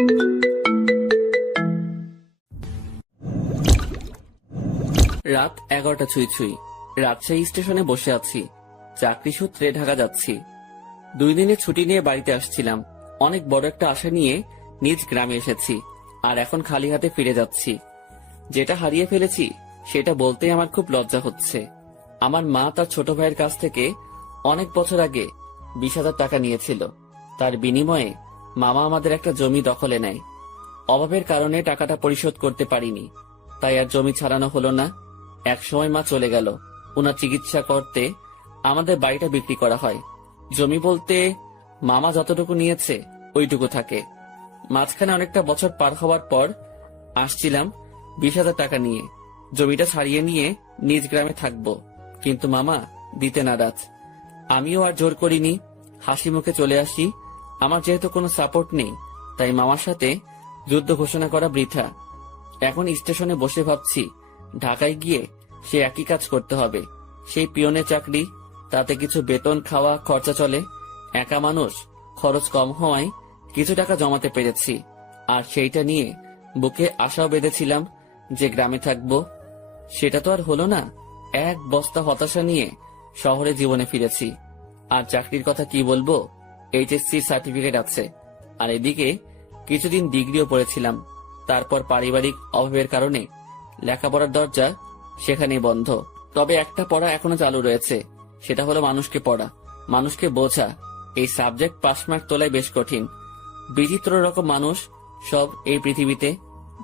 রাত 11টা ছুঁই ছুঁই। রাজশাহী স্টেশনে বসে আছি, চাকরি সূত্রে ঢাকা যাচ্ছি। 2 দিনের ছুটি নিয়ে বাড়িতে আসছিলাম। অনেক বড় একটা আশা নিয়ে নিজ গ্রামে এসেছি, আর এখন খালি হাতে ফিরে যাচ্ছি। যেটা হারিয়ে ফেলেছি সেটা বলতেই আমার খুব লজ্জা হচ্ছে। আমার মা তার ছোট ভাইয়ের কাছ থেকে অনেক বছর আগে 20,000 টাকা নিয়েছিল। তার বিনিময়ে মামা আমাদের একটা জমি দখলে নেয়। অভাবের কারণে টাকাটা পরিশোধ করতে পারিনি, তাই আর জমি ছাড়ানো হলো না। এক সময় মা চলে গেল। ওনার চিকিৎসা করতে আমাদের বাড়িটা বিক্রি করা হয়। জমি বলতে মামা যতটুকু নিয়েছে ওইটুকু থাকে। মাঝখানে অনেকটা বছর পার হওয়ার পর আসছিলাম 20,000 টাকা নিয়ে। জমিটা ছাড়িয়ে নিয়ে নিজ গ্রামে থাকবো, কিন্তু মামা দিতে নারাজ। আমিও আর জোর করিনি, হাসি মুখে চলে আসি। আমার যেহেতু কোনো সাপোর্ট নেই, তাই মামার সাথে যুদ্ধ ঘোষণা করা বৃথা। এখন স্টেশনে বসে ভাবছি, ঢাকায় গিয়ে সে একই কাজ করতে হবে। সেই পিয়নের চাকরি, তাতে কিছু বেতন, খাওয়া খরচা চলে। একা মানুষ, খরচ কম হওয়ায় কিছু টাকা জমাতে পেরেছি। আর সেইটা নিয়ে বুকে আশাও বেঁধেছিলাম যে গ্রামে থাকবো। সেটা তো আর হলো না। এক বস্তা হতাশা নিয়ে শহরে জীবনে ফিরেছি। আর চাকরির কথা কি বলবো, এইচএসসি সার্টিফিকেট আছে, আর এদিকে কিছুদিন ডিগ্রিও পড়েছিলাম। তারপর পারিবারিক অভাবের কারণে লেখাপড়ার দরজা সেখানেই বন্ধ। তবে একটা পড়া এখনো চালু রয়েছে, সেটা হলো মানুষকে পড়া, মানুষকে বোঝা। এই সাবজেক্ট পাসমার্ক তোলাই বেশ কঠিন। বিচিত্র রকম মানুষ সব এই পৃথিবীতে,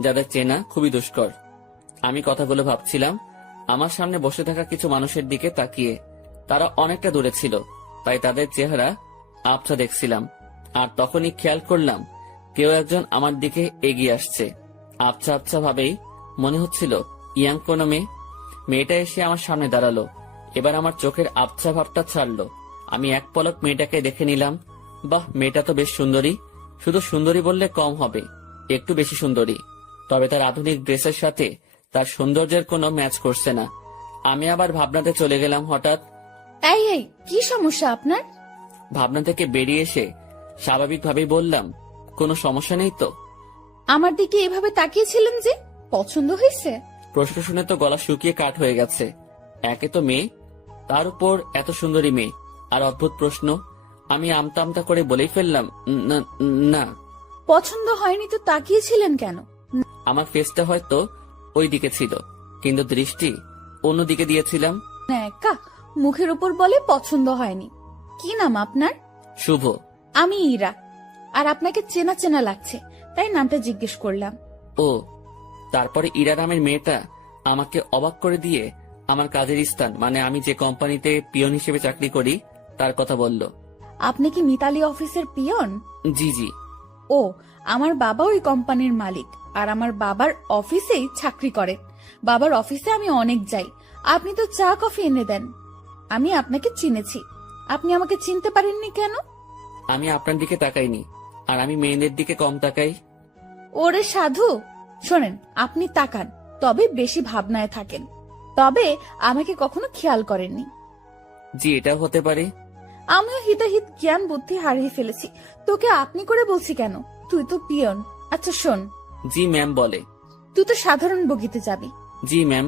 যাদের চেনা খুবই দুষ্কর। আমি কথাগুলো ভাবছিলাম আমার সামনে বসে থাকা কিছু মানুষের দিকে তাকিয়ে। তারা অনেকটা দূরে ছিল, তাই তাদের চেহারা আবছা দেখছিলাম। আর তখনই খেয়াল করলাম কেউ একজন আমার দিকে এগিয়ে আসছে। আবছা আবছা ভাবেই মনে হচ্ছিল ইয়াং কোনো মেয়ে। মেয়েটা এসে আমার সামনে দাঁড়ালো। এবার আমার চোখের আবছা ভাবটা ছাড়লো। আমি এক পলক মেয়েটাকে দেখে নিলাম। বাহ, মেয়েটা তো বেশ সুন্দরী। শুধু সুন্দরী বললে কম হবে, একটু বেশি সুন্দরী। তবে তার আধুনিক ড্রেসের সাথে তার সৌন্দর্যের কোনো ম্যাচ করছে না। আমি আবার ভাবনাতে চলে গেলাম। হঠাৎ এই এই কি সমস্যা আপনার? ভাবনা থেকে বেরিয়ে এসে স্বাভাবিকভাবেই বললাম, কোনো সমস্যা নেই তো। আমার দিকে এভাবে তাকিয়েছিলেন যে, পছন্দ হয়েছে? প্রশ্ন শুনে তো গলা শুকিয়ে কাঠ হয়ে গেছে। একে তো মেয়ে, তার উপর এত সুন্দরী মেয়ে, আর অদ্ভুত প্রশ্ন। আমি আমতা আমতা করে বলেই ফেললাম, না। পছন্দ হয়নি তো তাকিয়েছিলেন কেন? আমার ফেসটা হয়তো ওই দিকে ছিল, কিন্তু দৃষ্টি অন্যদিকে দিয়েছিলাম। একা মুখের উপর বলে পছন্দ হয়নি। কি নাম আপনার? শুভ। আমি ইরা। আর আপনাকে চেনা চেনা লাগছে, তাই নামটা জিজ্ঞেস করলাম। ও, তারপরে ইরা নামের মেয়েটা আমাকে অবাক করে দিয়ে আমার কাজের স্থান, মানে আমি যে কোম্পানিতে পিয়ন হিসেবে চাকরি করি, তার কথা বলল। আপনি কি মিতালি অফিসের পিয়ন? জি জি। ও, আমার বাবা ওই কোম্পানির মালিক, আর আমার বাবার অফিসেই চাকরি করেন। বাবার অফিসে আমি অনেক যাই। আপনি তো চা কফি এনে দেন। আমি আপনাকে চিনেছি, আপনি আমাকে চিনতে পারেননি কেন? আমি আপনার দিকে তাকাইনি, আর আমি মেয়েদের দিকে কম তাকাই। ওরে সাধু, শোনেন, আপনি তাকান, তবে বেশি ভাবনায় থাকেন। তবে আমাকে কখনো খেয়াল করেননি। জি, এটাও হতে পারে। আমিও হিতাহিত জ্ঞান বুদ্ধি হারিয়ে ফেলেছি। তোকে আপনি করে বলছি কেন? তুই তো পিয়ন। আচ্ছা শোন। জি ম্যাম। বলে, তুই তো সাধারণ বগিতে যাবি। জি ম্যাম।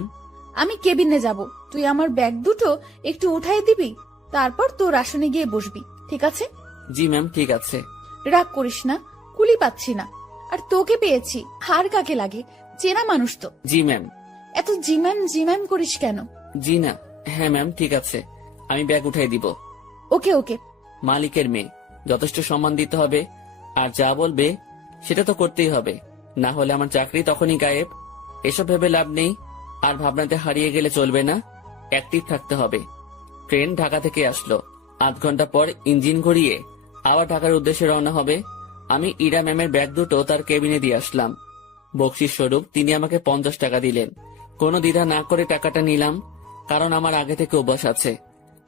আমি কেবিনে যাব। তুই আমার ব্যাগ দুটো একটু উঠাই দিবি, তারপর তোর আসনে গিয়ে বসবি, ঠিক আছে? জি ম্যাম, ঠিক আছে। রাগ করিস না, কুলি পাচ্ছি না। আর তোকে পেয়েছি, হার কাকে লাগে, চেনা মানুষ তো। জি ম্যাম। এত জিম্যাম জিম্যাম করিস কেন? জি না, হ্যাঁ ম্যাম, ঠিক আছে, আমি ব্যাগ উঠাই দিব। ওকে ওকে। মালিকের মেয়ে, যথেষ্ট সম্মান দিতে হবে, আর যা বলবে সেটা তো করতেই হবে, না হলে আমার চাকরি তখনই গায়েব। এসব ভেবে লাভ নেই, আর ভাবনাতে হারিয়ে গেলে চলবে না, অ্যাক্টিভ থাকতে হবে। ট্রেন ঢাকা থেকে আসলো। আধ ঘন্টা পর ইঞ্জিন ঘুরিয়ে আবার ঢাকার উদ্দেশ্যে রওনা হবে। আমি ইরা ম্যামের ব্যাগ দুটো তার কেবিনে দিয়ে আসলাম। বকশিস স্বরূপ তিনি আমাকে 50 টাকা দিলেন। কোনো দ্বিধা না করে টাকাটা নিলাম, কারণ আমার আগে থেকে অভ্যাস আছে।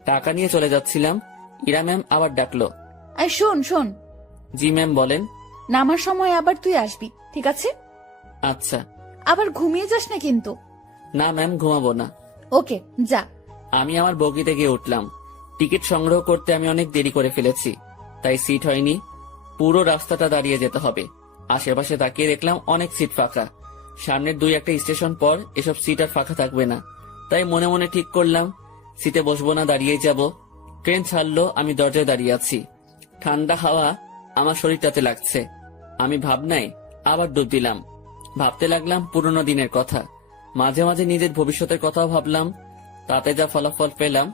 টাকা নিয়ে চলে যাচ্ছিলাম, ইরা ম্যাম আবার ডাকলো। এই শোন শোন। জি ম্যাম, বলেন। নামার সময় আবার তুই আসবি, ঠিক আছে? আচ্ছা। আবার ঘুমিয়ে যাস না কিন্তু। না ম্যাম, ঘুমাবো না। ওকে, যা। আমি আমার বগিতে গিয়ে উঠলাম। টিকিট সংগ্রহ করতে আমি অনেক দেরি করে ফেলেছি, তাই সিট হয়নি। পুরো রাস্তাটা দাঁড়িয়ে যেতে হবে। আশেপাশে তাকিয়ে দেখলাম অনেক সিট ফাঁকা। সামনের 2-1 স্টেশন পর এসব সিট আর ফাঁকা থাকবে না, তাই মনে মনে ঠিক করলাম সিটে বসবো না, দাঁড়িয়েই যাব। ট্রেন ছাড়লো, আমি দরজায় দাঁড়িয়ে আছি। ঠান্ডা হাওয়া আমার শরীরটাতে লাগছে। আমি ভাবনায় আবার ডুব দিলাম। ভাবতে লাগলাম পুরনো দিনের কথা, মাঝে মাঝে নিজের ভবিষ্যতের কথাও ভাবলাম। তাতে যা ফলাফল পেলাম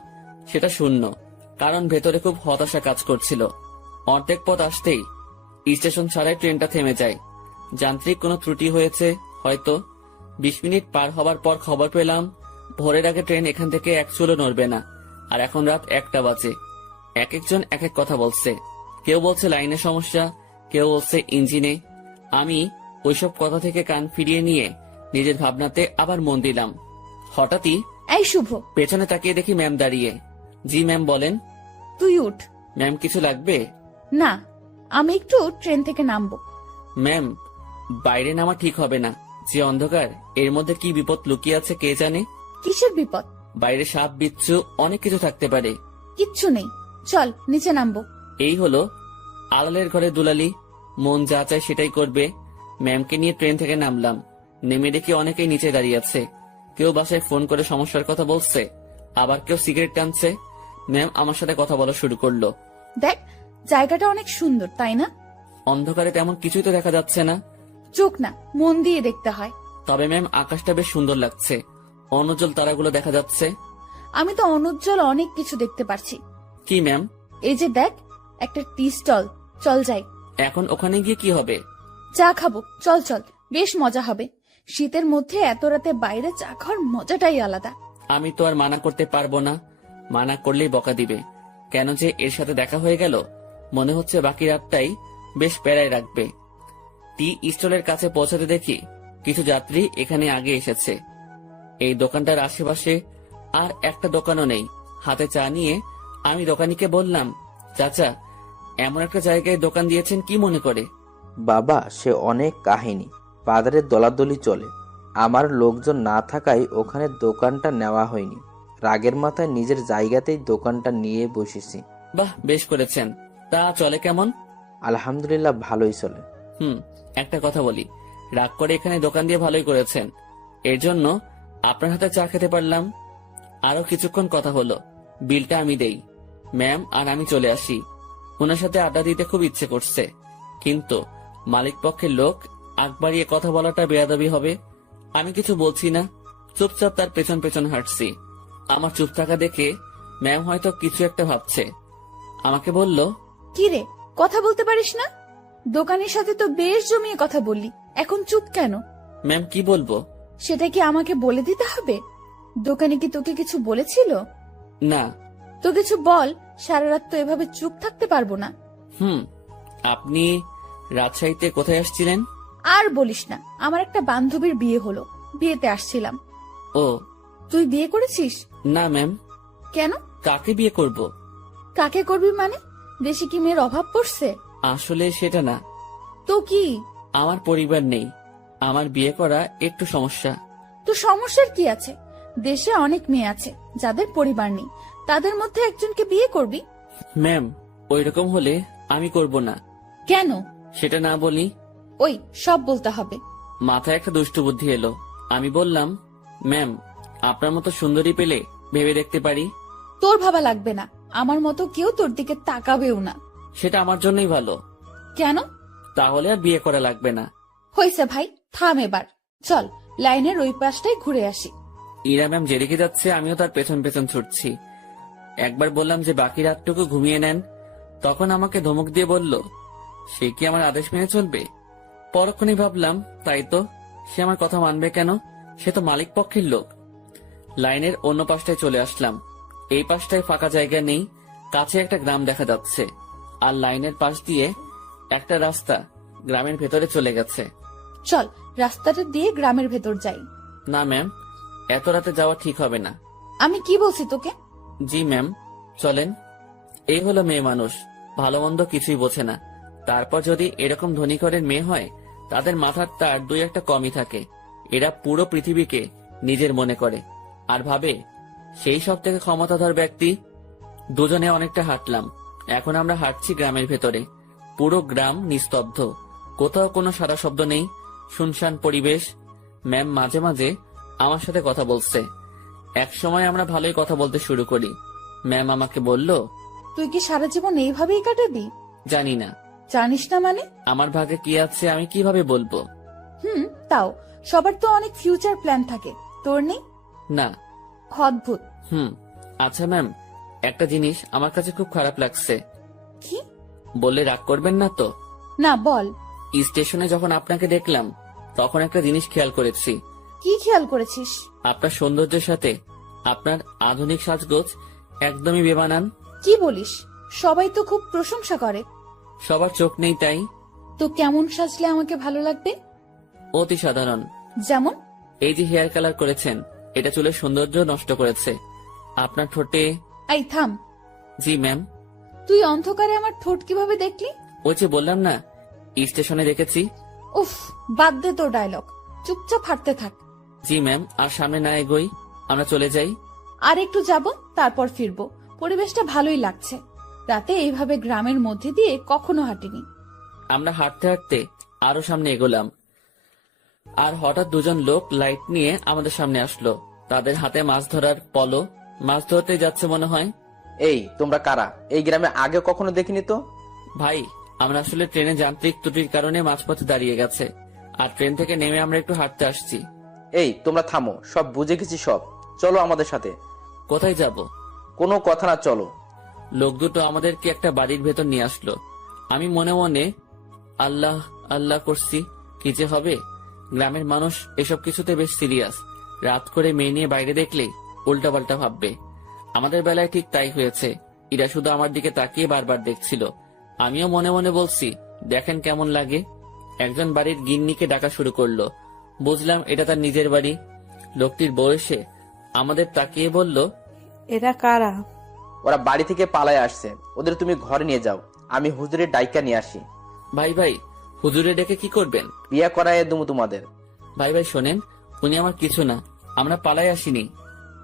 সেটা শূন্য, কারণ ভেতরে খুব হতাশা কাজ করছিল। অর্ধেক পথ আসতেই স্টেশন ছাড়াই ট্রেনটা থেমে যায়। যান্ত্রিক কোনো ত্রুটি হয়েছে হয়তো। 20 মিনিট পার হবার পর খবর পেলাম ভোরের আগে ট্রেন এখান থেকে এক চুলও নড়বে না। আর এখন রাত 1টা বাজে। এক একজন এক এক কথা বলছে। কেউ বলছে লাইনের সমস্যা, কেউ বলছে ইঞ্জিনে। আমি ওইসব কথা থেকে কান ফিরিয়ে নিয়ে নিজের ভাবনাতে আবার মন দিলাম। হঠাৎই এই শুভ, পেছনে তাকিয়ে দেখি ম্যাম দাঁড়িয়ে। জি ম্যাম বলেন। তুই উঠ। ম্যাম কিছু লাগবে? না, আমি একটু ট্রেন থেকে নামবো। ম্যাম বাইরে নামা ঠিক হবে না, যে অন্ধকার, এর মধ্যে কি বিপদ লুকিয়ে আছে কে জানে। কিসের বিপদ? বাইরে সাপ বিচ্ছু অনেক কিছু থাকতে পারে। কিচ্ছু নেই, চল নিচে নামবো। এই হলো আলালের ঘরে দুলালি, মন যা চায় সেটাই করবে। ম্যামকে নিয়ে ট্রেন থেকে নামলাম। নেমে দেখি অনেকেই নিচে দাঁড়িয়ে আছে। কেউ বাসায় ফোন করে সমস্যার কথা বলছে, আবার কেউ সিগারেট টানছে। ম্যাম আমার সাথে কথা বলা শুরু করলো। দেখ, জায়গাটা অনেক সুন্দর, তাই না? অন্ধকারে তেমন কিছুই তো দেখা যাচ্ছে না। চোখ না, মন দিয়ে দেখতে হয়। তবে ম্যাম আকাশটা বেশ সুন্দর লাগছে, অনুজ্জ্বল তারাগুলো দেখা যাচ্ছে। আমি তো অনুজ্জ্বল অনেক কিছু দেখতে পারছি। কি ম্যাম? এই যে দেখ, একটা টি স্টল, চল যাই। এখন ওখানে গিয়ে কি হবে? চা খাবো, চল চল, বেশ মজা হবে। শীতের মধ্যে এত রাতে বাইরে চা খাওয়ার মজাটাই আলাদা। আমি তো আর মানা করতে পারবো না, মানা করলেই বকা দিবে। কেন যে এর সাথে দেখা হয়ে গেল, মনে হচ্ছে বাকি রাতটাই বেশ প্যারায় রাখবে। টি স্টলের কাছে পৌঁছাতে দেখি কিছু যাত্রী এখানে আগে এসেছে। এই দোকানটার আশেপাশে আর একটা দোকানও নেই। হাতে চা নিয়ে আমি দোকানিকে বললাম, চাচা এমন একটা জায়গায় দোকান দিয়েছেন কি মনে করে? বাবা, সে অনেক কাহিনী, বাজারে দলাদলি চলে। আমার লোকজন না থাকায় ওখানে দোকানটা নেওয়া হয়নি। রাগের মাথায় নিজের জায়গাতেই দোকানটা নিয়ে বসেছি। বাহ, বেশ করেছেন। তা চলে কেমন? আলহামদুলিল্লাহ, ভালোই চলে। একটা কথা বলি, রাগ করে এখানে দোকান দিয়ে ভালোই করেছেন, এর জন্য আপনার হাতে চা খেতে পারলাম। আরো কিছুক্ষণ কথা হলো, বিলটা আমি দেই। ম্যাম আর আমি চলে আসি। ওনার সাথে আড্ডা দিতে খুব ইচ্ছে করছে, কিন্তু মালিক পক্ষের লোক আগ বাড়িয়ে কথা বলাটা বেয়াদবি হবে। আমি কিছু বলছি না, চুপচাপ তার পেছন পেছন হাঁটছি। আমার চুপ থাকা দেখে ম্যাম হয়তো কিছু একটা ভাবছে। আমাকে বলল, কি রে, কথা বলতে পারিস না? দোকানের সাথে তো বেশ জমিয়ে কথা বললি, এখন চুপ কেন? ম্যাম কি বলবো? সেটা কি আমাকে বলে দিতে হবে? দোকানে কি তোকে কিছু বলেছিল? না। তো কিছু বল, সারা রাত তো এভাবে চুপ থাকতে পারবো না। আপনি রাজশাহীতে কোথায় আসছিলেন? আর বলিস না, আমার একটা বান্ধবীর বিয়ে হলো, বিয়েতে আসছিলাম। ও, তুই বিয়ে করেছিস? না ম্যাম। কেন? কাকে বিয়ে করব? কাকে করবি মানে? দেশে কি মেয়ের অভাব পড়ছে? আসলে সেটা না, তো কি? আমার পরিবার নেই, আমার বিয়ে করা একটু সমস্যা। তো সমস্যার কি আছে? দেশে অনেক মেয়ে আছে যাদের পরিবার নেই, তাদের মধ্যে একজনকে বিয়ে করবি। ম্যাম ওইরকম হলে আমি করব না। কেন? সেটা না বলি। ওই সব বলতে হবে। মাথায় একটা দুষ্টু বুদ্ধি এলো। আমি বললাম, ম্যাম আপনার মতো সুন্দরী পেলে ভেবে দেখতে পারি। তোর ভাবা লাগবে না, আমার মতো কেউ তোর দিকে তাকাবেও না। সেটা আমার জন্যই ভালো। কেন? তাহলে আর বিয়ে করা লাগবে না। হয়েছে ভাই, থাম এবার। চল লাইনের ওই পাশটাই ঘুরে আসি। ইরা ম্যাম যেদিকে যাচ্ছে আমিও তার পেছন পেছন ছুটছি। একবার বললাম যে বাকি রাতটুকু ঘুমিয়ে নেন, তখন আমাকে ধমক দিয়ে বলল, সে কি আমার আদেশ মেনে চলবে? পরক্ষণে ভাবলাম, তাই তো, সে আমার কথা মানবে কেন? সে তো মালিক পক্ষের লোক। লাইনের অন্য পাশটায় চলে আসলাম। এই পাশটায় ফাঁকা জায়গা নেই, কাছে একটা গ্রাম দেখা যাচ্ছে, আর লাইনের পাশ দিয়ে একটা রাস্তা গ্রামের ভেতরে চলে গেছে। চল রাস্তাটা দিয়ে গ্রামের ভেতর যাই। না ম্যাম, এত রাতে যাওয়া ঠিক হবে না। আমি কি বলছি তোকে? জি ম্যাম, চলেন। এই হলো মেয়ে মানুষ, ভালো মন্দ কিছুই বোঝে না। তারপর যদি এরকম ধনী ঘরের মেয়ে হয়, তাদের মাথার তার 2-1 কমই থাকে। এরা পুরো পৃথিবীকে নিজের মনে করে আর ভাবে সেই সব থেকে ক্ষমতাধর ব্যক্তি। দুজনে অনেকটা হাঁটলাম। এখন আমরা হাঁটছি গ্রামের ভেতরে। পুরো গ্রাম নিস্তব্ধ, কোথাও কোনো সারা শব্দ নেই, শুনশান পরিবেশ। ম্যাম মাঝে মাঝে আমার সাথে কথা বলছে। এক সময় আমরা ভালোই কথা বলতে শুরু করি। ম্যাম আমাকে বলল, তুই কি সারা জীবন এইভাবেই কাটাবি? জানি না, জানিস না মানে? আমার ভাগ্যে কি আছে আমি কিভাবে বলবো। তাও সবার তো অনেক ফিউচার প্ল্যান থাকে, তোর নেই? না। অদ্ভুত। আচ্ছা ম্যাম, একটা জিনিস আমার কাছে খুব খারাপ লাগছে। কি? বললে রাগ করবেন না তো? না, বল। স্টেশনে যখন আপনাকে দেখলাম তখন একটা জিনিস খেয়াল করেছি। কি খেয়াল করেছিস? আপনার সৌন্দর্যের সাথে আপনার আধুনিক সাজগোজ একদমই বেমানান। কি বলিস? সবাই তো খুব প্রশংসা করে। সবার চোখ নেই তাই। তো কেমন সাজলে আমাকে ভালো লাগবে? অতি সাধারণ। যেমন? এই যে হেয়ার কালার করেছেন, এটা চুলের সৌন্দর্য নষ্ট করেছে। আপনার ঠোঁটে। এই থাম। জি ম্যাম। তুই অন্ধকারে আমার ঠোঁট কিভাবে দেখলি? ওই যে বললাম না, স্টেশনে দেখেছি। উফ, বাদ দে তোর ডায়লগ, চুপচাপ হাঁটতে থাক। জি ম্যাম, আর সামনে না এগোই, আমরা চলে যাই। আর একটু যাব, তারপর ফিরবো। পরিবেশটা ভালোই লাগছে। রাতে এইভাবে গ্রামের মধ্যে দিয়ে কখনো হাঁটিনি। আমরা হাঁটতে হাঁটতে আরো সামনে এগোলাম, আর হঠাৎ দুজন লোক লাইট নিয়ে আমাদের সামনে আসলো। তাদের হাতে মাছ ধরার পলো, মাছ ধরতে যাচ্ছে মনে হয়। এই তোমরা কারা? এই গ্রামে আগে কখনো দেখিনি তো। ভাই, আমরা আসলে ট্রেনে যান্ত্রিক ত্রুটির কারণে মাঝপথে দাঁড়িয়ে গেছে, আর ট্রেন থেকে নেমে আমরা একটু হাঁটতে আসছি। এই তোমরা থামো, সব বুঝে গেছি সব। চলো আমাদের সাথে। কোথায় যাব? কোনো কথা না, চলো। লোক দুটো আমাদেরকে একটা বাড়ির ভেতর নিয়ে আসলো। আমি মনে মনে আল্লাহ আল্লাহ করছি, কি যে হবে। গ্রামের মানুষ এসব কিছুতে বেশ সিরিয়াস। রাত করে মেয়ে নিয়ে বাইরে দেখলে উল্টাপাল্টা ভাববে। আমাদের বেলায় ঠিক তাই হয়েছে। এরা শুধু আমার দিকে তাকিয়ে বারবার দেখছিল। আমিও মনে মনে বলছি, দেখেন কেমন লাগে। একজন বাড়ির গিন্নিকে ডাকা শুরু করলো। বুঝলাম এটা তার নিজের বাড়ি। লোকটির বয়সে আমাদের তাকিয়ে বলল, এরা কারা? ওরা বাড়ি থেকে পালায় আসছে, ওদের তুমি ঘরে নিয়ে যাও, আমি হুজুরের ডাইকা নিয়ে আসি। ভাই ভাই, হুজুরে ডেকে কি করবেন? বিয়ে করায় দেবো তোমাদের। ভাই ভাই শোনেন, উনি আমার কিছু না, আমরা পালাই আসিনি।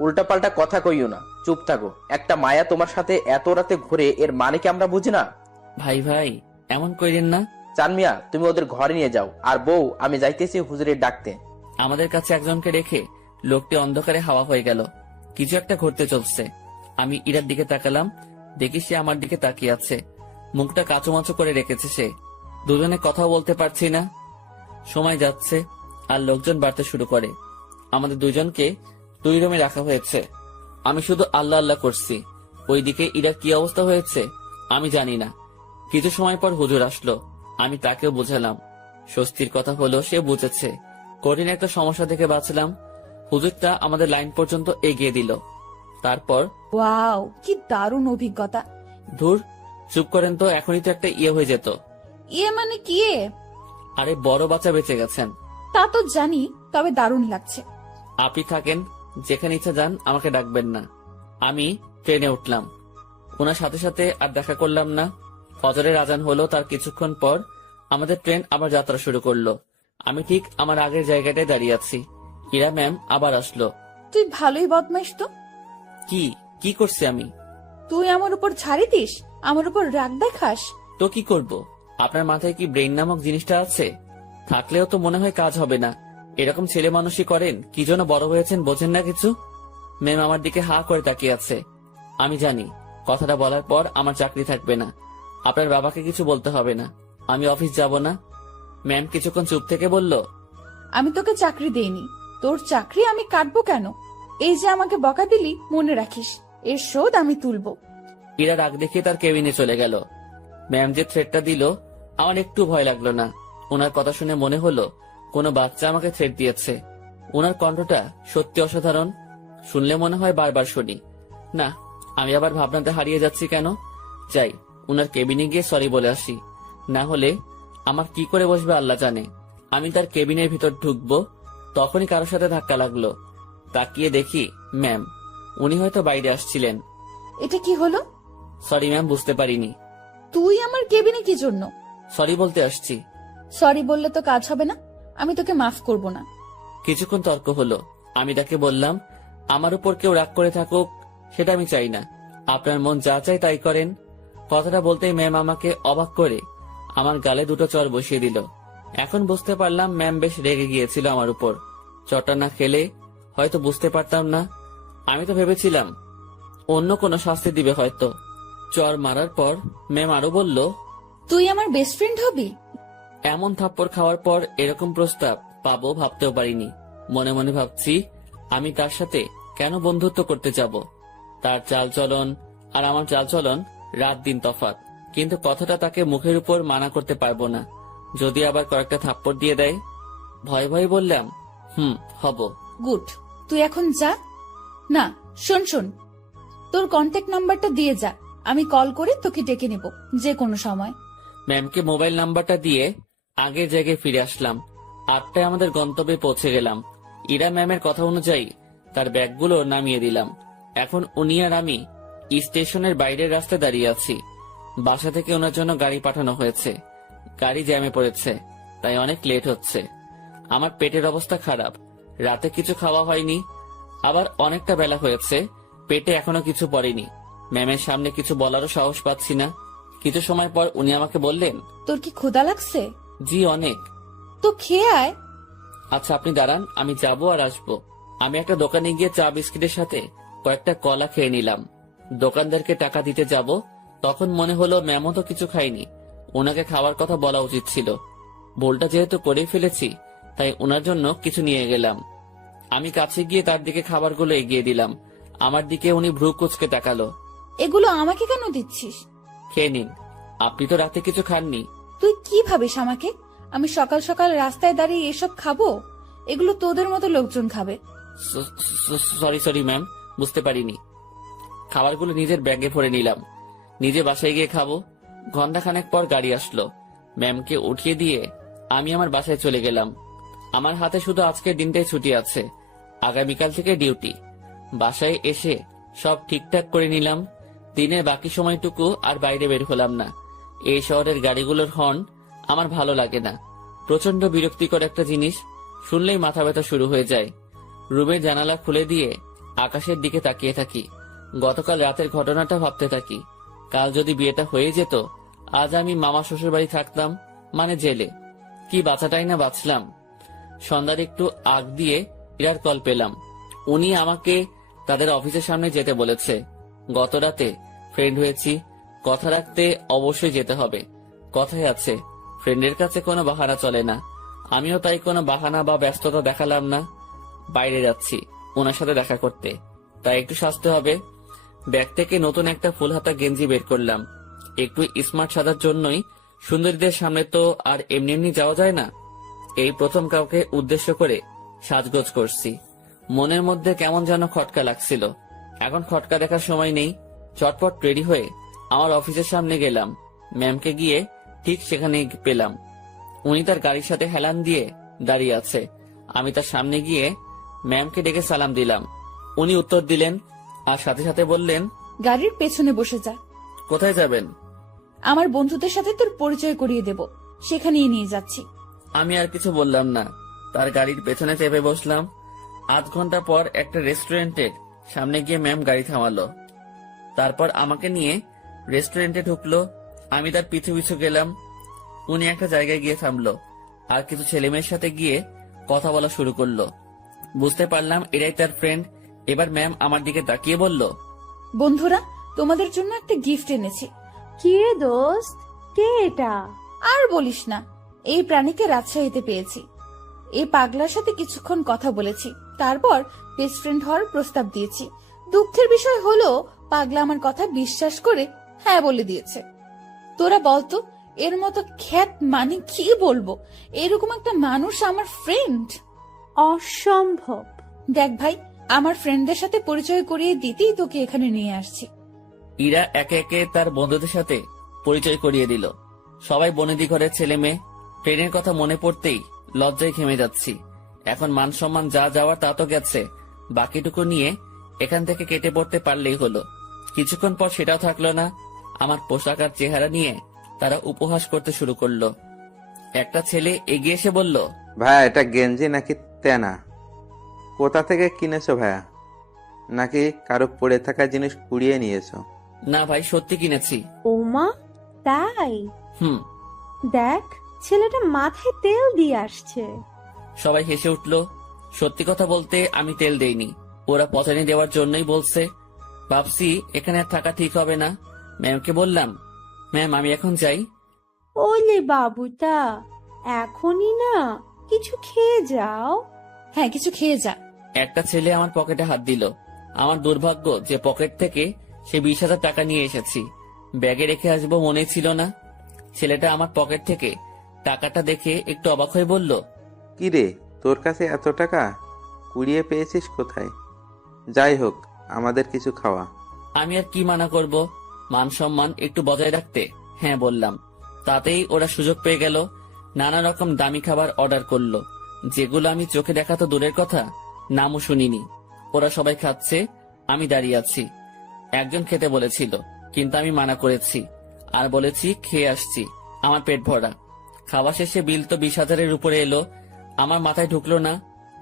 উল্টাপাল্টা কথা কইও না, চুপ থাকো। একটা মায়া তোমার সাথে এত রাতে ঘুরে, এর মানে কি আমরা বুঝি না? ভাই ভাই এমন কইরেন না। চান মিয়া, তুমি ওদের ঘরে নিয়ে যাও, আর বউ আমি যাইতেছি হুজুরের ডাকতে। আমাদের কাছে একজনকে রেখে লোকটি অন্ধকারে হাওয়া হয়ে গেল। কিছু একটা ঘটতে চলছে। আমি ইরার দিকে তাকালাম, দেখি সে আমার দিকে তাকিয়ে আছে। মুখটা কাঁচুমাচু করে রেখেছে সে। দুজনে কথা বলতে পারছি না। সময় যাচ্ছে আর লোকজন বাড়তে শুরু করে। আমাদের দুজনকে দুই রুমে রাখা হয়েছে। আমি শুধু আল্লাহ আল্লাহ করছি। ওইদিকে ইরার কি অবস্থা হয়েছে আমি জানি না। কিছু সময় পর হুজুর আসলো। আমি তাকেও বুঝালাম। স্বস্তির কথা হলো সে বুঝেছে। কঠিন একটা সমস্যা থেকে বাঁচলাম। হুজুরটা আমাদের লাইন পর্যন্ত এগিয়ে দিল। তারপর ওয়াও, কি দারুণ অভিজ্ঞতা। ধুর, চুপ করেন তো, এখনই তো একটা ইয়ে হয়ে যেত। ইয়ে মানে কি? আরে বড় বাচ্চা বেঁচে গেছেন। তা তো জানি, তবে দারুণ লাগছে। আপনি থাকেন, যেখানে ইচ্ছা যান, আমাকে ডাকবেন না। আমি ট্রেনে উঠলাম। ওনার সাথে সাথে আর দেখা করলাম না। ফজরের আজান হলো, তার কিছুক্ষণ পর আমাদের ট্রেন আবার যাত্রা শুরু করলো। আমি ঠিক আমার আগের জায়গাটায় দাঁড়িয়ে আছি। ইরা ম্যাম আবার আসলো। তুই ভালোই বদমাইশ তো। কি কি করছি আমি? তুই আমার উপর ছাড়ি দিস, আমার উপর রাগ দেখাস। তো কি করব? আপনার মাথায় কি ব্রেইন নামক জিনিসটা আছে? থাকলেও তো মনে হয় কাজ হবে না। এরকম ছেলে মানুষই করেন, কি জন্য বড় হয়েছেন বোঝেন না কিছু। ম্যাম আমার দিকে হা করে তাকিয়ে আছে। আমি জানি কথাটা বলার পর আমার চাকরি থাকবে না। আপনার বাবাকে কিছু বলতে হবে না, আমি অফিস যাব না। ম্যাম কিছুক্ষণ চুপ থেকে বলল, আমি তোকে চাকরি দেইনি, তোর চাকরি আমি কাটবো কেন? এই যে আমাকে বকা দিলি, মনে রাখিস, এর শোধ আমি তুলবো। ইরা রাগ দেখিয়ে তার কেবিনে চলে গেল। ম্যাম যে থ্রেটটা দিল, আমার একটু ভয় লাগলো না। ওনার কথা শুনে মনে হলো কোনো বাচ্চা আমাকে থ্রেট দিয়েছে। ওনার কণ্ঠটা সত্যি অসাধারণ। শুনলে মনে হয় বারবার শুনি। না, আমি আবার ভাবনাতে হারিয়ে যাচ্ছি কেন। যাই, ওনার কেবিনে গিয়ে সরি বলে আসি। না হলে আমার কি করে বসবে আল্লাহ জানে। আমি তার কেবিনের ভিতর ঢুকবো, তখনই কারোর সাথে ধাক্কা লাগলো। তাকিয়ে দেখি ম্যাম। উনি হয়তো বাইরে আসছিলেন। এটা কি হলো? সরি ম্যাম, বুঝতে পারিনি। তুই আমার কেবিনে কি জন্য? সরি বলতে আসছি। সরি বললে তো কাজ হবে না, আমি তোকে মাফ করব না। কিছুক্ষণ তর্ক হলো। আমি তাকে বললাম, আমার উপর কেউ রাগ করে থাকুক সেটা আমি চাই না। আপনার মন যা চাই তাই করেন। কথাটা বলতেই ম্যাম আমাকে অবাক করে আমার গালে দুটো চড় বসিয়ে দিল। এখন বুঝতে পারলাম ম্যাম বেশ রেগে গিয়েছিল আমার উপর। চটা না খেলে হয়তো বুঝতে পারতাম না। আমি তো ভেবেছিলাম অন্য কোনো শাস্তি দিবে হয়তো। চর মারার পর ম্যাম আরো বলল, তুই আমার বেস্ট ফ্রেন্ড হবি? এমন থাপ্পড় খাওয়ার পর এরকম প্রস্তাব পাবো ভাবতেও পারিনি। মনে মনে ভাবছি আমি তার সাথে কেন বন্ধুত্ব করতে যাব। তার চালচলন আর আমার চালচলন রাত দিন তফাৎ, কিন্তু কথাটা তাকে মুখের উপর মানা করতে পারবো না। যদি আবার কয়েকটা থাপ্পড় দিয়ে দেয়। ভয় ভয় বললাম, হব। গুড, তুই এখন যা। না, শোন, তোর কন্ট্যাক্ট নাম্বারটা দিয়ে যা, আমি কল করে তোকে ডেকে নেব যে কোনো সময়। ম্যামকে মোবাইল নাম্বারটা দিয়ে আগের জায়গায় ফিরে আসলাম। 8টায় আমাদের গন্তব্যে পৌঁছে গেলাম। ইরা ম্যামের কথা অনুযায়ী তার ব্যাগগুলো নামিয়ে দিলাম। এখন উনি আর আমি স্টেশনের বাইরের রাস্তায় দাঁড়িয়ে আছি। বাসা থেকে ওনার জন্য গাড়ি পাঠানো হয়েছে। গাড়ি জ্যামে পড়েছে, তাই অনেক লেট হচ্ছে। আমার পেটের অবস্থা খারাপ, রাতে কিছু খাওয়া হয়নি, আবার অনেকটা বেলা হয়েছে, পেটে এখনো কিছু পড়েনি। ম্যামের সামনে কিছু বলারও সাহস পাচ্ছি না। কিছু সময় পর উনি আমাকে বললেন, তোর কি ক্ষুধা লাগছে? জি অনেক। তো খেয়ে আয়। আচ্ছা আপনি দাঁড়ান, আমি যাবো আর আসবো। আমি একটা দোকানে গিয়ে চা বিস্কিটের সাথে কয়েকটা কলা খেয়ে নিলাম। দোকানদারকে টাকা দিতে যাব, তখন মনে হলো ম্যামও তো কিছু খাইনি, ওনাকে খাওয়ার কথা বলা উচিত ছিল। ভুলটা যেহেতু করেই ফেলেছি, তাই ওনার জন্য কিছু নিয়ে গেলাম। আমি কাছে গিয়ে তার দিকে খাবারগুলো এগিয়ে দিলাম। আমার দিকে উনি ভ্রু কুঁচকে তাকালো। এগুলো আমাকে কেন দিচ্ছিস? খেয়ে নিন, আপনি তো রাতে কিছু খাননি। তুই কি ভাবিস আমাকে? আমি সকাল সকাল রাস্তায় দাঁড়িয়ে এসব খাবো? এগুলো তোদের মতো লোকজন খাবে। সরি ম্যাম, বুঝতে পারিনি। খাবারগুলো নিজের ব্যাগে ভরে নিলাম। নিজে বাসায় গিয়ে খাবো। ঘন্টাখানেক পর গাড়ি আসলো। ম্যামকে উঠিয়ে দিয়ে আমি আমার বাসায় চলে গেলাম। আমার হাতে শুধু আজকের দিনটাই ছুটি আছে, আগামীকাল থেকে ডিউটি। বাসায় এসে সব ঠিকঠাক করে নিলাম। দিনের বাকি সময়টুকু আর বাইরে বের হলাম না। এই শহরের গাড়িগুলোর হর্ন আমার ভালো লাগে না। প্রচন্ড বিরক্তিকর একটা জিনিস, শুনলেই মাথা ব্যথা শুরু হয়ে যায়। রুমের জানালা খুলে দিয়ে আকাশের দিকে তাকিয়ে থাকি। গতকাল রাতের ঘটনাটা ভাবতে থাকি। কাল যদি বিয়েটা হয়ে যেত, আজ আমি মামা শ্বশুর বাড়ি থাকতাম, মানে জেলে। কি বাঁচাটাই না বাঁচলাম। সন্ধ্যার একটু আগ দিয়ে ইরার কল পেলাম। উনি আমাকে তাদের অফিসের সামনে যেতে বলেছে। গত রাতে ফ্রেন্ড হয়েছি, কথা রাখতে অবশ্যই যেতে হবে। কথাই আছে, ফ্রেন্ডের কাছে কোনো বাহানা চলে না। আমিও তাই কোনো বাহানা বা ব্যস্ততা দেখালাম না। বাইরে যাচ্ছি ওনার সাথে দেখা করতে, তাই একটু সাজতে হবে। ব্যাগ থেকে নতুন একটা ফুল হাতা গেঞ্জি বের করলাম। একটু স্মার্ট সাজার জন্যই। সুন্দরীদের সামনে তো আর এমনি এমনি যাওয়া যায় না। এই প্রথম কাউকে উদ্দেশ্য করে সাজগোজ করছি। মনের মধ্যে কেমন যেন খটকা লাগছিল। এখন খটকা দেখার সময় নেই। চটপট রেডি হয়ে আমার অফিসের সামনে গেলাম। ম্যামকে গিয়ে ঠিক সেখানে পেলাম। উনি তার গাড়ির সাথে হেলান দিয়ে দাঁড়িয়ে আছে। আমি তার সামনে গিয়ে ম্যামকে ডেকে সালাম দিলাম। উনি উত্তর দিলেন আর সাথে সাথে বললেন, গাড়ির পেছনে বসে যা। কোথায় যাবেন? আমার বন্ধুদের সাথে তোর পরিচয় করিয়ে দেব, সেখানেই নিয়ে যাচ্ছি। আমি আর কিছু বললাম না, তার গাড়ির পেছনে চেপে বসলাম। আধ ঘন্টা পর একটা রেস্টুরেন্টের সামনে গিয়ে ম্যাম গাড়ি থামালো। তারপর আমাকে নিয়ে রেস্টুরেন্টে ঢুকলো। আমি তার পিছু পিছু গেলাম। উনি একটা জায়গায় গিয়ে থামলো আর কিছু ছেলেমেয়ের সাথে গিয়ে কথা বলা শুরু করলো। বুঝতে পারলাম এরাই তার ফ্রেন্ড। এবার ম্যাম আমার দিকে তাকিয়ে বলল, বন্ধুরা, তোমাদের জন্য একটা গিফট এনেছি। কি রে দোস্ত, কে এটা? আর বলিস না, এই প্রাণীকে রাজশাহীতে পেয়েছি। এই পাগলার সাথে কিছুক্ষণ কথা বলেছি, তারপর বেস্ট ফ্রেন্ড হওয়ার প্রস্তাব দিয়েছি। দুঃখের বিষয় হলো পাগলা আমার কথা বিশ্বাস করে হ্যাঁ বলে দিয়েছে। তোরা বলতো, এর মতো খ্যাত মানে কি বলবো, এরকম একটা মানুষ আমার ফ্রেন্ড। অসম্ভব। দেখ ভাই, আমার ফ্রেন্ডদের সাথে পরিচয় করিয়ে দিতেই তোকে এখানে নিয়ে আসছি। ইরা একে একে তার বন্ধুদের সাথে পরিচয় করিয়ে দিল। সবাই বনেদি ঘরের ছেলে মেয়ে। ট্রেনের কথা মনে পড়তেই লজ্জায় ঘেমে যাচ্ছি। এখন মান সম্মান যা যাওয়ার তা তো গেছে, বাকিটুকু নিয়ে এখান থেকে কেটে পড়তে পারলেই হলো। কিছুক্ষণ পর সেটাও থাকলো না। আমার পোশাক আর চেহারা নিয়ে তারা উপহাস করতে শুরু করলো। একটা ছেলে এগিয়ে এসে বলল, ভাইয়া এটা গেঞ্জি নাকি তেনা? কোথা থেকে কিনেছো ভাইয়া? নাকি কারো পড়ে থাকা জিনিস কুড়িয়ে নিয়েছো? না ভাই, সত্যি কিনেছি। ওমা, তাই? হুম। দেখ, ছেলেটা মাথায় তেল দিয়ে আসছে। সবাই হেসে উঠল। সত্যি কথা বলতে আমি তেল দেইনি, ওরা পচানি দেওয়ার জন্যই বলছে। ভাবছি এখানে আর থাকা ঠিক হবে না। ম্যামকে বললাম, ম্যাম আমি এখন যাই। ওলে বাবুটা, এখনই না, কিছু খেয়ে যাও। হ্যাঁ, কিছু খেয়ে যা। একটা ছেলে আমার পকেটে হাত দিল। আমার দুর্ভাগ্য যে পকেট থেকে সে 20,000 টাকা নিয়ে এসেছি, ব্যাগে রেখে আসবো মনে ছিল না। ছেলেটা আমার পকেট থেকে টাকাটা দেখে একটু অবাক হয়ে বলল, কি রে, তোর কাছে এত টাকা কুড়িয়ে পেয়েছিস কোথায়? যাই হোক, আমাদের কিছু খাওয়া। আমি আর কি মানা করব, মান সম্মান একটু বজায় রাখতে হ্যাঁ বললাম। তাতেই ওরা সুযোগ পেয়ে গেল, নানা রকম দামি খাবার অর্ডার করলো, যেগুলো আমি চোখে দেখা তো দূরের কথা, নামও শুনিনি। ওরা সবাই খাচ্ছে, আমি দাঁড়িয়ে আছি। একজন খেতে বলেছিল, কিন্তু আমি মানা করেছি আর বলেছি খেয়ে আসছি, আমার পেট ভরা। খাওয়া শেষে বিল তো 20,000-এর উপরে এলো। আমার মাথায় ঢুকলো না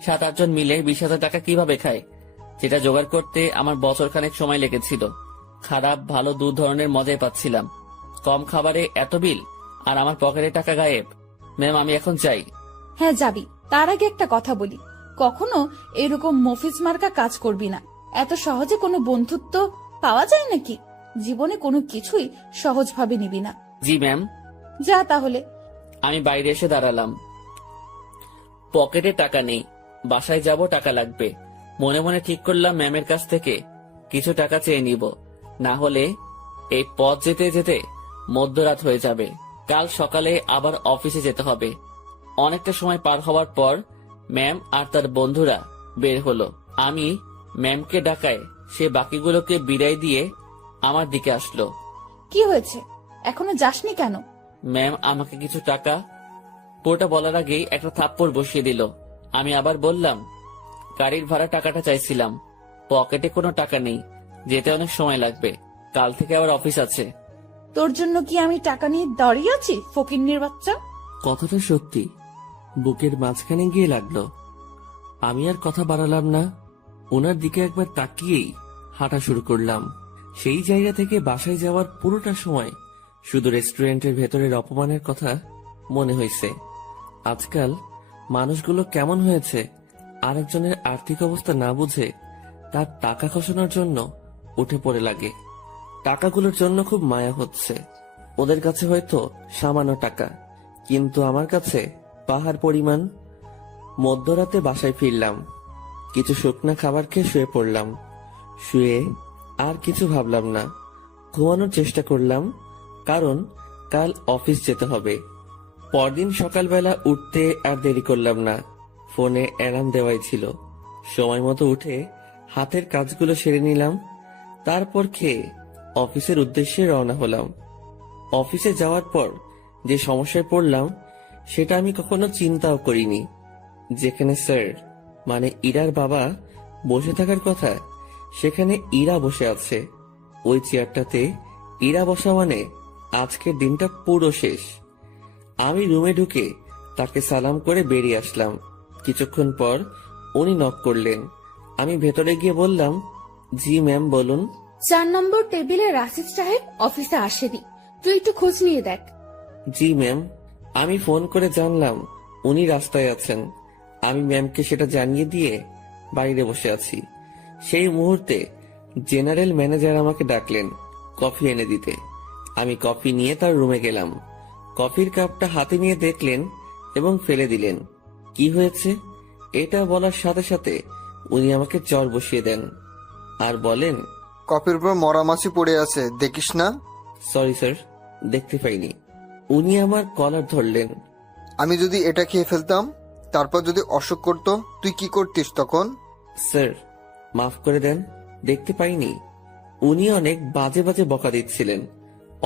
7-8 জন মিলে 20,000 টাকা কিভাবে খায়, যেটা জোগাড় করতে আমার বছরখানেক সময় লেগেছিল। খারাপ ভালো দু ধরনের মজাই পাচ্ছিলাম। কম খাবারে এত বিল, আর আমার পকেটে টাকা গায়েব। ম্যাম আমি এখন চাই। হ্যাঁ যাবি, তার আগে একটা কথা বলি, কখনো এরকম মফিজ মার্কা কাজ করবি না। এত সহজে কোনো বন্ধুত্ব পাওয়া যায় নাকি? জীবনে কোনো কিছুই সহজভাবে নিবি না। জি ম্যাম। যা তাহলে। আমি বাইরে এসে দাঁড়ালাম। পকেটে টাকা নেই, বাসায় যাব টাকা লাগবে। মনে মনে ঠিক করলাম ম্যামের কাছ থেকে কিছু টাকা চেয়ে নিব, না হলে এই পথ যেতে যেতে মধ্যরাত হয়ে যাবে। কাল সকালে আবার অফিসে যেতে হবে। অনেকটা সময় পার হওয়ার পর ম্যাম আর তার বন্ধুরা বের হলো। আমি ম্যামকে ডাকায় সে বাকিগুলোকে বিদায় দিয়ে আমার দিকে আসলো। কি হয়েছে, এখনো যাসনি কেন? ম্যাম আমাকে কিছু টাকা, পুরোটা বলার আগেই একটা থাপ্পড় বসিয়ে দিল। আমি আবার বললাম, গাড়ির ভাড়া টাকাটা চাইছিলাম, পকেটে কোনো টাকা নেই, যেতে অনেক সময় লাগবে, কাল থেকে আবার অফিস আছে। তোর জন্য কি আমি টাকা নিয়ে দাঁড়িয়ে আছি, ফকিন্নির বাচ্চা? কথাটা সত্যি বুকের মাঝখানে গিয়ে লাগলো। আমি আর কথা বাড়ালাম না, ওনার দিকে একবার তাকিয়েই হাঁটা শুরু করলাম। সেই জায়গা থেকে বাসায় যাওয়ার পুরোটা সময় শুধু রেস্টুরেন্টের ভেতরের অপমানের কথা মনে হয়েছে। আজকাল মানুষগুলো কেমন হয়েছে, আরেকজনের আর্থিক অবস্থা না বুঝে তার টাকা খসানোর জন্য উঠে পড়ে লাগে। টাকাগুলোর জন্য খুব মায়া হচ্ছে। ওদের কাছে হয়তো সামান্য টাকা, কিন্তু আমার কাছে পাহাড় পরিমাণ। মধ্যরাতে বাসায় ফিরলাম, কিছু শুকনা খাবার খেয়ে শুয়ে পড়লাম। শুয়ে আর কিছু ভাবলাম না, ঘুমানোর চেষ্টা করলাম, কারণ কাল অফিস যেতে হবে। পরদিন সকালবেলা উঠতে আর দেরি করলাম না, ফোনে অ্যালার্ম দেওয়াই ছিল। সময় মতো উঠে হাতের কাজগুলো সেরে নিলাম, তারপর খেয়ে অফিসের উদ্দেশ্যে রওনা হলাম। অফিসে যাওয়ার পর যে সমস্যায় পড়লাম সেটা আমি কখনো চিন্তাও করিনি। যেখানে স্যার মানে ইরার বাবা বসে থাকার কথা, সেখানে ইরা বসে আছে। ওই চেয়ারটাতে ইরা বসা মানে আজকের দিনটা পুরো শেষ। আমি রুমে ঢুকে তাকে সালাম করে বেরিয়ে আসলাম। কিছুক্ষণ পর উনি নক করলেন। আমি ভেতরে গিয়ে বললাম, জি ম্যাম বলুন। 4 নম্বর টেবিলে রাশিদ সাহেব অফিসে আসেনি, তুই একটু খোঁজ নিয়ে দেখ। জি ম্যাম। আমি ফোন করে জানলাম উনি রাস্তায় আছেন। আমি ম্যামকে সেটা জানিয়ে দিয়ে বাইরে বসে আছি। সেই মুহূর্তে জেনারেল ম্যানেজার আমাকে ডাকলেন কফি এনে দিতে। আমি কফি নিয়ে তার রুমে গেলাম। কফির কাপটা হাতে নিয়ে দেখলেন এবং ফেলে দিলেন। কি হয়েছে এটা বলার সাথে সাথে উনি আমাকে চর বসিয়ে দেন আর বলেন, কফির উপর মরা মাছি পড়ে আছে, দেখিস না? সরি স্যার, দেখতে পাইনি। উনি আমার কলার ধরলেন। আমি যদি এটা খেয়ে ফেলতাম, তারপর যদি অসুখ করতো, তুই কি করতিস তখন? স্যার মাফ করে দেন, দেখতে পাইনি। উনি অনেক বাজে বাজে বকা দিচ্ছিলেন।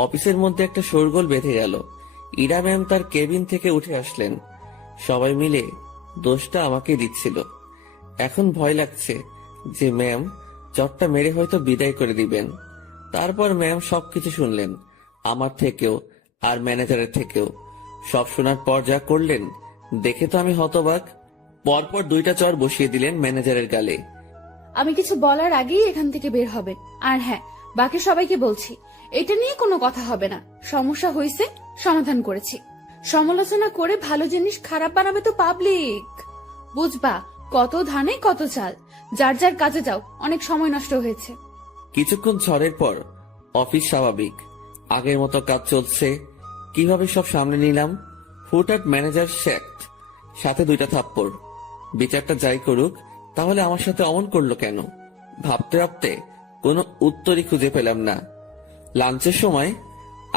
অফিসের মধ্যে একটা শোরগোল বেঁধে গেল। ইরা ম্যাম তার কেবিন থেকে উঠে আসলেন। সবাই মিলে দোষটা আমাকে দিচ্ছিল। এখন ভয় লাগছে যে ম্যাম চটটা মেরে হয়তো বিদায় করে দিবেন। তারপর ম্যাম সবকিছু শুনলেন, আমার থেকেও আর ম্যানেজারের থেকেও। সব শোনার পর যা করলেন দেখে তো আমি হতবাক। পরপর 2টা চর বসিয়ে দিলেন ম্যানেজারের গালে। আমি কিছু বলার আগেই এখান থেকে বের হবেন। আর হ্যাঁ, বাকি সবাইকে বলছি, এটা নিয়ে কোনো কথা হবে না। সমস্যা হয়েছে, সমাধান করেছি। সমালোচনা করে ভালো জিনিস খারাপ বানাবে তো পাবলিক। বুঝবা, কত ধানে কত চাল। যার যার কাজে যাও, অনেক সময় নষ্ট হয়েছে। কিছুক্ষণ ঝড়ের পর অফিস স্বাভাবিক, আগের মতো কাজ চলছে। কিভাবে সব সামনে নিলাম, হুটহাট ম্যানেজার শেখট, সাথে 2টা থাপ্পড়। বিচারটা যাই করুক, তাহলে আমার সাথে অমন করলো কেন? ভাবতে ভাবতে কোনো উত্তরই খুঁজে পেলাম না। লাঞ্চের সময়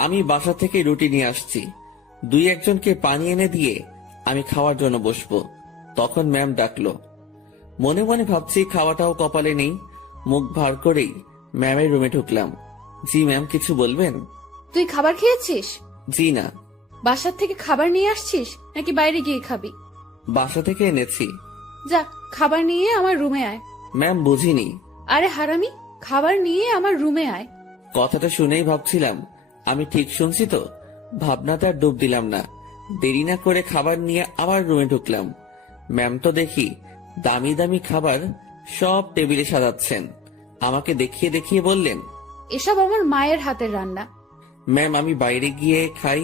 আমি বাসা থেকে রুটি নিয়ে আসছি। 2-1জনকে পানি এনে দিয়ে আমি খাওয়ার জন্য বসবো। তখন ম্যাম ডাকলো। মনে মনে ভাবছি খাওয়াটাও কপালে নেই। মুখ ভার করেই ম্যামের রুমে ঢুকলাম। জি ম্যাম, কিছু বলবেন? তুই খাবার খেয়েছিস? জি না। বাসার থেকে খাবার নিয়ে আসছিস নাকি বাইরে গিয়ে খাবি? বাসা থেকে এনেছি। যা, খাবার নিয়ে আমার রুমে আয়। ম্যাম, বুঝিনি। আরে হারামি, খাবার নিয়ে আমার রুমে আয়। কথাটা শুনেই ভাবছিলাম আমি ঠিক শুনছি তো। ভাবনাতে আর ডুব দিলাম না। দেরি না করে খাবার নিয়ে আবার রুমে ঢুকলাম। ম্যাম তো দেখি দামি দামি খাবার সব টেবিলে সাজাচ্ছেন। আমাকে দেখিয়ে দেখিয়ে বললেন, এসব আমার মায়ের হাতের রান্না। ম্যাম, আমি বাইরে গিয়ে খাই,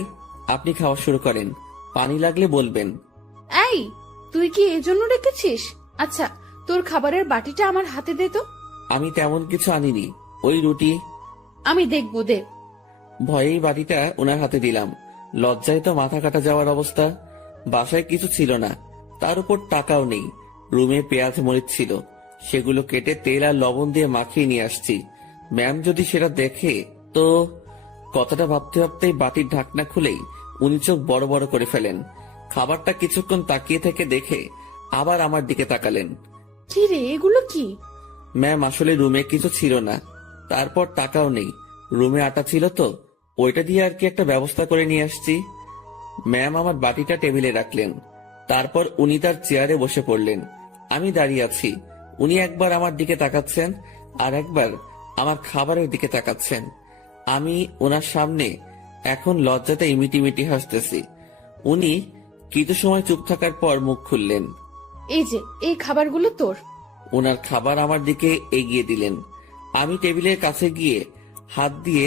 আপনি খাওয়া শুরু করেন। পানি লাগলে বলবেন। এই, তুই কি এজন্য রেখেছিস? আচ্ছা, তোর খাবারের বাটিটা আমার হাতে দে তো। আমি তেমন কিছু আনিনি, ওই রুটি। আমি দেখবো, দে। ভয়েই বাটিটা ওনার হাতে দিলাম। লজ্জায় তো মাথা কাটা যাওয়ার অবস্থা। বাসায় কিছু ছিল না, তার উপর টাকাও নেই। রুমে পেঁয়াজ মরিচ ছিল, সেগুলো কেটে তেল আর লবণ দিয়ে মাখিয়ে নিয়ে আসছি। ম্যাম যদি সেটা দেখে তো। কথাটা ভাবতে ভাবতেই বাটির ঢাকনা খুলেই উনি চোখ বড় বড় করে ফেলেন। খাবারটা কিছুক্ষণ তাকিয়ে থেকে দেখে আবার আমার দিকে তাকালেন। কি রে, এগুলো কি? ম্যাম, আসলে রুমে কিছু ছিল না, তারপর টাকাও নেই। রুমে আটা ছিল তো, ওইটা দিয়ে আর কি একটা ব্যবস্থা করে নিয়ে আসছি। ম্যাম আমার বাটিটা টেবিলে রাখলেন। তারপর উনি তার চেয়ারে বসে পড়লেন। আমি দাঁড়িয়ে আছি। উনি একবার আমার দিকে তাকাচ্ছেন, আর একবার আমার খাবারের দিকে তাকাচ্ছেন। আমি ওনার সামনে এখন লজ্জাতে ইমিটিমিটি হাসতেছি। উনি কিছু সময় চুপ থাকার পর মুখ খুললেন। এই যে, এই খাবারগুলো তোর। ওনার খাবার আমার দিকে এগিয়ে দিলেন। আমি টেবিলের কাছে গিয়ে হাত দিয়ে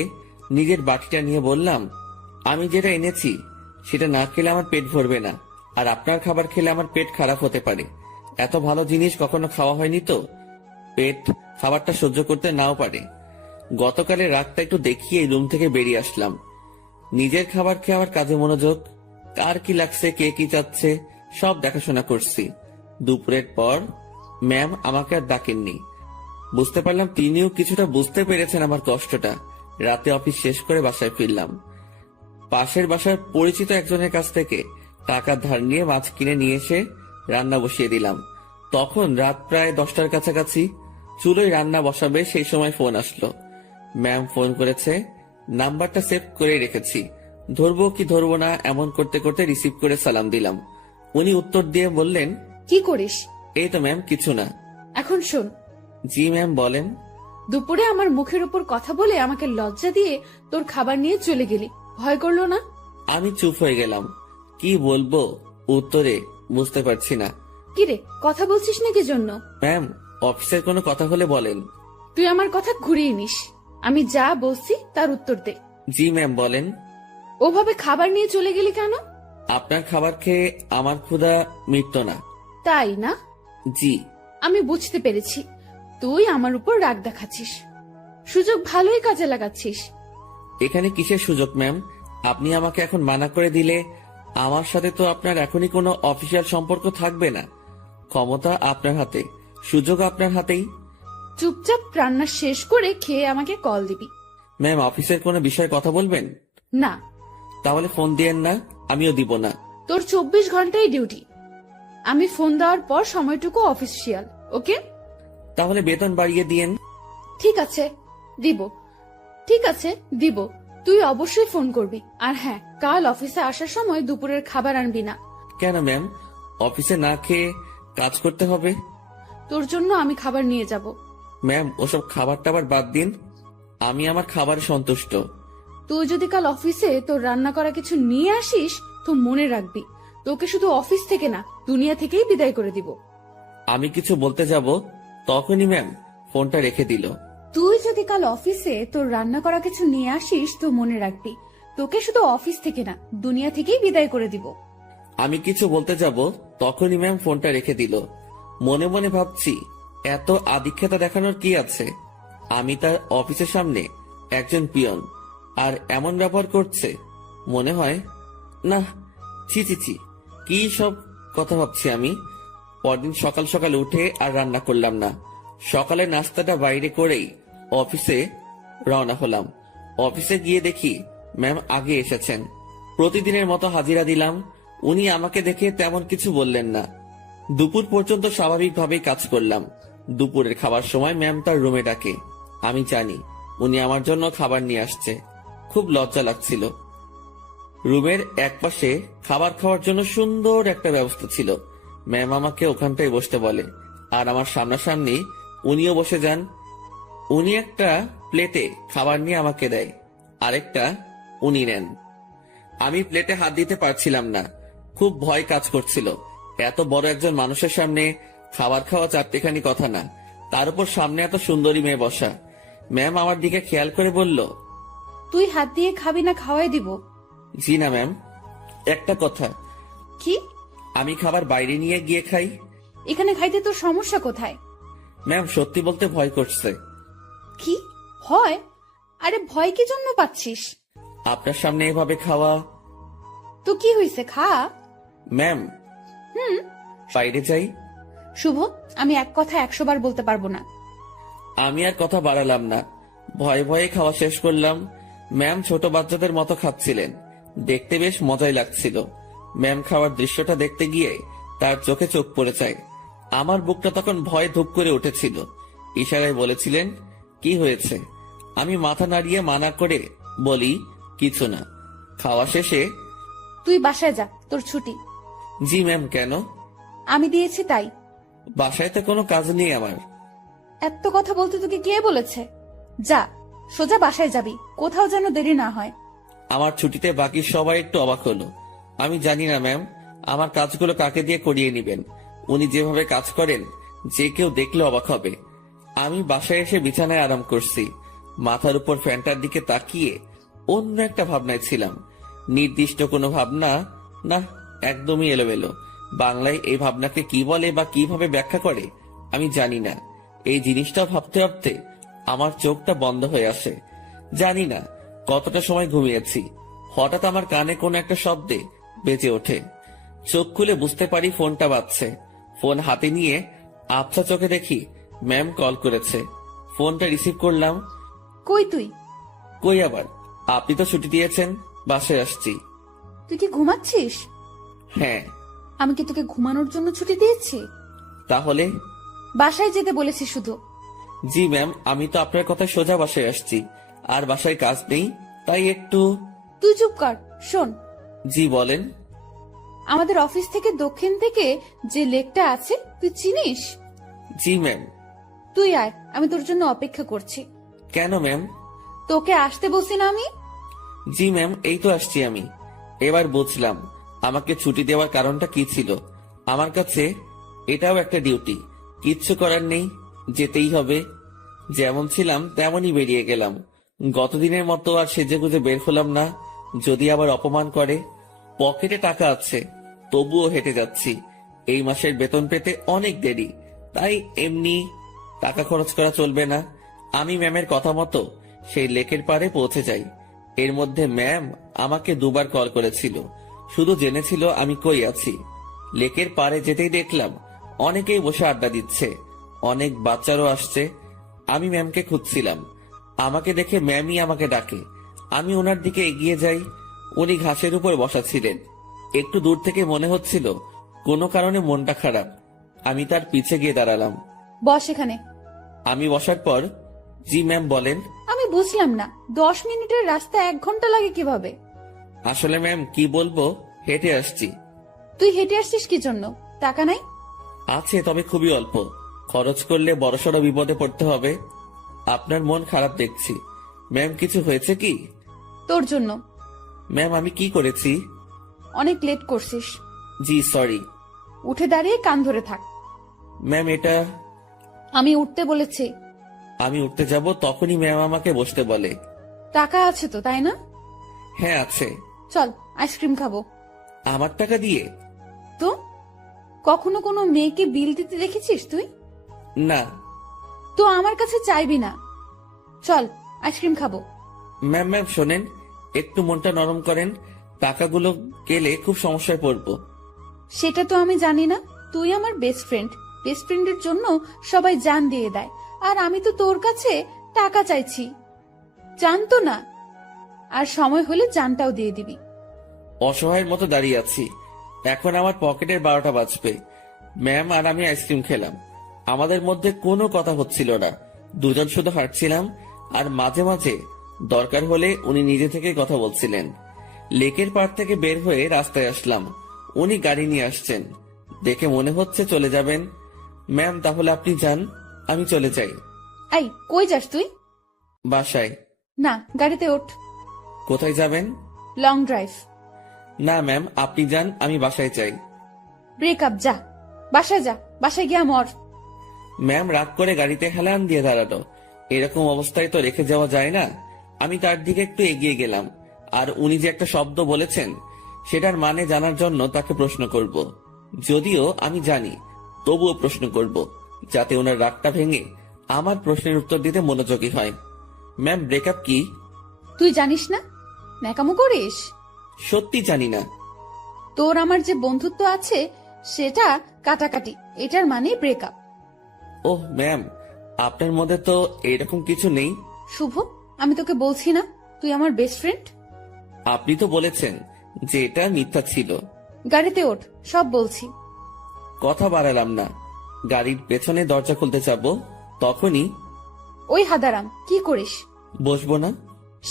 নিজের বাটিটা নিয়ে বললাম, আমি যেটা এনেছি সেটা না খেলে আমার পেট ভরবে না, আর আপনার খাবার খেলে আমার পেট খারাপ হতে পারে। এত ভালো জিনিস কখনো খাওয়া হয়নি তো, পেট খাবারটা সহ্য করতে নাও পারে। গতকালের রাতটা একটু দেখিয়ে রুম থেকে বেরিয়ে আসলাম। নিজের খাবার খেয়ে আমার কাজে মনোযোগ। কার কি লাগছে, কে কি চাচ্ছে, সব দেখাশোনা করছি। দুপুরের পর ম্যাম আমাকে আর ডাকেননি। বুঝতে পারলাম তিনিও কিছুটা বুঝতে পেরেছেন আমার কষ্টটা। রাতে অফিস শেষ করে বাসায় ফিরলাম। পাশের বাসার পরিচিত একজনের কাছ থেকে টাকা ধার নিয়ে মাছ কিনে নিয়ে এসে রান্না বসিয়ে দিলাম। তখন রাত প্রায় 10টার কাছাকাছি। চুলোয় রান্না বসাবে সেই সময় ফোন আসলো। ম্যাম ফোন করেছে, নাম্বারটা সেভ করে রেখেছি। ধরবো কি ধরবো না এমন করতে করতে রিসিভ করে সালাম দিলাম। উনি উত্তর দিয়ে বললেন, কি করিস? এই তো ম্যাম, কিছু না। এখন শোন। জি ম্যাম, বলেন। দুপুরে আমার মুখের উপর কথা বলে আমাকে লজ্জা দিয়ে তোর খাবার নিয়ে চলে গেলি, ভয় করলো না? আমি চুপ হয়ে গেলাম। কি বলবো উত্তরে বুঝতে পারছি না। কিরে, কথা বলছিস না কি জন্য? ম্যাম, অফিসের কোনো কথা হলে বলেন। তুই আমার কথা ঘুরিয়ে নিস। আমি যা বলছি তার উত্তর দে। জি ম্যাম, বলেন। ওভাবে খাবার নিয়ে চলে গেলি কেন? আপনার খাবার খেয়ে আমার ক্ষুধা মিটত না। তাই না? জি। আমি বুঝতে পেরেছি, তুই আমার উপর রাগ দেখাচ্ছিস। সুযোগ ভালোই কাজে লাগাচ্ছিস। এখানে কিসের সুযোগ ম্যাম? আপনি আমাকে এখন মানা করে দিলে আমার সাথে তো আপনার এখনই কোনো অফিসিয়াল সম্পর্ক থাকবে না। ক্ষমতা আপনার হাতে, সুযোগ আপনার হাতেই। চুপচাপ রান্না শেষ করে খেয়ে আমাকে কল দিবি। ম্যাম, অফিসের কোনো বিষয়ে কথা বলবেন? না। তাহলে ফোন দিয়েন না, আমিও দিব না। তোর 24 ঘন্টাই ডিউটি। আমি ফোন দেওয়ার পর সময়টুকু অফিসিয়াল, ওকে? তাহলে বেতন বাড়িয়ে দিয়েন। ঠিক আছে, দিব। ঠিক আছে, দিব। তুই অবশ্যই ফোন করবি। আর হ্যাঁ, কাল অফিসে আসার সময় দুপুরের খাবার আনবি না। কেন ম্যাম? অফিসে না খেয়ে কাজ করতে হবে? তোর জন্য আমি খাবার নিয়ে যাব। ম্যাম, ওসব খাবার টাবার বাদ দিন, আমি আমার খাবারে সন্তুষ্ট। তুই যদি কাল অফিসে তোর রান্না করা কিছু নিয়ে আসিস তো মনে রাখবি, তোকে শুধু অফিস থেকে না, দুনিয়া থেকেই বিদায় করে দিব। আমি কিছু বলতে যাব তখনই ম্যাম ফোনটা রেখে দিল। তুই যদি কাল অফিসে তোর রান্না করা কিছু নিয়ে আসিস তো মনে রাখবি, তোকে শুধু অফিস থেকে না, দুনিয়া থেকেই বিদায় করে দিব। আমি কিছু বলতে যাব তখনই ম্যাম ফোনটা রেখে দিল। মনে মনে ভাবছি, এত আদিক্ষেতা দেখানোর কি আছে? আমি তার অফিসের সামনে একজন পিয়ন, আর এমন ব্যবহার করছে। মনে হয় না, ছি ছি ছি, কি সব কথা ভাবছি আমি। পরদিন সকাল সকাল উঠে আর রান্না করলাম না। সকালে নাস্তাটা বাইরে করেই অফিসে রওনা হলাম। অফিসে গিয়ে দেখি ম্যাম আগে এসেছেন। প্রতিদিনের মতো হাজিরা দিলাম। উনি আমাকে দেখে তেমন কিছু বললেন না। দুপুর পর্যন্ত স্বাভাবিকভাবেই কাজ করলাম। দুপুরের খাবার সময় ম্যাম তার রুমে ডাকে। আমি জানি উনি আমার জন্য খাবার নিয়ে আসছে। খুব লজ্জা লাগছিল। রুমের একপাশে খাবার খাওয়ার জন্য সুন্দর একটা ব্যবস্থা ছিল। ম্যাম আমাকে ওখানটায় বসতে বলে, আর আমার সামনাসামনি উনিও বসে যান। উনি একটা প্লেটে খাবার নিয়ে আমাকে দেয়, আরেকটা উনি নেন। আমি প্লেটে হাত দিতে পারছিলাম না, খুব ভয় কাজ করছিল। এত বড় একজন মানুষের সামনে খাবার খাওয়া চারটেখানি কথা না, তার উপর সামনে এত সুন্দরী মেয়ে বসা। ম্যাম আমার দিকে খেয়াল করে বলল, তুই হাত দিয়ে খাবি না খাওয়াই দিব? জি না ম্যাম। একটা কথা, কি? আমি খাবার বাইরে নিয়ে গিয়ে খাই। এখানে খাইতে তোর সমস্যা কোথায়? ম্যাম সত্যি বলতে ভয় করছে। কি ভয়? আরে ভয় কি জন্য পাচ্ছিস? আপনার সামনে এভাবে খাওয়া। তো কি হয়েছে, খা। ম্যাম, বাইরে যাই। শুভ, আমি এক কথা 100 বার বলতে পারবো না। আমি আর কথা বাড়ালাম না, ভয়ে ভয়ে খাওয়া শেষ করলাম। ম্যাম ছোট বাচ্চাদের মতো খাচ্ছিলেন, দেখতে বেশ মজাই লাগছিল। ম্যাম খাওয়ার দৃশ্যটা দেখতে গিয়ে তার চোখে চোখ পড়ে যায়। আমার বুকটা তখন ভয়ে ধুপ করে উঠেছিল। ইশারায় বলেছিলেন, কি হয়েছে? আমি মাথা নাড়িয়ে মানা করে বলি, কিছু না। খাওয়া শেষে, তুই বাসায় যা, তোর ছুটি। জি ম্যাম। কেন? আমি দিয়েছি তাই। বাসায় তো কোনো কাজ নেই আমার। এত কথা বলতে তোকে কে বলেছে? যা, সোজা বাসায় যাবি, কোথাও যেন দেরি না হয়। আমার ছুটিতে বাকি সবাই একটু অবাক হলো। আমি জানি না ম্যাম, আমার কাজগুলো কাকে দিয়ে করিয়ে নিবেন। উনি যেভাবে কাজ করেন, যে কেউ দেখলে অবাক হবে। আমি বাসায় এসে বিছানায় আরাম করছি। মাথার উপর ফ্যানটার দিকে তাকিয়ে অন্য একটা ভাবনায় ছিলাম। নির্দিষ্ট কোনো ভাবনা না, একদমই এলোমেলো। বাংলায় এই ভাবনাকে কি বলে বা কিভাবে ব্যাখ্যা করে আমি জানি না। এই জিনিসটা ভাবতে ভাবতে আমার চোখটা বন্ধ হয়ে আসে। জানি না কতটা সময় ঘুমিয়েছি। হঠাৎ আমার কানে কোনো একটা শব্দে বেজে ওঠে। চোখ খুলে বুঝতে পারি ফোনটা বাজছে। ফোন হাতে নিয়ে আবছা চোখে দেখি ম্যাম কল করেছে। ফোনটা রিসিভ করলাম। কই তুই? কই আবার, আপনি তো ছুটি দিয়েছেন, বাসায় আসছি। তুই কি ঘুমাচ্ছিস? হ্যাঁ। আমি কি তোকে ঘুমানোর জন্য ছুটি দিয়েছি? তাহলে? বাসায় যেতে বলেছি শুধু। জি ম্যাম, আমি তো আপনার কথায় সোজা বাসায় আসছি। আর বাসায় কাজ নেই, তাই একটু। তুই চুপ কর। শোন, জি বলেন। আমাদের অফিস থেকে দক্ষিণ থেকে যে লেকটা আছে, তুই চিনিস? জি ম্যাম। তুই আয়, আমি তোর জন্য অপেক্ষা করছি। কেন ম্যাম? তোকে আসতে বলছি না আমি? জি ম্যাম, এই তো আসছি আমি। এবার বুঝলাম আমাকে ছুটি দেওয়ার কারণটা কি ছিল। আমার কাছে এটাও একটা ডিউটি, কিচ্ছু করার নেই, যেতেই হবে। যেমন ছিলাম তেমনই বেরিয়ে গেলাম। গতদিনের মতো আর সেজেগুজে বের হলাম না, যদি আবার অপমান করে। পকেটে টাকা আছে, তবুও হেঁটে যাচ্ছি। এই মাসের বেতন পেতে অনেক দেরি, তাই এমনি টাকা খরচ করা চলবে না। আমি ম্যামের কথা মতো সেই লেকের পাড়ে পৌঁছে যাই। এর মধ্যে ম্যাম আমাকে 2 বার কল করেছিল, শুধু জেনেছিল আমি কই আছি। লেকের পাড়ে যেতেই দেখলাম অনেকেই বসে আড্ডা দিচ্ছে, অনেক বাচ্চারও আসছে। আমি ম্যামকে খুঁজছিলাম, আমাকে দেখে ম্যামই আমাকে ডাকে। আমি ওনার দিকে এগিয়ে যাই। উনি ঘাসের উপর বসা ছিলেন। একটু দূর থেকে মনে হচ্ছিল কোনো কারণে মনটা খারাপ। আমি তার পিছে গিয়ে দাঁড়ালাম। বস এখানে। আমি বসার পর, জি ম্যাম বলেন। আমি বুঝলাম না, 10 মিনিটের রাস্তা 1 ঘন্টা লাগে কিভাবে? আসলে ম্যাম কি বলবো, হেঁটে আসছি। তুই হেঁটে আসছিস কি জন্য? টাকা নাই? আছে, তবে খুবই অল্প। খরচ করলে বড়সড় বিপদে পড়তে হবে। আপনার মন খারাপ দেখছি। ম্যাম কিছু হয়েছে কি? তোর জন্য। ম্যাম আমি কি করেছি? অনেক লেট করছিস। জি সরি। উঠে দাঁড়িয়ে কান ধরে থাক। ম্যাম এটা। আমি উঠতে বলেছি। আমি উঠতে যাব তখনই ম্যাম আমাকে বসতে বলে। টাকা আছে তো, তাই না? হ্যাঁ আছে। চল আইসক্রিম খাবো। আমার টাকা দিয়ে? তো কখনো কোনো মেয়েকে বিল দিতে দেখেছিস তুই? না। তো আমার কাছে চাইবি না। চল আইসক্রিম খাবো। ম্যাম ম্যাম শোনেন, একটু মনটা নরম করেন, টাকাগুলো গেলে খুব সমস্যায় পড়বো। সেটা তো আমি জানি না। তুই আমার বেস্ট ফ্রেন্ড, বেস্ট ফ্রেন্ডের জন্য সবাই জান দিয়ে দেয়, আর আমি তো তোর কাছে টাকা চাইছি। জানতো না, আর সময় হলে জানটাও দিয়ে দিবি। অসহায়ের মতো দাঁড়িয়ে আছি, এখন আমার পকেটের 12টা বাজবে। ম্যাম আর আমি আইসক্রিম খেলাম, আমাদের মধ্যে কোনো কথা হচ্ছিল না, দুজন শুধু হাঁটছিলাম, আর মাঝে মাঝে দরকার হলে উনি নিজে থেকে কথা বলছিলেন। লেকের পাড় থেকে বের হয়ে রাস্তায় আসলাম, উনি গাড়ি নিয়ে আসছেন, দেখে মনে হচ্ছে চলে যাবেন। ম্যাম তাহলে আপনি যান, আমি চলে যাই। এই কই যাস তুই? বাসায়। না, গাড়িতে ওঠ। কোথায় যাবেন? Long drive. না ম্যাম আপনি যান, আমি বাসায় চাই। ব্রেকআপ, যা বাসায় যা, বাসায় গিয়া মর। ম্যাম রাগ করে গাড়িতে হেলান দিয়ে দাঁড়ালো। এরকম অবস্থায় তো রেখে যাওয়া যায় না। আমি তার দিকে একটু এগিয়ে গেলাম, আর উনি যে একটা শব্দ বলেছেন সেটার মানে জানার জন্য তাকে প্রশ্ন করব। যদিও আমি জানি, তবুও প্রশ্ন করব, যাতে ওনার রাগটা ভেঙে আমার প্রশ্নের উত্তর দিতে মনোযোগী হয়। ম্যাম ব্রেকআপ কি? তুই জানিস না? ন্যাকামো করিস? সত্যি জানি না। তোর আমার যে বন্ধুত্ব আছে সেটা কাটাকাটি, এটার মানে ব্রেকআপ। ওহ ম্যাম, আপনার মধ্যে তো এরকম কিছু নেই। শুভ, আমি তোকে বলছি না তুই আমার বেস্ট ফ্রেন্ড? আপনি তো বলেছেন যে এটা মিথ্যা ছিল। গাড়িতে ওঠ, সব বলছি। কথা বাড়ালাম না, গাড়ির পেছনে দরজা খুলতে যাব, তখনই ওই হাদারাম, কি করিস? বসবো না?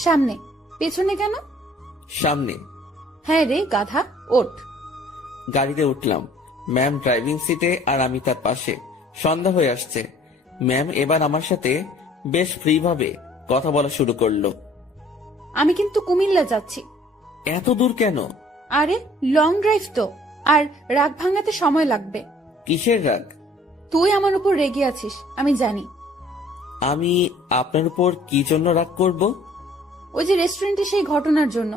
সামনে। পেছনে কেন? সামনে। হ্যাঁ রে গাধা, ওঠ। গাড়িতে উঠলাম, ম্যাম ড্রাইভিং সিটে আর আমি তার পাশে। সন্ধ্যা হয়ে আসছে, ম্যাম এবার আমার সাথে বেশ ফ্রি ভাবে কথা বলা শুরু করলো। আমি কিন্তু কুমিল্লা যাচ্ছি। এত দূর কেন? আরে লং ড্রাইভ তো, আর রাগ ভাঙাতে সময় লাগবে। কিসের রাগ? তুই আমার উপর রেগে আছিস, আমি জানি। আমি আপনার উপর কি জন্য রাগ করব? ওই যে রেস্টুরেন্টে সেই ঘটনার জন্য।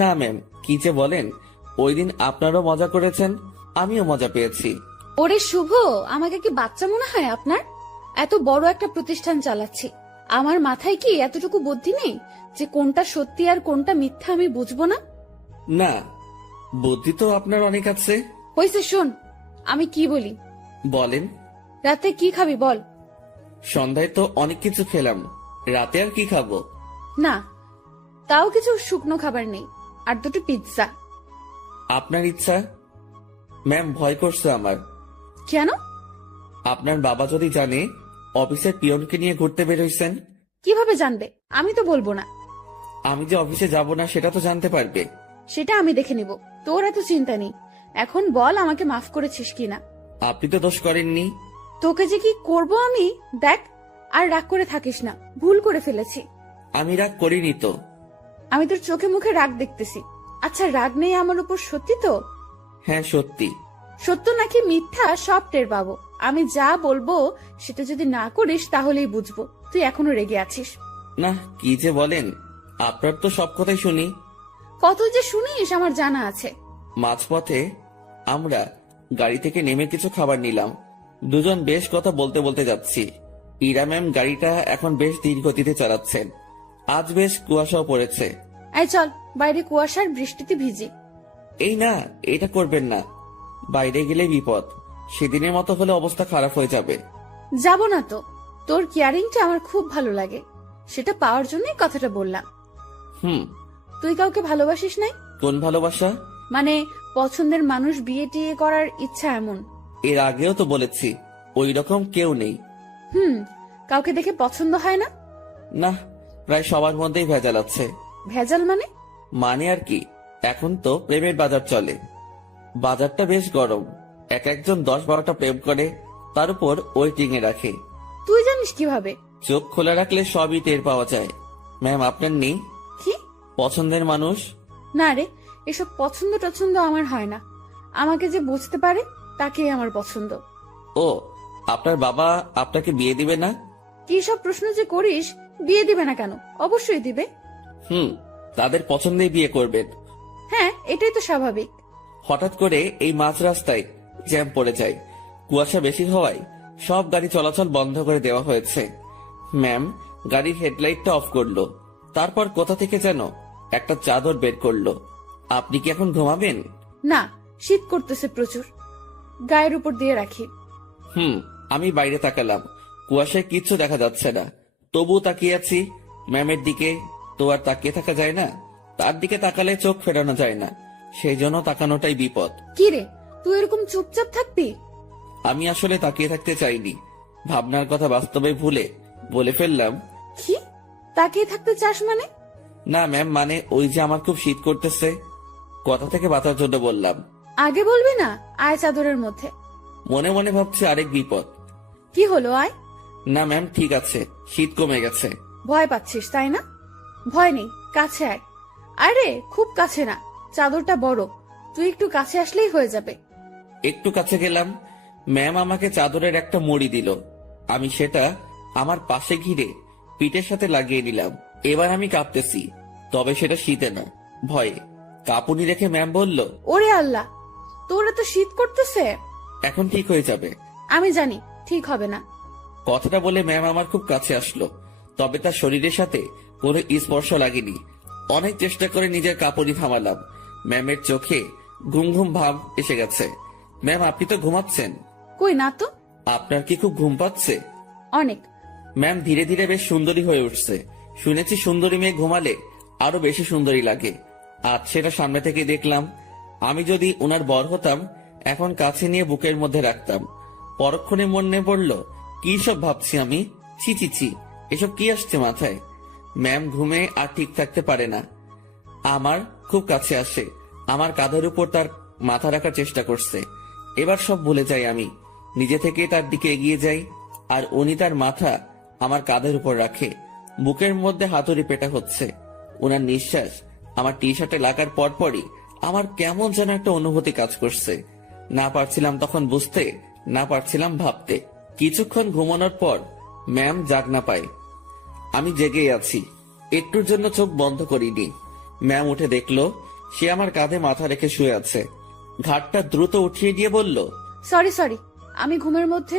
না ম্যাম, কি যে বলেন, ওই দিন আপনারও মজা করেছেন, আমিও মজা পেয়েছি। ওরে শুভ, আমাকে কি বাচ্চা মনে হয় আপনার? এত বড় একটা প্রতিষ্ঠান চালাচ্ছি, আমার মাথায় কি এতটুকু বুদ্ধি নেই যে কোনটা সত্যি আর কোনটা মিথ্যা আমি বুঝবো না? না, বুদ্ধি তো আপনার অনেক আছে। হইছে, শোন আমি কি বলি। বলেন। রাতে কি খাবি বল? সন্ধ্যায় তো অনেক কিছু খেলাম, রাতে আর কি খাবো? না, তাও কিছু শুকনো খাবার নেই, আর দুটো পিৎজা। আপনার ইচ্ছা। ম্যাম ভয় করছে আমার। কেন? আপনার বাবা যদি জানে অফিসের পিয়নকে নিয়ে ঘুরতে বেরোইছেন। কিভাবে জানবে? আমি তো বলবো না। আমি যে অফিসে যাব না সেটা তো জানতে পারবে। সেটা আমি দেখে নিব, তোর এত চিন্তা নেই। এখন বল আমাকে মাফ করেছিস কিনা। আপনি তো দোষ করেননি। তোকে যে কি করব আমি, দেখ। আর রাগ করে থাকিস না, ভুল করে ফেলেছি। আমি রাগ করিনি তো। আমি তোর চোখে মুখে রাগ দেখতেছি। আচ্ছা, রাগ নেই আমার উপর, সত্যি তো? হ্যাঁ সত্যি। সত্য নাকি মিথ্যা সব টের পাবো। আমি যা বলবো সেটা যদি না করিস তাহলেই বুঝবো তুই এখনো রেগে আছিস। না, কি যে বলেন, আপনার তো সব কথাই শুনি। কত যে শুনিস আমার জানা আছে। মাঝপথে আমরা গাড়ি থেকে নেমে কিছু খাবার নিলাম, দুজন বেশ কথা বলতে বলতে যাচ্ছি। ইরা ম্যাম গাড়িটা এখন বেশ ধীর গতিতে চালাচ্ছেন, আজ বেশ কুয়াশাও পড়েছে। এই চল, বাইরে কুয়াশার বৃষ্টিতে ভিজি। এই না, এটা করবেন না, বাইরে গেলে বিপদ, সেদিনের মতো হলে অবস্থা খারাপ হয়ে যাবে। যাব না তো, তোর কেয়ারিংটা আমার খুব ভালো লাগে, সেটা পাওয়ার জন্যই কথাটা বললাম। তুই কাউকে ভালোবাসিস নাই? কোন ভালোবাসা? মানে পছন্দের মানুষ বিয়ে টিয়ে করার ইচ্ছা এমন? এর আগেও তো বলেছি ওই রকম কেউ নেই। কাউকে দেখে পছন্দ হয় না? না, প্রায় সবার মধ্যেই ভেজাল আছে। ভেজাল মানে? মানে আর কি, এখন তো প্রেমের বাজার চলে, বাজারটা বেশ গরম, এক একজন 10-12টা প্রেম করে, তার উপর ওয়েটিং এ রাখে। তুই জানিস কিভাবে? চোখ খোলা রাখলে সবই টের পাওয়া যায়। ম্যাম আপনার নেই কি পছন্দের মানুষ? না রে, এসব পছন্দ টছন্দ আমার হয় না। আমাকে যে বুঝতে পারে তাকেই আমার পছন্দ। ও, আপনার বাবা আপনাকে বিয়ে দিবে না? কি সব প্রশ্ন যে করিস, বিয়ে দিবে না কেন? অবশ্যই দিবে। তাদের পছন্দেই বিয়ে করবেন। হ্যাঁ, এটাই তো স্বাভাবিক। হঠাৎ করে এই মাঝ রাস্তায় জ্যাম পড়ে যায়। কুয়াশা বেশি হওয়ায় সব গাড়ি চলাচল বন্ধ করে দেওয়া হয়েছে। ম্যাম গাড়ির হেডলাইটটা অফ করলো, তারপর কোথা থেকে যেন একটা চাদর বের করলো। আপনি কি এখন ঘুমাবেন? না, শীত করতেছে প্রচুর, গায়ের উপর দিয়ে রাখি। আমি বাইরে তাকালাম, কুয়াশায় কিচ্ছু দেখা যাচ্ছে না, তবুও তাকিয়ে আছি ম্যামের দিকে। তো আর তাকিয়ে থাকা যায় না, তার দিকে তাকালে চোখ ফেরানো যায় না, সেই জন্য তাকানোটাই বিপদ। কি রে, তুই এরকম চুপচাপ থাকবি? আমি আসলে তাকিয়ে থাকতে চাইনি, ভাবনার কথা বাস্তবে ভুলে বলে ফেললাম। কি তাকিয়ে থাকতে চাস মানে? না ম্যাম, মানে ওই যে আমার খুব শীত করতেছে, কথা থেকে বাঁচার জন্য বললাম। আগে বলবি না? আয় চাদরের মধ্যে। মনে মনে ভাবছি আরেক বিপদ। কি হলো, আয়। না ম্যাম, ঠিক আছে, শীত কমে গেছে। ভয় পাচ্ছিস তাই না? ভয় নেই, কাছে আয়। আরে খুব কাছে না, চাদরটা বড়, তুই একটু কাছে আসলেই হয়ে যাবে। একটু কাছে গেলাম, ম্যাম আমাকে চাদরের একটা মুড়ি দিল। আমি সেটা আমার পাশে ঘিরে পিঠের সাথে লাগিয়ে নিলাম। এবার আমি কাঁপতেছি, তবে সেটা শীতে না, ভয়ে। কাঁপুনি রেখে ম্যাম বলল, ওরে আল্লাহ, তোর এত শীত করতেছে। এখন ঠিক হয়ে যাবে। আমি জানি ঠিক হবে না। কথাটা বলে ম্যাম আমার খুব কাছে আসলো, তবে তার শরীরের সাথে কোনো স্পর্শ লাগেনি। অনেক চেষ্টা করে নিজের কাঁপুনি থামালাম। ম্যামের চোখে ঘুম ঘুম ভাব এসে গেছে। ম্যাম, আপনি তো ঘুমাচ্ছেন। কই না তো। আপনার কি খুব ঘুম পাচ্ছে? অনেক। ম্যাম ধীরে ধীরে বেশ সুন্দরী হয়ে উঠছে। শুনেছি সুন্দরী মেয়ে ঘুমালে আরো বেশি সুন্দরী লাগে। আজ সেটা সামনে থেকে দেখলাম। আমি যদি ওনার বর হতাম, এখন কাছে নিয়ে বুকের মধ্যে রাখতাম। পরক্ষণে মনে পড়ল, কি সব ভাবছি আমি। ছি ছি ছি, এসব কি আসছে মাথায়। ম্যাম ঘুমে আর ঠিক থাকতে পারে না, আমার খুব কাছে আসে, আমার কাঁধের উপর তার মাথা রাখার চেষ্টা করছে। এবার সব ভুলে যাই আমি, নিজে থেকে তার দিকে এগিয়ে যাই, আর উনি তার মাথা আমার কাঁধের উপর রাখে। বুকের মধ্যে হাতুড়ি পেটা হচ্ছে। ওনার নিঃশ্বাস আমার টি শার্টে লাগার পরপরই আমার কেমন যেন একটা অনুভূতি কাজ করছে। না পারছিলাম তখন বুঝতে, না পারছিলাম ভাবতে। কিছুক্ষণ ঘুমানোর পর ম্যাম জাগ না পায়, আমি জেগেই আছি। একটুর জন্য চোখ বন্ধ করিনি। ম্যাম উঠে দেখলো সে আমার কাঁধে মাথা রেখে শুয়ে আছে। ঘাটটা দ্রুত উঠিয়ে দিয়ে বলল, সরি, আমি ঘুমের মধ্যে।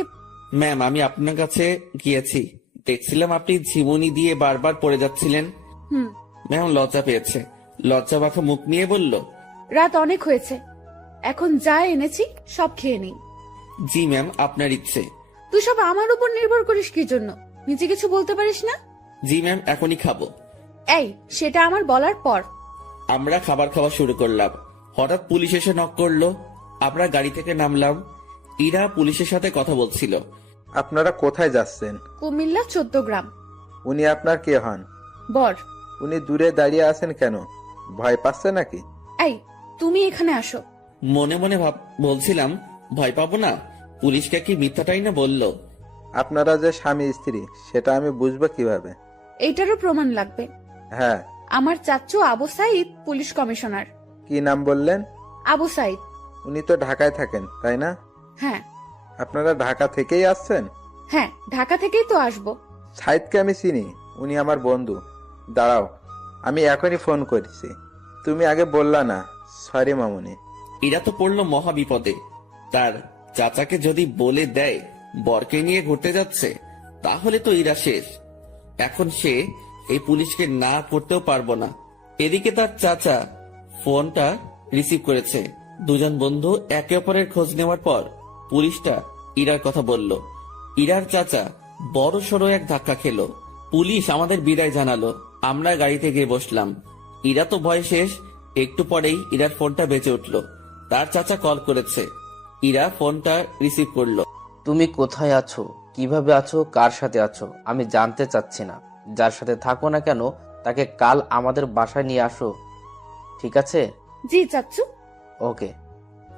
ম্যাম আমি আপনার কাছে গিয়েছি, দেখছিলাম আপনি ঝিমুনি দিয়ে বারবার পড়ে যাচ্ছিলেন। হুম। ম্যাম লজ্জা পেয়েছে, লজ্জা মাখা মুখ নিয়ে বলল, রাত অনেক হয়েছে, এখন যা এনেছি সব খেয়ে নেই। জি ম্যাম, আপনার ইচ্ছে। তুই সব আমার উপর নির্ভর করিস কি জন্য? নিজে কিছু বলতে পারিস না? জি ম্যাম, এখনই খাবো। এই, সেটা আমার বলার পর। আমরা খাবার খাওয়া শুরু করলাম। হঠাৎ পুলিশ এসে নক করলো। আমরা গাড়ি থেকে নামলাম। ইরা পুলিশের সাথে কথা বলছিল। আপনারা কোথায় যাচ্ছেন? কুমিল্লা 14 গ্রাম। উনি আপনার কে হন? বর। উনি দূরে দাঁড়িয়ে আছেন কেন? ভয় পাচ্ছে নাকি? এই, তুমি এখানে আসো। মনে মনে বলছিলাম, ভয় পাবো না, পুলিশকে কি মিথ্যাটাই না বললো। আপনারা যে স্বামী স্ত্রী সেটা আমি বুঝবো কিভাবে? এইটারও প্রমাণ লাগবে। হ্যাঁ। আমার চাচ্চু আবু সাইদ পুলিশ কমিশনার। কি নাম বললেন? আবু সাইদ। উনি তো ঢাকায় থাকেন তাই না? হ্যাঁ। আপনারা ঢাকা থেকেই আসছেন? হ্যাঁ, ঢাকা থেকেই তো আসবো। সাইদকে আমি চিনি, উনি আমার বন্ধু। দাঁড়াও, আমি এখনই ফোন করছি। তুমি আগে বললা না। সরি মামুনি। ইরা তো পড়লো মহা বিপদে। তার চাচাকে যদি বলে দেয় বরকে নিয়ে ঘুরতে যাচ্ছে, তাহলে তো ইরা শেষ। এখন সে এই পুলিশকে না করতেও পারবো না। এদিকে তার চাচা ফোনটা রিসিভ করেছে। দুজন বন্ধু একে অপরের খোঁজ নেওয়ার পর পুলিশটা ইরার কথা বলল। ইরার চাচা বড় সড়ো এক ধাক্কা খেলো। পুলিশ আমাদের বিদায় জানালো। আমরা গাড়িতে গিয়ে বসলাম। ইরা তো ভয় শেষ। একটু পরেই ইরার ফোনটা বেজে উঠলো। তার চাচা কল করেছে। ইরা ফোনটা রিসিভ করলো। তুমি কোথায় আছো, কিভাবে আছো, কার সাথে আছো আমি জানতে চাচ্ছি না। যার সাথে থাকো না কেন তাকে কাল আমাদের বাসায় নিয়ে আসো, ঠিক আছে? জি চাচ্চু। ওকে।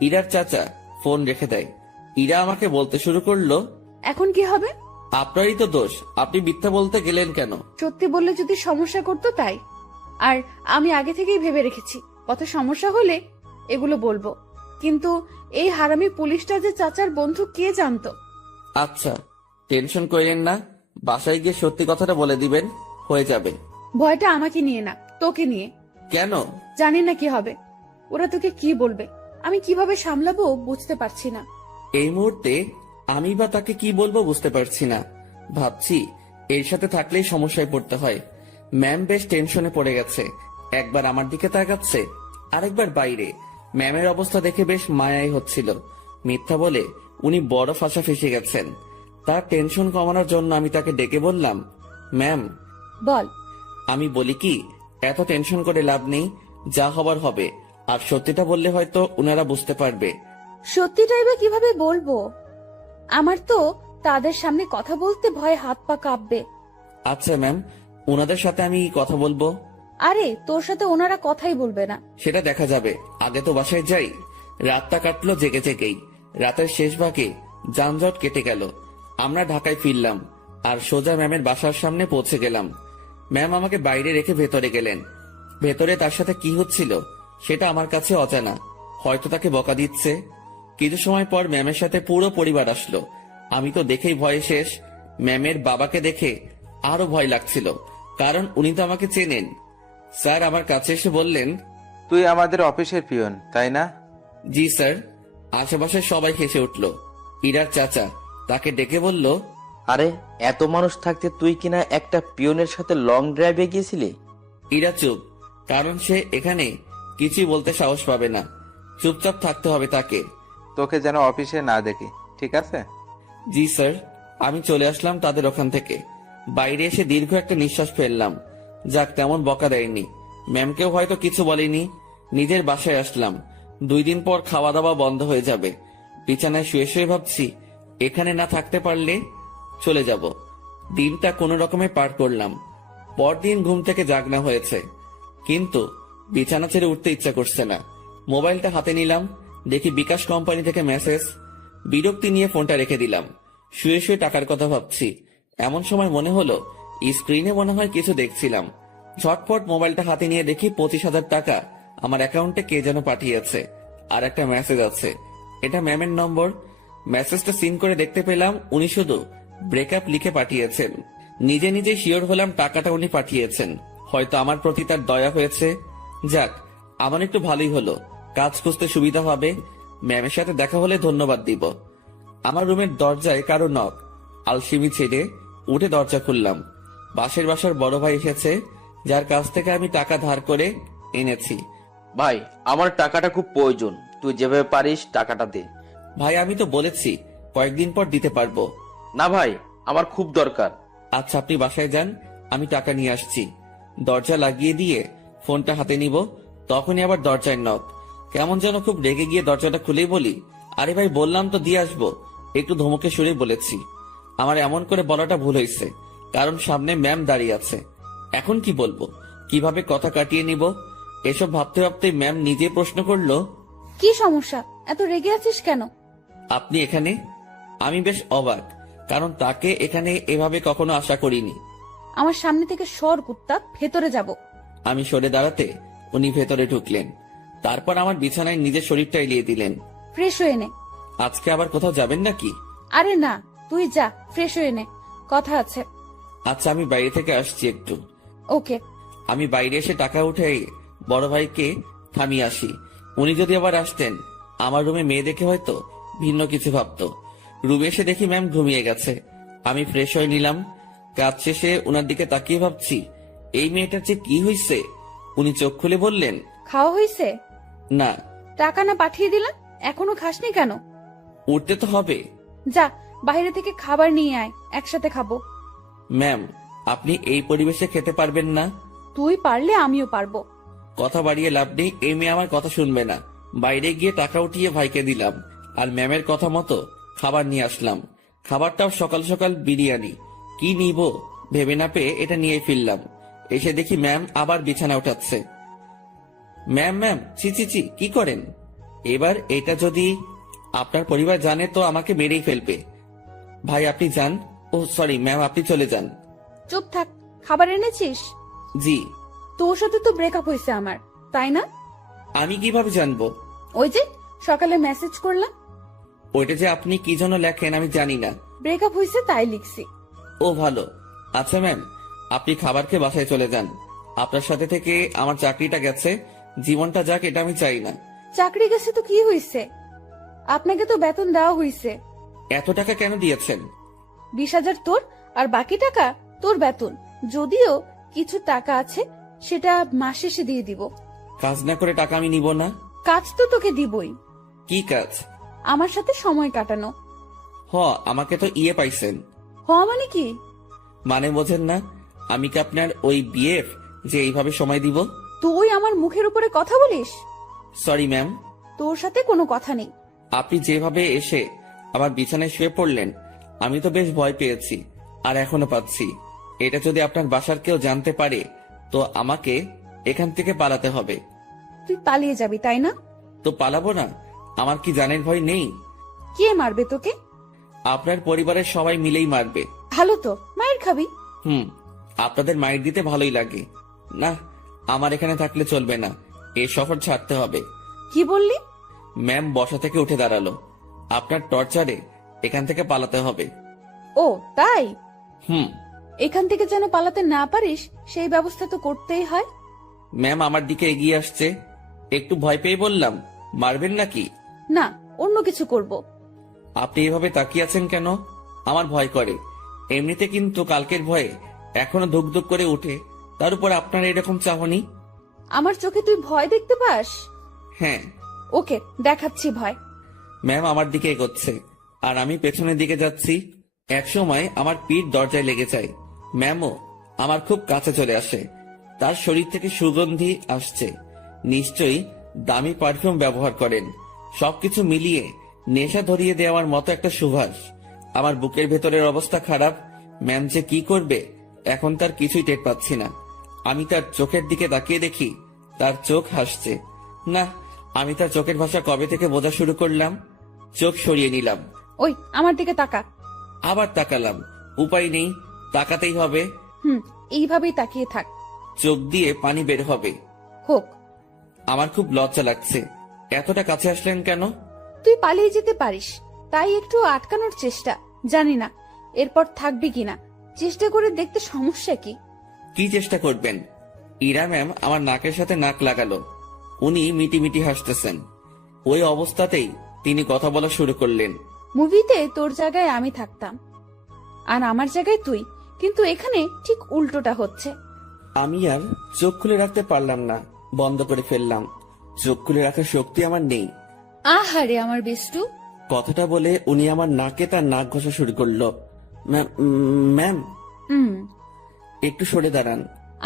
ইরার চাচা ফোন রেখে দেয়। ইরা আমাকে বলতে শুরু করলো, এখন কি হবে? আপনারই তো দোষ, আপনি মিথ্যা বলতে গেলেন কেন? সত্যি বললে যদি সমস্যা করতো তাই। আর আমি আগে থেকেই ভেবে রেখেছি কত সমস্যা হলে এগুলো বলবো। কিন্তু এই হারামি পুলিশটা যে চাচার বন্ধু কে জানতো? আচ্ছা, টেনশন করেন না, বাসায় গিয়ে সত্যি কথাটা বলে দিবেন, হয়ে যাবে। ভয়টা আমাকে নিয়ে না, তোকে নিয়ে। কেন? জানি না কি হবে। ওরা তোকে কি বলবে, আমি কিভাবে সামলাবো বুঝতে পারছি না। এই মুহূর্তে আমি বা তাকে কি বলবো বুঝতে পারছি না। ভাবছি এর সাথে থাকলেই সমস্যায় পড়তে হয়। ম্যাম বেশ টেনশনে পড়ে গেছে, একবার আমার দিকে তাকাচ্ছে, আরেকবার বাইরে। ম্যামের অবস্থা দেখে বেশ মায়াই হচ্ছিল। মিথ্যা বলে উনি বড় ফাঁসা ফেসে গেছেন। তার টেনশন কমানোর জন্য আমি তাকে ডেকে বললাম, ম্যাম। বল। আমি বলি কি, এত টেনশন করে লাভ নেই, যা হবার হবে। আর সত্যিটা বললে হয়তো উনারা বুঝতে পারবে। সত্যিটাই বা কিভাবে বলবো? আমার তো তাদের সামনে কথা বলতে ভয়ে হাত পা কাঁপবে। আচ্ছা ম্যাম, ওনাদের সাথে আমি কথা বলবো। আরে তোর সাথে ওনারা কথাই বলবে না। সেটা দেখা যাবে, আগে তো বাসায় যাই। রাতটা কাটলো জেগে জেগেই। রাতের শেষ ভাগে যানজট কেটে গেল। আমরা ঢাকায় ফিরলাম আর সোজা ম্যামের বাসার সামনে পৌঁছে গেলাম। ম্যাম আমাকে বাইরে রেখে ভেতরে গেলেন। ভেতরে তার সাথে কি হচ্ছিল সেটা আমার কাছে অজানা। হয়তো তাকে বকা দিচ্ছে। কিছু সময় পর ম্যামের সাথে পুরো পরিবার আসলো। আমি তো দেখেই ভয়ে শেষ। ম্যামের বাবাকে দেখে আরো ভয় লাগছিল, কারণ উনি তো আমাকে চেনেন। স্যার আমার কাছে এসে বললেন, তুই আমাদের অফিসের পিয়ন তাই না? জি স্যার। আশেপাশে সবাই হেসে উঠল। ইরার চাচা তাকে ডেকে বলল, আরে এত মানুষ থাকতে তুই কিনা একটা পিয়নের সাথে লং ড্রাইভে গিয়েছিলি? ইরা চুপ, কারণ সে এখানে কিছুই বলতে সাহস পাবে না। চুপচাপ থাকতে হবে তাকে। তোকে যেন অফিসে না দেখি, ঠিক আছে? জি স্যার। আমি চলে আসলাম তাদের ওখান থেকে। বাইরে এসে দীর্ঘ একটা নিঃশ্বাস ফেললাম। যাক, তেমন বকা দেয়নি। ম্যামকেও হয়তো কিছু বলেনি। নিজের বাসায় আসলাম। 2 দিন পর খাওয়া দাওয়া বন্ধ হয়ে যাবে। বিছানায় শুয়ে শুয়ে ভাবছি, এখানে না থাকতে পারলে চলে যাব। দিনটা কোনো রকমে পার করলাম। পরদিন ঘুম থেকে জাগনা হয়েছে, কিন্তু বিছানা ছেড়ে উঠতে ইচ্ছা করছে না। মোবাইলটা হাতে নিলাম, দেখি বিকাশ কোম্পানি থেকে মেসেজ। বিরক্তি নিয়ে ফোনটা রেখে দিলাম। শুয়ে শুয়ে টাকার কথা ভাবছি। এমন সময় মনে হলো স্ক্রিনে মনে হয় কিছু দেখছিলাম। ঝটপট মোবাইলটা হাতে নিয়ে দেখি 25,000 টাকা আমার অ্যাকাউন্টে কে যেন পাঠিয়েছে। আর একটা মেসেজ আছে, এটা ম্যামের নম্বর। মেসেজটা সিন করে দেখতে পেলাম উনি শুধু ব্রেকআপ লিখে পাঠিয়েছেন। নিজে নিজে শিওর হলাম টাকাটা উনি পাঠিয়েছেন। হয়তো আমার প্রতি তার দয়া হয়েছে। যাক, আমার একটু ভালোই হলো, কাজ খুঁজতে সুবিধা হবে। ম্যামের সাথে দেখা হলে ধন্যবাদ দিব। আমার রুমের দরজায় কারো নক। আলসিমি ছেড়ে উঠে দরজা খুললাম। বাসার বড় ভাই এসেছে, যার কাছ থেকে আমি টাকা ধার করে এনেছি। ভাই আমার টাকাটা খুব প্রয়োজন, তুই যেভাবে পারিস টাকাটা দে। ভাই আমি তো বলেছি কয়েকদিন পর দিতে পারবো। না ভাই, আমার খুব দরকার। আচ্ছা আপনি বাসায় যান, আমি টাকা নিয়ে আসছি। দরজা লাগিয়ে দিয়ে ফোনটা হাতে নিব, তখনই আবার দরজায় নক। কেমন যেন খুব রেগে গিয়ে দরজাটা খুলেই বলি, আরে ভাই বললাম তো দিয়ে আসবো। একটু ধমকে সুরে বলেছি। আমার এমন করে বলাটা ভুল হয়েছে, কারণ সামনে ম্যাম দাঁড়িয়ে আছে। এখন কি বলবো, কিভাবে কথা কাটিয়ে নিব, এসব ভাবতে ভাবতে ম্যাম নিজে প্রশ্ন করলো, কি সমস্যা, এত রেগে আছিস কেন? আপনি এখানে? আমি বেশ অবাক, কারণ তাকে এখানে এভাবে কখনো আশা করিনি। আমার সামনে থেকে সর কুত্তা, ভেতরে যাব। আমি সরে দাঁড়াতে উনি ভেতরে ঢুকলেন। তারপর আমার বিছানায় নিজের শরীরটা এলিয়ে দিলেন। ফ্রেশ হয়ে নে। আজকে আবার কোথাও যাবেন নাকি? আরে না, তুই যা, ফ্রেশ হয়ে নে, কথা আছে। আচ্ছা আমি বাইরে থেকে আসছি একটু। ওকে। আমি বাইরে এসে টাকা উঠে বড় ভাইকে থামিয়ে আসি। উনি যদি আবার আসতেন, আমার রুমে মেয়ে দেখে হয়তো ভিন্ন কিছু ভাবতো। রুমে এসে দেখি ম্যাম ঘুমিয়ে গেছে। আমি ফ্রেশ হয়ে নিলাম। কাজ শেষে উনার দিকে তাকিয়ে ভাবছি, এই মেয়েটার যে কি হয়েছে। উনি চোখ খুলে বললেন, খাওয়া হয়েছে? না। টাকা না পাঠিয়ে দিলাম, এখনো খাসনি কেন? উঠতে তো হবে। যা, বাইরে থেকে খাবার নিয়ে আয়, একসাথে খাবো। ম্যাম আপনি এই পরিবেশে খেতে পারবেন না। তুই পারলে আমিও পারবো। কথা বাড়িয়ে লাভ নেই, এই মেয়ে আমার কথা শুনবে না। বাইরে গিয়ে টাকা উঠিয়ে ভাইকে দিলাম, আর ম্যামের কথা মতো খাবার নিয়ে আসলাম। খাবারটাও সকাল সকাল বিরিয়ানি। কি নিব ভেবে না পেয়ে এটা নিয়ে ফিরলাম। এসে দেখি ম্যাম আবার বিছানা উঠাচ্ছে। ম্যাম ছি ছি ছি, কি করেন? এবার এটা যদি আপনার পরিবার জানে তো আমাকে মেরেই ফেলবে। ভাই আপনি যান। ও সরি ম্যাম, আপনি চলে যান। চুপ থাক, খাবার এনেছিস? জি। তোর সাথে তো ব্রেকআপ হয়েছে আমার, তাই না? আমি কিভাবে জানবো? ওই যে সকালে মেসেজ করলাম। ওইটা যে আপনি কি জন্য লেখেন আমি জানি না। ব্রেকআপ হয়েছে তাই লিখছি। ও ভালো। আচ্ছা ম্যাম, আপনি খাবার খেয়ে বাসায় চলে যান। আপনার সাথে থেকে আমার চাকরিটা গেছে, জীবনটা যাক এটা আমি চাই না। চাকরি গেছে তো কি হয়েছে? আপনাকে তো বেতন দেওয়া হয়েছে। এত টাকা কেন দিয়েছেন? 20,000 তোর, আর বাকি টাকা তোর বেতন। যদিও কিছু টাকা আছে, সেটা মাস শেষে দিয়ে দিব। কাজ না করে টাকা আমি নিব না। কাজ তো তোকে দিবই। কি কাজ? আমার সাথে সময় কাটানো। আমাকে তো পাইছেন। মানে কি? মানে বোঝেন না? আমি কি আপনার ওই বিএফ যে এইভাবে সময় দিব? তুই আমার মুখের উপরে কথা বলিস? Sorry ma'am. তোর সাথে কোনো কথা নেই। আপনি যেভাবে এসে আমার বিছানায় শুয়ে পড়লেন, আমি তো বেশ ভয় পেয়েছি, আর এখনো পাচ্ছি। এটা যদি আপনার বাসার কেউ জানতে পারে, তো আমাকে এখান থেকে পালাতে হবে। তুই পালিয়ে যাবি তাই না? তো পালাবো না? আমার কি জানের ভয় নেই? কে মারবে তোকে? আপনার পরিবারের সবাই মিলেই মারবে। ভালো তো, মায়ের খাবি। আপনাদের মাইর দিতে ভালোই লাগে না। আমার এখানে থাকলে চলবে না, এই শহর ছাড়তে হবে। কি বললি? ম্যাম বসা থেকে উঠে দাঁড়ালো। আপনার টর্চারে এখান থেকে পালাতে হবে। ও তাই? হুম। এখান থেকে যেন পালাতে না পারিস, সেই ব্যবস্থা তো করতেই হয়। ম্যাম আমার দিকে এগিয়ে আসছে, একটু ভয় পেয়ে বললাম, মারবেন নাকি? না, অন্য কিছু করব। আপনি এভাবে তাকিয়ে আছেন কেন? আমার ভয় করে। এমনিতে কিন্তু কালকের ভয়ে এখনো ধুক ধুক করে উঠে, তার উপর আপনার এরকম চাহনি। আমার চোখে তুই ভয় দেখতে পাস? হ্যাঁ। ওকে, দেখাচ্ছি ভয়। ম্যাম আমার দিকে এগোচ্ছে, আর আমি পেছনের দিকে যাচ্ছি। একসময় আমার পিঠ দরজায় লেগে যায়। ম্যামও আমার খুব কাছে চলে আসে। তার শরীর থেকে সুগন্ধি আসছে। নিশ্চয়ই দামি পারফিউম ব্যবহার করেন। সবকিছু মিলিয়ে নেশা ধরিয়ে দেওয়ার মতো একটা সুবাস। আমার বুকের ভেতরের অবস্থা খারাপ। ম্যাম যে কি করবে এখন তার কিছুই টের পাচ্ছি না। আমি তার চোখের দিকে তাকিয়ে দেখি তার চোখ হাসছে। না, আমি তার চোখের ভাষা কবে থেকে বোঝা শুরু করলাম। চোখ সরিয়ে নিলাম। ওই আমার দিকে তাকা। আবার তাকালাম। উপায় নেই, তাকাতেই হবে। এইভাবেই তাকিয়ে থাক। চোখ দিয়ে পানি বের হবে। হোক। আমার খুব লজ্জা লাগছে। এতটা কাছে আসলেন কেন? তুই পালিয়ে যেতে পারিস, তাই একটু আটকানোর চেষ্টা। জানি না এরপর থাকবি কিনা, চেষ্টা করে দেখতে সমস্যা কি? কি চেষ্টা করবেন? ইরা ম্যাম আমার নাকের সাথে নাক লাগালো। উনি মিটি মিটি হাসতেছেন। ওই অবস্থাতেই তিনি কথা বলা শুরু করলেন। মুভিতে তোর জায়গায় আমি থাকতাম, আর আমার জায়গায় তুই, কিন্তু এখানে ঠিক উল্টোটা হচ্ছে। আমি আর চোখ খুলে রাখতে পারলাম না, বন্ধ করে ফেললাম। চোখ খুলে রাখার শক্তি আমার নেই। আহারে আমার বেষ্টু। কথাটা বলে উনি আমার নাকে তার নাক ঘষা শুরু করলো। ম্যাম, একটু সরে দাঁড়ান।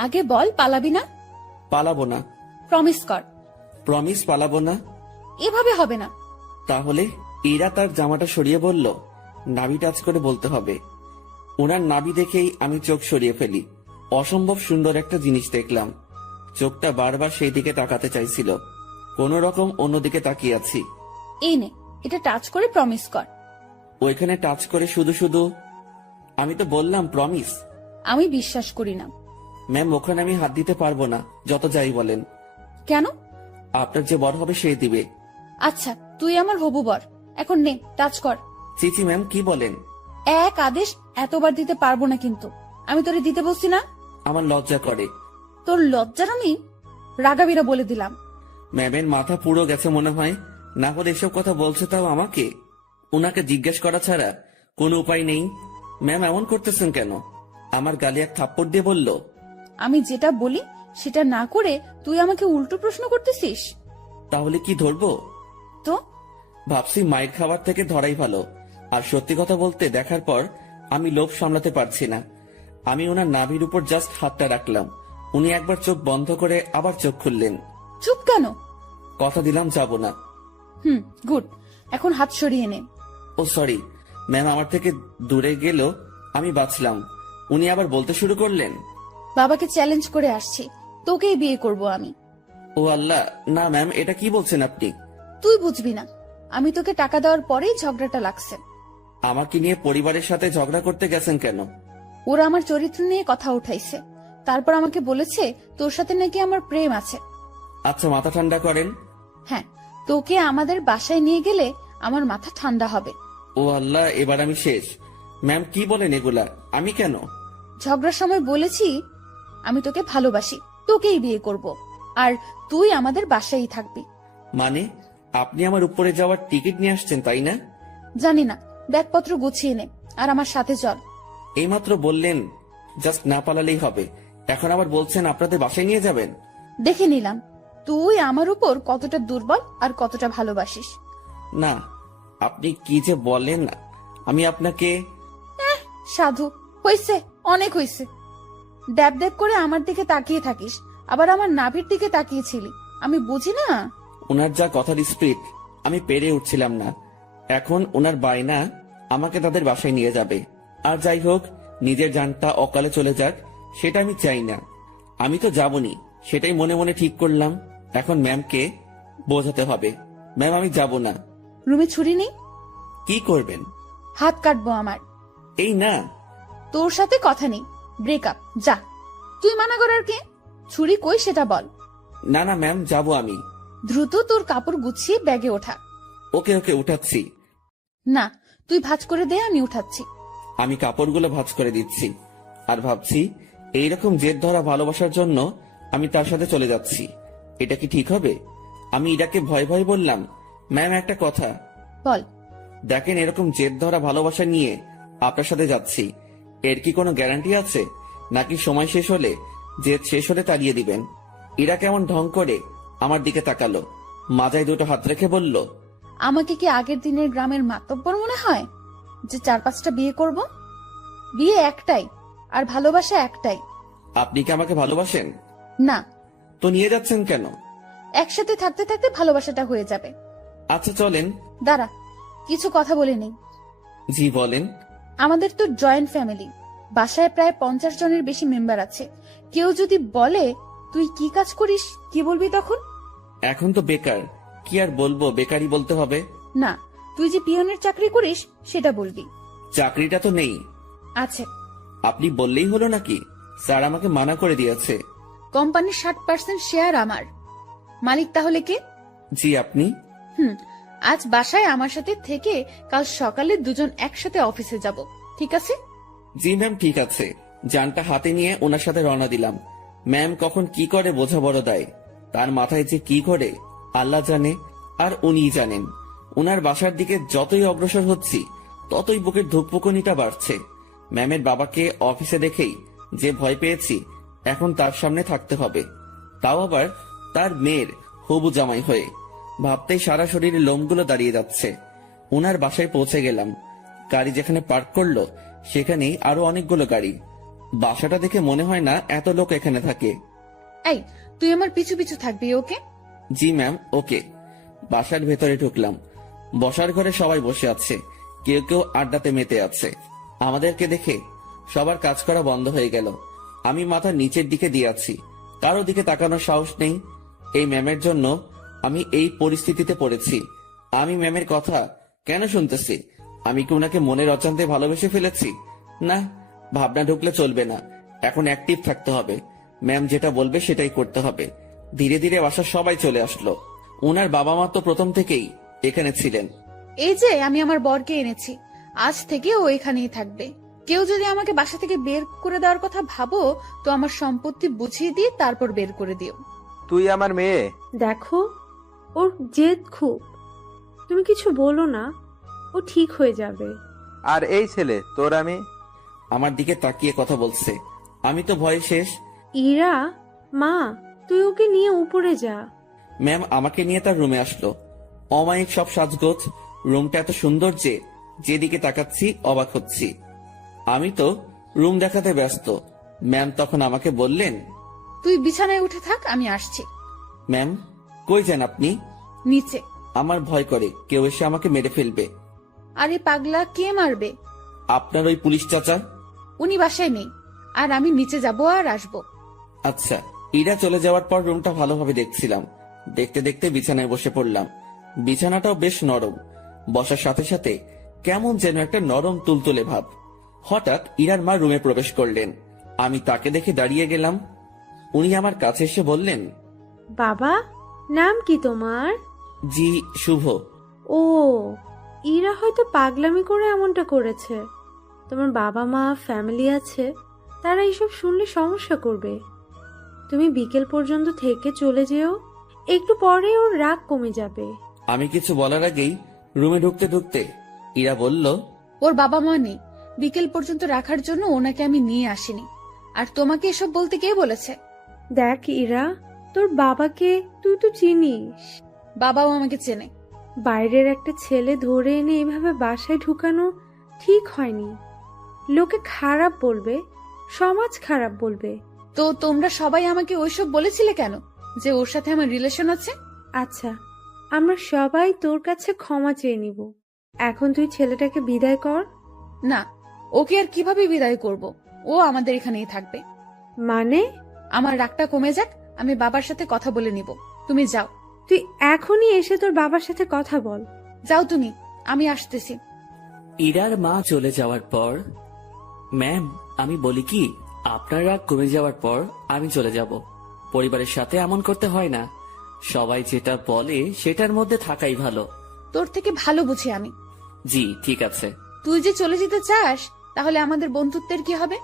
আগে বল পালাবি না? পালাবো না। প্রমিস কর। প্রমিস, পালাবো না। এভাবে হবে না। তাহলে? ইরা তার জামাটা সরিয়ে বলল, নাভি টাচ করে বলতে হবে। ওনার নাভি দেখেই আমি চোখ সরিয়ে ফেলি। অসম্ভব সুন্দর একটা জিনিস দেখলাম। চোখটা বারবার সেই দিকে তাকাতে চাইছিল। কোন রকম অন্যদিকে তাকিয়ে আছি। এই নে, এটা টাচ করে প্রমিস কর। ওইখানে টাচ করে শুধু শুধু? আমি তো বললাম প্রমিস। আমি বিশ্বাস করি না। ম্যাম ওখানে আমি হাত দিতে পারবো না, যত যাই বলেন। কেন? আপনার যে বর হবে সেই দিবে। আচ্ছা, তুই আমার হবু বর, এখন নে টাচ কর। চিচি ম্যাম, কি বলেন? এক আদেশ এতবার দিতে পারবো না, কিন্তু আমি তোরে দিতে বলছি না। আমার লজ্জা করে। তোর লজ্জার আমি রাগাবিরা বলে দিলাম। ম্যামের মাথা পুরো গেছে মনে হয়, না হলে এসব কথা বলছে তাও আমাকে। উনাকে জিজ্ঞেস করা ছাড়া কোনো উপায় নেই। ম্যাম এমন করতেছেন কেন? আমার গালে এক থাপ্পড় দিয়ে বলল, আমি যেটা বলি সেটা না করে তুই আমাকে উল্টো প্রশ্ন করতেছিস। তাহলে কি ধরবো? তো ভাবছি মায়ের খাবার থেকে ধরাই ভালো। আর সত্যি কথা বলতে দেখার পর আমি লোভ সামলাতে পারছি না। আমি ওনার নাভির উপর জাস্ট হাতটা রাখলাম। উনি একবার চোখ বন্ধ করে আবার চোখ খুললেন। চুপ কেন? কথা দিলাম যাব না। গুড, এখন হাত সরিয়ে নে। ও সরি ম্যাম, আমার থেকে দূরে গেল আমি বাঁচলাম। উনি আবার বলতে শুরু করলেন, বাবাকে চ্যালেঞ্জ করে আসছি, তোকেই বিয়ে করব আমি। ও আল্লাহ, না ম্যাম, এটা কি বলছেন আপনি? তুই বুঝবি না, আমি তোকে টাকা দেওয়ার পরেই ঝগড়াটা লাগছে। আমাকে নিয়ে পরিবারের সাথে ঝগড়া করতে গেছেন কেন? ওরা আমার চরিত্র নিয়ে কথা উঠাইছে, তারপর আমাকে বলেছে তোর সাথে নাকি আমার প্রেম আছে। আচ্ছা, মাথা ঠান্ডা করেন। হ্যাঁ, তোকে আমাদের বাসায় নিয়ে গেলে আমার মাথা ঠান্ডা হবে। ও আল্লাহ, এবার আমি শেষ। ম্যাম কি বলেন এগুলা? আমি কেন? ঝগড়ার সময় বলেছি আমি তোকে ভালোবাসি, তোকেই বিয়ে করব। আর তুই আমাদের বাসায় থাকবি। মানে আপনি আমার উপরে যাওয়ার টিকিট নিয়ে আসছেন তাই না? জানি না, ব্যাগপত্র গুছিয়ে নে আর আমার সাথে চল। এইমাত্র বললেন জাস্ট না পালালেই হবে, এখন আবার বলছেন আপনাদের বাসায় নিয়ে যাবেন। দেখে নিলাম তুই আমার উপর কতটা দুর্বল আর কতটা ভালোবাসিস। না, আপনি কি যে বলেন, আমি আপনাকে সাধু, হইছে, অনেক হইছে। ড্যাব ড্যাব করে আমার দিকে তাকিয়ে থাকিস, আবার আমার নাভির দিকে তাকিয়েছিলি, আমি বুঝি না। ওনার যা কথার স্পিড আমি পেরে উঠছিলাম না। এখন ওনার বায়না আমাকে তাদের বাসায় নিয়ে যাবে। আর যাই হোক, নিজের জানটা অকালে চলে যাক সেটা আমি চাই না। আমি তো যাবনি, সেটাই মনে মনে ঠিক করলাম। এখন ম্যামকে বোঝাতে হবে, ম্যাম আমি যাব না। রুমে ছুরি নেই? কি করবেন? হাত কাটবো আমার। এই না, তোর সাথে কথা নেই, ব্রেকআপ, যা। তুই মানা করার কে? ছুরি কই সেটা বল। না না ম্যাম, যাব আমি। দ্রুত তোর কাপড় গুছিয়ে ব্যাগে ওঠা। ওকে ওকে, উঠাচ্ছি। না, তুই ভাঁজ করে দে, আমি উঠাচ্ছি। আমি কাপড়গুলো ভাঁজ করে দিচ্ছি আর ভাবছি এইরকম জেদ ধরা ভালোবাসার জন্য আমি তার সাথে চলে যাচ্ছি। এটা কি ঠিক হবে? আমি ইরাকে ভয় ভয় বললাম, ম্যাম একটা কথা। বল। দেখেন, এরকম জেদ ধরা ভালোবাসা নিয়ে আপনার সাথে যাচ্ছি, এর কি কোনো গ্যারান্টি আছে? নাকি সময় শেষ হলে, জেদ শেষ হলে তাড়িয়ে দিবেন? ইরা কেমন ঢং করে আমার দিকে তাকালো, মাজায় দুটো হাত রেখে বলল, আমাকে কি আগের দিনের গ্রামের মাতব্বর মনে হয় যে 4-5টা বিয়ে করব? বিয়ে একটাই, আর ভালোবাসা একটাই। আপনি কি আমাকে ভালোবাসেন? না। তো নিয়ে যাচ্ছেন কেন? একসাথে থাকতে থাকতে ভালোবাসাটা হয়ে যাবে। আচ্ছা চলেন। দাঁড়া, কিছু কথা বলে নেই। জি বলেন। আমাদের তো জয়েন্ট ফ্যামিলি, বাসায় প্রায় 50 জনের বেশি মেম্বার আছে। কেউ যদি বলে তুই কি কাজ করিস, কি বলবি তখন? এখন তো বেকার, কি আর বলবো, বেকারই বলতে হবে। না, তুই যে পিয়নের চাকরি করিস সেটা বলবি। চাকরিটা তো নেই। আছে। আপনি বললেই হলো নাকি? স্যার আমাকে মানা করে দিয়েছে। কোম্পানির 60% শেয়ার আমার। মালিক তাহলে কে? জি আপনি। আজ বাসায় আমার সাথে থেকে কাল সকালে দুজন একসাথে অফিসে যাব, ঠিক আছে? জি ম্যাম, ঠিক আছে। যানটা হাতে নিয়ে ওনার সাথে রওনা দিলাম। ম্যাম কখন কি করে বোঝা বড় দায়, তার মাথায় যে কি করে আল্লাহ জানে, আর উনিই জানেন। ওনার বাসার দিকে যতই অগ্রসর হচ্ছি ততই বুকের ধুকপুকুনিটা বাড়ছে। ম্যামের বাবাকে অফিসে দেখেই যে ভয় পেয়েছি, এখন তার সামনে থাকতে হবে, তাও আবার তার মেয়ের হবু জামাই হয়ে। ভাবতেই সারা শরীরে লোমগুলো দাঁড়িয়ে যাচ্ছে। ওনার বাসায় পৌঁছে গেলাম। গাড়ি যেখানে পার্ক করলো সেখানেই আরো অনেকগুলো গাড়ি। বাসাটা দেখে মনে হয় না এত লোক এখানে থাকে। এই, তুই আমার পিছু পিছু থাকবি, ওকে? জি ম্যাম, ওকে। বাসার ভেতরে ঢুকলাম। বসার ঘরে সবাই বসে আছে, কেউ কেউ আড্ডাতে মেতে আছে। আমাদেরকে দেখে সবার কাজ করা বন্ধ হয়ে গেল। আমি মাথা নিচের দিকে দিয়ে আছি, কারো দিকে তাকানোর সাহস নেই। এই ম্যামের জন্য আমি এই পরিস্থিতিতে পড়েছি। আমি ম্যামের কথা কেন শুনতেছি? আমি কি ওনাকে মনের অজান্তে ভালোবেসে ফেলেছি? না, ভাবনা ঢুকলে চলবে না, এখন অ্যাক্টিভ থাকতে হবে। ম্যাম যেটা বলবে সেটাই করতে হবে। ধীরে ধীরে বাসার সবাই চলে আসলো। ওনার বাবা মা তো প্রথম থেকেই এখানে ছিলেন। এই যে আমি আমার বরকে এনেছি, আজ থেকে ও এখানেই থাকবে। কেউ যদি আমাকে বাসা থেকে বের করে দেওয়ার কথা ভাবো তো আমার সম্পত্তি বুঝিয়ে দিয়ে তারপর বের করে দিও। তুই আমার মেয়ে। দেখো, ওর জেদ খুব, তুমি কিছু বলো না, ও ঠিক হয়ে যাবে। আর এই ছেলে তোর আমি। আমার দিকে তাকিয়ে কথা বলছে। আমি তো ভয়ে শেষ। ইরা, মা, তুই ওকে নিয়ে উপরে যা। ম্যাম আমাকে নিয়ে তার রুমে আসলো। অমায়িক সব সাজগোজ, রুমটা এত সুন্দর যে যেদিকে তাকাচ্ছি অবাক হচ্ছি। আমি তো রুম দেখাতে ব্যস্ত। ম্যাম তখন আমাকে বললেন, তুই বিছানায় উঠে থাক, আমি আসছি। ম্যাম কই যান আপনি? নিচে। আমার ভয় করে কেউ এসে আমাকে মেরে ফেলবে। আরে পাগলা, কে মারবে? আপনার ওই পুলিশ চাচা। উনি বাসায় নেই, আর আমি নিচে যাব আর আসবো। আচ্ছা। ইরা চলে যাওয়ার পর রুমটা ভালোভাবে দেখছিলাম। দেখতে দেখতে বিছানায় বসে পড়লাম। বিছানাটাও বেশ নরম, বসার সাথে সাথে কেমন যেন একটা নরম তুলতুলে ভাব। হঠাৎ ইরার মা রুমে প্রবেশ করলেন। আমি তাকে দেখে দাঁড়িয়ে গেলাম। উনি আমার কাছে এসে বললেন, বাবা, নাম কি তোমার? জি শুভ। ও, ইরা হয়তো পাগলামি করে এমনটা করেছে। তোমার বাবা মা, ফ্যামিলি আছে, তারা এইসব শুনলে সমস্যা করবে। তুমি বিকেল পর্যন্ত থেকে চলে যেও, একটু পরে ওর রাগ কমে যাবে। আমি কিছু বলার আগেই রুমে ঢুকতে ঢুকতে ইরা বলল, ওর বাবা মা নেই, বিকেল পর্যন্ত রাখার জন্য ওনাকে আমি নিয়ে আসিনি। আর তোমাকে এসব বলতে কে বলেছে? দেখ ইরা, তোর বাবাকে তুই তো চিনিস। বাবাও আমাকে চেনে। বাইরের একটা ছেলে ধরে এনে এভাবে বাসায় ঢুকানো ঠিক হয়নি। লোকে খারাপ বলবে, সমাজ খারাপ বলবে। তো তোমরা সবাই আমাকে ওইসব বলেছিলে কেন, যে ওর সাথে আমার রিলেশন আছে? আচ্ছা, আমরা সবাই তোর কাছে ক্ষমা চেয়ে নিব। এখন তুই ছেলেটাকে বিদায় কর। না, ওকে আর কিভাবে বিদায় করব? ও আমাদের এখানেই থাকবে। মানে? আমার রাগটা কমে যাক, আমি বাবার সাথে কথা বলে নিব। তুমি যাও। তুই এখনই এসে তোর বাবার সাথে কথা বল। যাও তুমি, আমি আসতেছি। ইরার মা চলে যাওয়ার পর, ম্যাম আমি বলি কি, আপনার রাগ কমে যাওয়ার পর আমি চলে যাব। পরিবারের সাথে এমন করতে হয় না, সবাই যেটা বলে সেটার মধ্যে থাকাই ভালো। তোর থেকে ভালো বুঝি আমি। জি ঠিক আছে। তুই যে চলে যেতে চাস, তাহলে আমাদের বন্ধুত্বের কি হবে?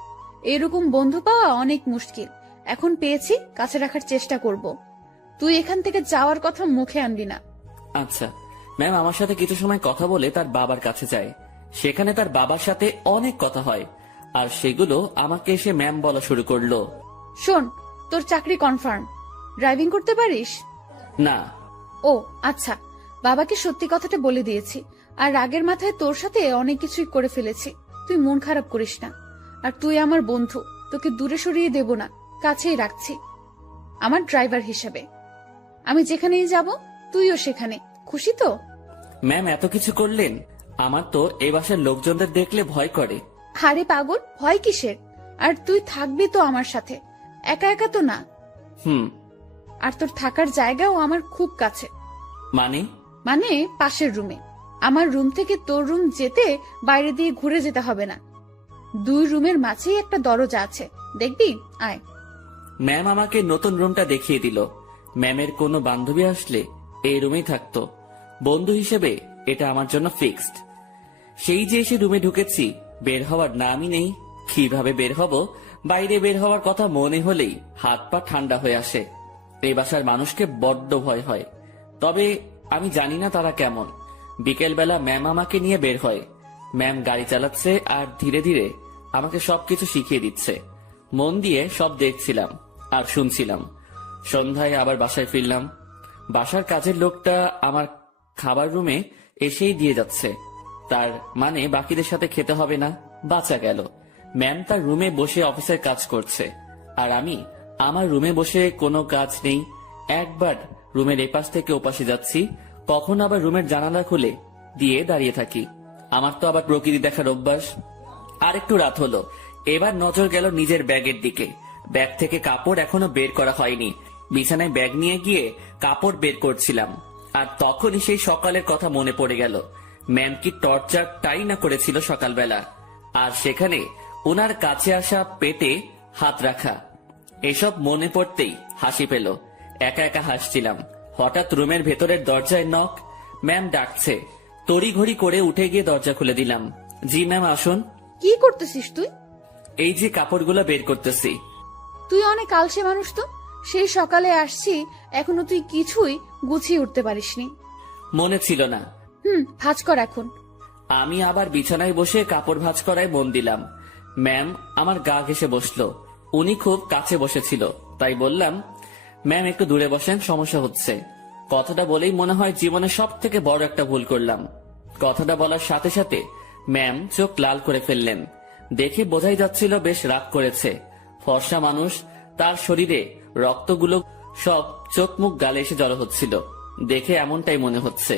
এরকম বন্ধু পাওয়া অনেক মুশকিল। এখন পেয়েছি, কাছে রাখার চেষ্টা করব। তুই এখান থেকে যাওয়ার কথা মুখে আনবি না। আচ্ছা ম্যাম, আমার সাথে কিছু সময় কথা বলে তার বাবার কাছে যায়। সেখানে তার বাবার সাথে অনেক কথা হয়, আর সেগুলো আমাকে এসে ম্যাম বলা শুরু করলো। শোন, তোর চাকরি কনফার্ম। ড্রাইভিং করতে পারিস? না। ও আচ্ছা, বাবাকে সত্যি কথাটা বলে দিয়েছি। আর রাগের মাথায় তোর সাথে অনেক কিছুই করে ফেলেছি। তুই মন খারাপ করিস না। আর তুই আমার বন্ধু, তোকে দূরে সরিয়ে দেব না, কাছেই রাখছি আমার ড্রাইভার হিসেবে। আমি যেখানেই যাব তুইও সেখানে। খুশি তো? ম্যাম এত কিছু করলেন, আমার তো এই বাসার লোকজনদের দেখলে ভয় করে। হারে পাগল, ভয় কিসের? আর তুই থাকবি তো আমার সাথে, একা একা তো না। হুম। আর তোর থাকার জায়গাও আমার খুব কাছে। মানে? মানে পাশের রুমে। আমার রুম থেকে তোর রুম যেতে বাইরে দিয়ে ঘুরে যেতে হবে না। 2 রুমের মাঝেই একটা দরজা আছে, দেখবি? আয়। ম্যাম আমাকে নতুন রুমটা দেখিয়ে দিল। ম্যামের কোনো বান্ধবী আসলে এই রুমেই থাকতো। বন্ধু হিসেবে এটা আমার জন্য ফিক্সড। সেই যে এসে রুমে ঢুকেছি, বের হওয়ার নামই নেই। কিভাবে বের হব? বাইরে বের হওয়ার কথা মনে হলেই হাত পা ঠান্ডা হয়ে আসে। এই বাসার মানুষকে বড্ড ভয় হয়, তবে আমি জানি না তারা কেমন। বিকেলবেলা ম্যাম আমাকে নিয়ে বের হয়। ম্যাম গাড়ি চালাচ্ছে আর ধীরে ধীরে আমাকে সবকিছু শিখিয়ে দিচ্ছে। মন দিয়ে সব দেখছিলাম আর শুনছিলাম। সন্ধ্যায় আবার বাসায় ফিরলাম। বাসার কাজের লোকটা আমার খাবার রুমে এসেই দিয়ে যাচ্ছে। তার মানে বাকিদের সাথে খেতে হবে না, বাঁচা গেল। ম্যাম তার রুমে বসে অফিসের কাজ করছে, আর আমি আমার রুমে বসে কোনো কাজ নেই। একবার রুমের এপাশ থেকে ওপাশে যাচ্ছি, কখন আবার রুমের জানালা খুলে দিয়ে দাঁড়িয়ে থাকি। আমার তো আবার প্রকৃতি দেখার অভ্যাস। আর একটু রাত হলো, এবার নজর গেল নিজের ব্যাগের দিকে। ব্যাগ থেকে কাপড় এখনো বের করা হয়নি। বিছানায় ব্যাগ নিয়ে গিয়ে কাপড় বের করছিলাম, আর তখনই সেই সকালের কথা মনে পড়ে গেল। ম্যাম কি টর্চারটাই না করেছিল সকালবেলা, আর সেখানে ওনার কাছে আসা পেটে হাত রাখা। এসব মনে পড়তেই হাসি পেল। একা একা হাসছিলাম। হঠাৎ রুমের ভেতরের দরজায় নক। ম্যাম ডাকছে। তড়িঘড়ি করে উঠে গিয়ে দরজা খুলে দিলাম। জি ম্যাম আসুন। কি করতেছিস তুই? এই যে কাপড়গুলো বের করতেছি। তুই অনেক আলসে মানুষ তো। সেই সকালে আসছি, এখনো তুই কিছুই গুছিয়ে উঠতে পারিসনি। মনে ছিল না। ভাঁজ কর এখন। আমি আবার বিছানায় বসে কাপড় ভাঁজ করায় মন দিলাম। ম্যাম আমার গা ঘেঁষে বসলো। উনি খুব কাছে বসেছিল, তাই বললাম, ম্যাম একটু দূরে বসেন, সমস্যা হচ্ছে। কথাটা বলেই মনে হয় জীবনে সব থেকে বড় একটা ভুল করলাম। কথাটা বলার সাথে সাথে ম্যাম চোখ লাল করে ফেললেন। দেখে বোঝাই যাচ্ছিল বেশ রাগ করেছে। ফর্সা মানুষ, তার শরীরে রক্তগুলো সব চোখ মুখ গালে এসে জড়ো হচ্ছিল। দেখে এমনটাই মনে হচ্ছে।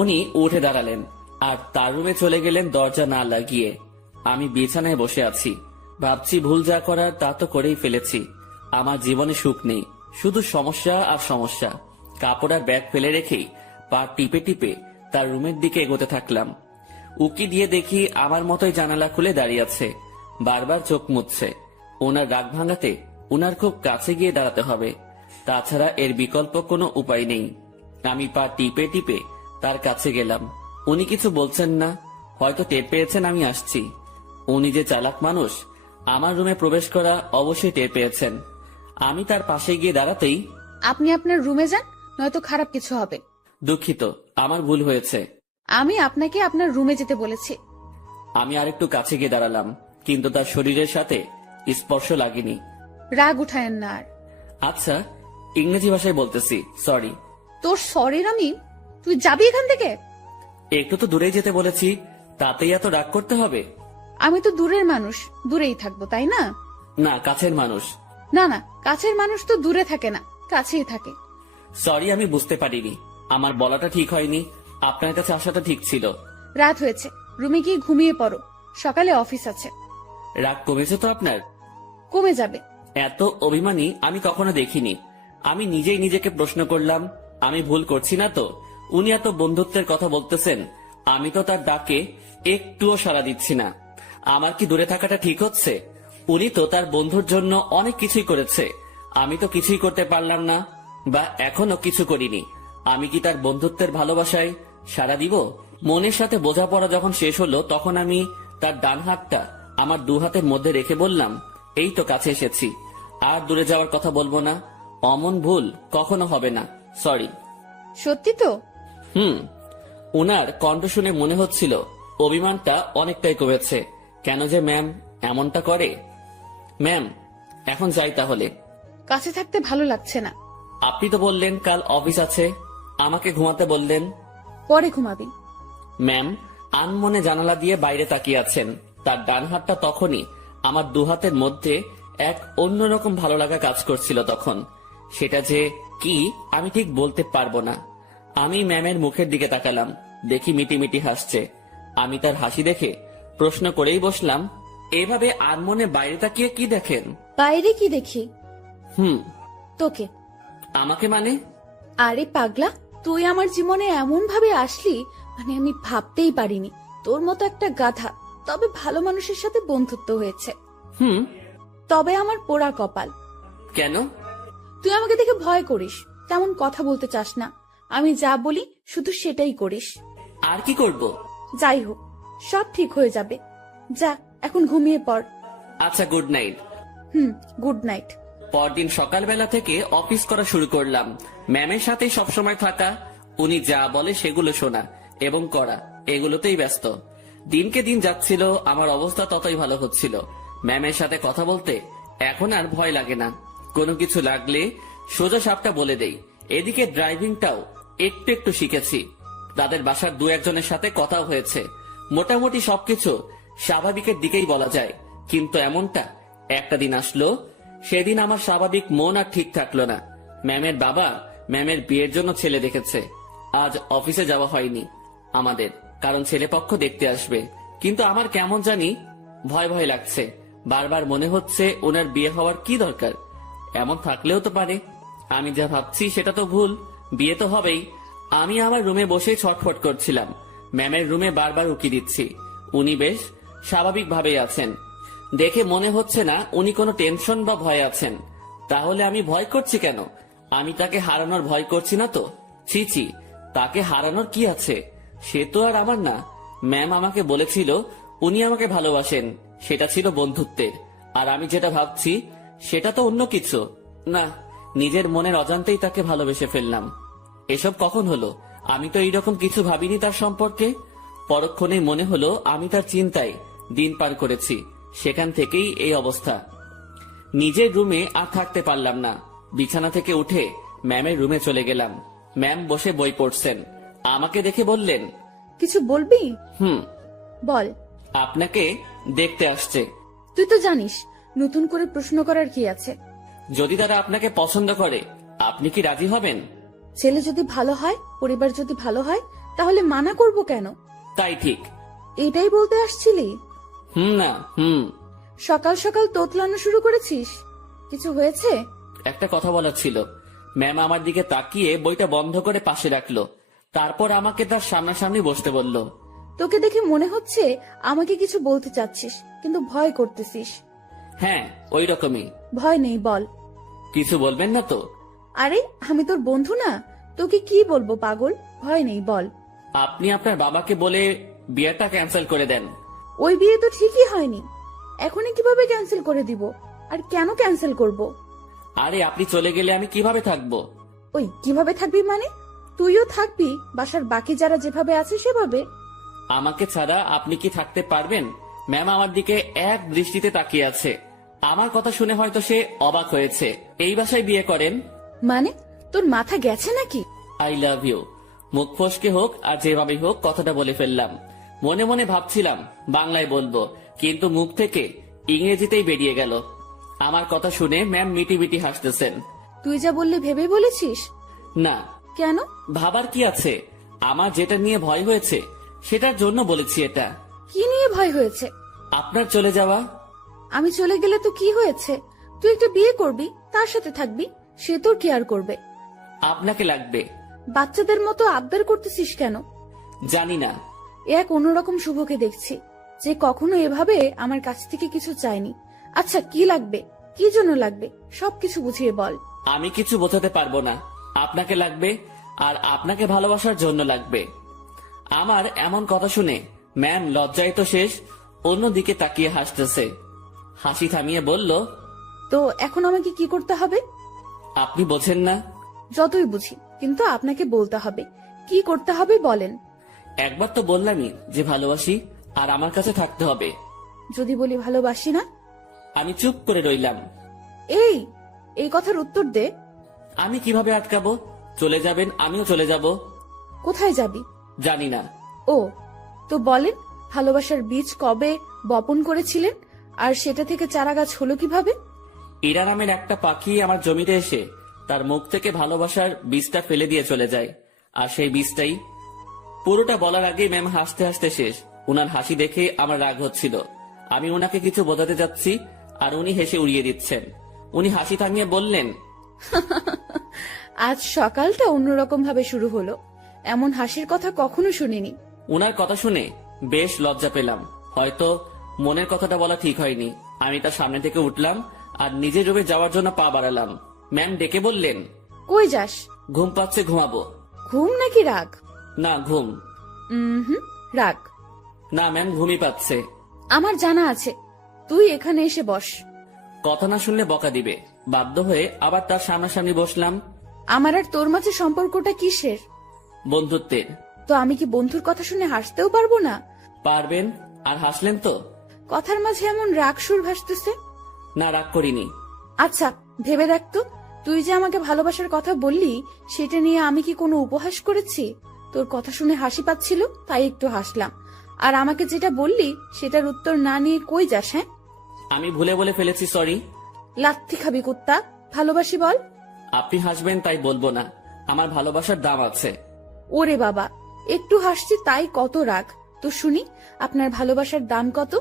উনি উঠে দাঁড়ালেন আর তার রুমে চলে গেলেন দরজা না লাগিয়ে। আমি বিছানায় বসে আছি, ভাবছি ভুল যা করার তা তো করেই ফেলেছি। আমার জীবনে সুখ নেই, শুধু সমস্যা আর সমস্যা। কাপড় আর ব্যাগ ফেলে রেখেই পা টিপে টিপে তার রুমের দিকে এগোতে থাকলাম। উকি দিয়ে দেখি আমার মতোই জানালা খুলে দাঁড়িয়ে আছে, বারবার চোখ মুছছে। ওনার রাগ ভাঙাতে ওনার খুব কাছে গিয়ে দাঁড়াতে হবে, তাছাড়া এর বিকল্প কোনো উপায় নেই। আমি পা টিপে টিপে তার কাছে গেলাম। উনি কিছু বলছেন না, হয়তো টের পেয়েছেন আমি আসছি। উনি যে চালাক মানুষ, আমার রুমে প্রবেশ করা অবশ্যই টের পেয়েছেন। আমি তার পাশে গিয়ে দাঁড়াতেই, আপনি আপনার রুমে যান, নয়তো খারাপ কিছু হবে। দুঃখিত, আমার ভুল হয়েছে। আমি আপনাকে আপনার রুমে যেতে বলেছি। আমি আরেকটু কাছে গিয়ে দাঁড়ালাম, কিন্তু তার শরীরের সাথে স্পর্শ লাগেনি। রাগ উঠায়েন না আর। আচ্ছা, ইংরেজি ভাষায় বলতেছি, সরি। তোর সরির আমি, তুই যাবি এখান থেকে? একটু তো দূরেই যেতে বলেছি, তাতেই এত রাগ করতে হবে? আমি তো দূরের মানুষ, দূরেই থাকবো, তাই না? না, কাছের মানুষ। না না, কাছের মানুষ তো দূরে থাকে না, কাছেই থাকে। সরি, আমি বুঝতে পারিনি। আমার বলাটা ঠিক হয়নি, আপনার কাছে আসাটা ঠিক ছিল। রাত হয়েছে, রুমে গিয়ে ঘুমিয়ে পড়ো, সকালে অফিস আছে। রাগ কমেছে তো আপনার? কমে যাবে। এত অভিমানী আমি কখনো দেখিনি। আমি নিজেই নিজেকে প্রশ্ন করলাম, আমি ভুল করছি না তো? উনি এত বন্ধুত্বের কথা বলতেছেন, আমি তো তার ডাকে একটুও সাড়া দিচ্ছি না। আমার কি দূরে থাকাটা ঠিক হচ্ছে? উনি তো তার বন্ধুর জন্য অনেক কিছুই করেছে, আমি তো কিছুই করতে পারলাম না, বা এখনো কিছু করিনি। আমি কি তার বন্ধুত্বের ভালোবাসায় সাড়া দিব? মনের সাথে বোঝাপড়া যখন শেষ হলো, তখন আমি তার ডান হাতটা আমার দু হাতের মধ্যে রেখে বললাম, এই তো কাছে এসেছি, আর দূরে যাওয়ার কথা বলবো না। অমন ভুল কখনো হবে না, সরি। সত্যি তো? উনার কণ্ঠ শুনে মনে হচ্ছিল অভিমানটা অনেকটাই কমেছে। কেন যে ম্যাম এমনটা করে? ম্যাম, এখন যাই তাহলে। কাছে থাকতে ভালো লাগছে না। আপনি তো বললেন কাল অফিস আছে, আমাকে ঘুমাতে বললেন। পরে ঘুমাবি। ম্যাম আনমনে জানালা দিয়ে বাইরে তাকিয়ে আছেন। তার ডান হাতটা তখনই আমার দু হাতের মধ্যে এক অন্যরকম ভালো লাগা কাজ করছিল তখন। সেটা যে কি আমি ঠিক বলতে পারবো না। আমি ম্যামের মুখের দিকে তাকালাম, দেখি মিটিমিটি হাসছে। আমি তার হাসি দেখে প্রশ্ন করেই বসলাম, এভাবে আনমনে বাইরে তাকিয়ে কি দেখেন? বাইরে কি দেখি? তোকে। আমাকে মানে? আরে পাগলা, তুই আমার জীবনে এমন ভাবে আসলি, মানে আমি ভাবতেই পারিনি। তোর মতো একটা গাধা, তবে ভালো মানুষের সাথে বন্ধুত্ব হয়েছে। তবে আমার পোড়া কপাল। কেন? তুই আমাকে দেখে ভয় করিস, তেমন কথা বলতে চাস না। আমি যা বলি শুধু সেটাই করিস। আর কি করব? যাই হোক, সব ঠিক হয়ে যাবে। যা, এখন ঘুমিয়ে পড়। আচ্ছা, গুড নাইট। Good night. পরদিন সকালবেলা থেকে অফিস করা শুরু করলাম। ম্যামের সাথে সবসময় থাকা, উনি যা বলে সেগুলো শোনা এবং করা, এগুলোতেই ব্যস্ত। দিনকে দিন যাচ্ছিল, আমার অবস্থা ততই ভালো হচ্ছিল। ম্যামের সাথে কথা বলতে এখন আর ভয় লাগে না। কোনো কিছু লাগলে সোজা সাপটা বলে দেই। এদিকে ড্রাইভিংটাও একটু একটু শিখেছি। তাদের বাসার দু একজনের সাথে কথাও হয়েছে। মোটামুটি সবকিছু স্বাভাবিকের দিকেই বলা যায়। কিন্তু এমনটা একটা দিন আসলো, সেদিন আমার স্বাভাবিক মন আর ঠিক থাকলো না। ম্যামের বাবা ম্যামের বিয়ের জন্য ছেলে দেখেছে। আজ অফিসে যাওয়া হয়নি আমাদের, কারণ ছেলেপক্ষ দেখতে আসবে। কিন্তু আমার কেমন জানি ভয় ভয় লাগছে। বারবার মনে হচ্ছে ওনার বিয়ে হওয়ার কি দরকার? এমন থাকলেও তো পারে। আমি যা ভাবছি সেটা তো ভুল, বিয়ে তো হবেই। আমি আমার রুমে বসে ছটফট করছিলাম। ম্যামের রুমে বারবার উকি দিচ্ছি। উনি বেশ স্বাভাবিকভাবেই আছেন। দেখে মনে হচ্ছে না উনি কোনো টেনশন বা ভয় আছেন। তাহলে আমি ভয় করছি কেন? আমি তাকে হারানোর ভয় করছি না তো? ছি ছি, তাকে হারানোর কি আছে? সে তো আর আমার না। ম্যাম আমাকে বলেছিল উনি আমাকে ভালোবাসেন, সেটা ছিল বন্ধুত্বের। আর আমি যেটা ভাবছি সেটা তো অন্য কিছু। না, নিজের মনের অজান্তেই তাকে ভালোবেসে ফেললাম। এসব কখন হলো? আমি তো এইরকম কিছু ভাবিনি তার সম্পর্কে। পরক্ষণেই মনে হলো আমি তার চিন্তায় দিন পার করেছি, সেখান থেকেই এই অবস্থা। নিজের রুমে আর থাকতে পারলাম না। বিছানা থেকে উঠে ম্যামের রুমে চলে গেলাম। ম্যাম বসে বই পড়ছেন। আমাকে দেখে বললেন, কিছু বলবি? বল। আপনাকে দেখতে আসছে। তুই তো জানিস, নতুন করে প্রশ্ন করার কি আছে? যদি তারা আপনাকে পছন্দ করে, আপনি কি রাজি হবেন? ছেলে যদি ভালো হয়, পরিবার যদি ভালো হয়, তাহলে মানা করব কেন? তাই ঠিক। এটাই বলতে আসছিলি? না। সকাল সকাল তোতলানো শুরু করেছিস? কিছু হয়েছে? একটা কথা বলার ছিল। ম্যাম আমার দিকে তাকিয়ে বইটা বন্ধ করে পাশে রাখলো। তারপর আমাকে তার সামনাসামনি বসতে বলল। তোকে দেখে মনে হচ্ছে আমাকে কিছু বলতে চাচ্ছিস, কিন্তু ভয় করতেছিস। হ্যাঁ, ওই রকমই। ভয় নেই, বল। কিছু বলবেন না তো? আরে আমি তোর বন্ধু না, তোকে কি বলবো পাগল? ভয় নেই, বল। আপনি আপনার বাবাকে বলে বিয়েটা ক্যান্সেল করে দেন। ওই বিয়ে তো ঠিকই হয়নি, এখনই কিভাবে ক্যান্সেল করে দিব? আর কেন ক্যান্সেল করব? আরে আপনি চলে গেলে আমি কিভাবে থাকবো? ওই কিভাবে থাকবি মানে? তুইও থাকবি বাসার বাকি যারা যেভাবে আছে সেভাবে? আমাকে ছাড়া আপনি কি থাকতে পারবেন? ম্যাম আমার দিকে এক দৃষ্টিতে তাকিয়ে আছে। আমার কথা শুনে হয়তো সে অবাক হয়েছে। এই বাসায় বিয়ে করেন? মানে তোর মাথা গেছে নাকি? I love you. মুখ ফসকে হোক আর যেভাবে হোক কথাটা বলে ফেললাম। মনে মনে ভাবছিলাম বাংলায় বলবো, কিন্তু মুখ থেকে ইংরেজিতেই বেরিয়ে গেল। আমার কথা শুনে ম্যাম মিটি মিটি হাসতেছেন। তুই যা বললি ভেবে বলেছিস? না, কেন? ভাবার কি আছে? আমার যেটা নিয়ে ভয় হয়েছে সেটার জন্য বলেছি এটা। কি নিয়ে ভয় হয়েছে? আপনার চলে যাওয়া। আমি চলে গেলে তো কি হয়েছে? তুই একটা বিয়ে করবি, তার সাথে থাকবি, সে তোর কেয়ার করবে। আপনাকে লাগবে। বাচ্চাদের মতো আবদার করতেছিস কেন? জানি না। এক অন্যরকম শুভকে দেখছি, যে কখনো এভাবে আমার কাছ থেকে কিছু চায়নি। আচ্ছা কি লাগবে, কি জন্য লাগবে, সবকিছু বুঝিয়ে বল। আমি কিছু বোঝাতে পারবো না। আপনাকে লাগবে, আর আপনাকে ভালোবাসার জন্য লাগবে। আমার এমন কথা শুনে ম্যাম লজ্জায় তো শেষ, অন্যদিকে তাকিয়ে হাসতেছে। হাসি থামিয়ে বলল, তো এখন আমাকে কি করতে হবে? আপনি বোঝেন না? যতই বুঝি, কিন্তু আপনাকে বলতে হবে। কি করতে হবে বলেন। একবার তো বললামই যে ভালোবাসি, আর আমার কাছে থাকতে হবে। যদি বলি ভালোবাসি না? আমি চুপ করে রইলাম। এই এই কথার উত্তর দে। আমি কিভাবে আটকাবো? চলে যাবেন, আমিও চলে যাব। কোথায় যাবি? জানি না। ও, তো বলেন, ভালোবাসার বীজ কবে বপন করেছিলেন, আর সেটা থেকে চারা গাছ হলো কিভাবে? ইরা নামের একটা পাখি আমার জমিতে এসে তার মুখ থেকে ভালোবাসার বীজটা ফেলে দিয়ে চলে যায়, আর সেই বীজটাই। পুরোটা বলার আগেই ম্যাম হাসতে হাসতে শেষ। উনার হাসি দেখে আমার রাগ হচ্ছিল। আমি উনাকে কিছু বোঝাতে যাচ্ছি, আর উনি হেসে উড়িয়ে দিচ্ছেন। উনি হাসি থামিয়ে বললেন, আজ সকালটা অন্যরকম ভাবে শুরু হলো। এমন হাসির কথা কখনো শুনিনি। উনার কথা শুনে বেশ লজ্জা পেলাম। হয়তো মনের কথাটা বলা ঠিক হয়নি। আমি তার সামনে থেকে উঠলাম আর নিজের রুমে যাওয়ার জন্য পা বাড়ালাম। ম্যাম ডেকে বললেন, কই যাস? ঘুম পাচ্ছে, ঘুমাবো। ঘুম নাকি রাগ? না, ঘুম। রাগ। না ম্যাম, ঘুমই পাচ্ছে। আমার জানা আছে, তুই এখানে এসে বস। কথা না শুনলে বকা দিবে। বাধ্য হয়ে আবার তার সামনাসামনি বসলাম। আমার আর তোর মাঝে সম্পর্কটা কিসের? বন্ধুত্বের। তো আমি কি বন্ধুর কথা শুনে হাসতেও পারবো না? পারবেন। আর হাসলেন তো? কথার মাঝে এমন রাগ সুর ভাসতেছে। না, রাগ করিনি। আচ্ছা ভেবে দেখ তো, তুই যে আমাকে ভালোবাসার কথা বললি, সেটা নিয়ে আমি কি কোনো উপহাস করেছি? তোর কথা শুনে হাসি পাচ্ছিল তাই একটু হাসলাম। আর আমাকে যেটা বললি সেটার উত্তর না নিয়ে কই যাস? হ্যাঁ, আমি ভুলে বলে ফেলেছি, সরি। লাত্তি খাবি কুত্তা। ভালোবাসি বল। আপনি হাসবেন তাই বলবো না। আমার ভালোবাসার দাম আছে। ওরে বাবা, একটু হাসছি তাই কত রাগ? তো শুনি, আপনার ভালোবাসার দাম কত?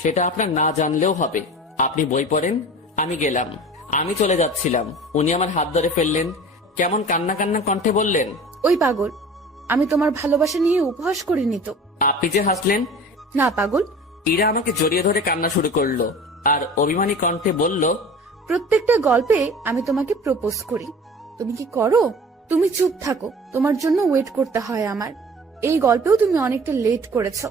সেটা আপনার না জানলেও হবে। আপনি বই পড়েন। আমি গেলাম। আমি চলে যাচ্ছিলাম, উনি আমার হাত ধরে ফেললেন। কেমন কান্না কান্না কণ্ঠে বললেন, ওই পাগল, আমি তোমার ভালোবাসা নিয়ে উপহাস করিনি তো। আপনি যে হাসলেন। না পাগল। ইরা আমাকে জড়িয়ে ধরে কান্না শুরু করলো, আর অভিমানী কণ্ঠে বলল, প্রত্যেকটা গল্পে আমি তোমাকে প্রপোজ করি, তুমি কি করো? তুমি চুপ থাকো, তোমার জন্য ওয়েট করতে হয় আমার। এই গল্পেও তুমি অনেকটা লেট করেছো।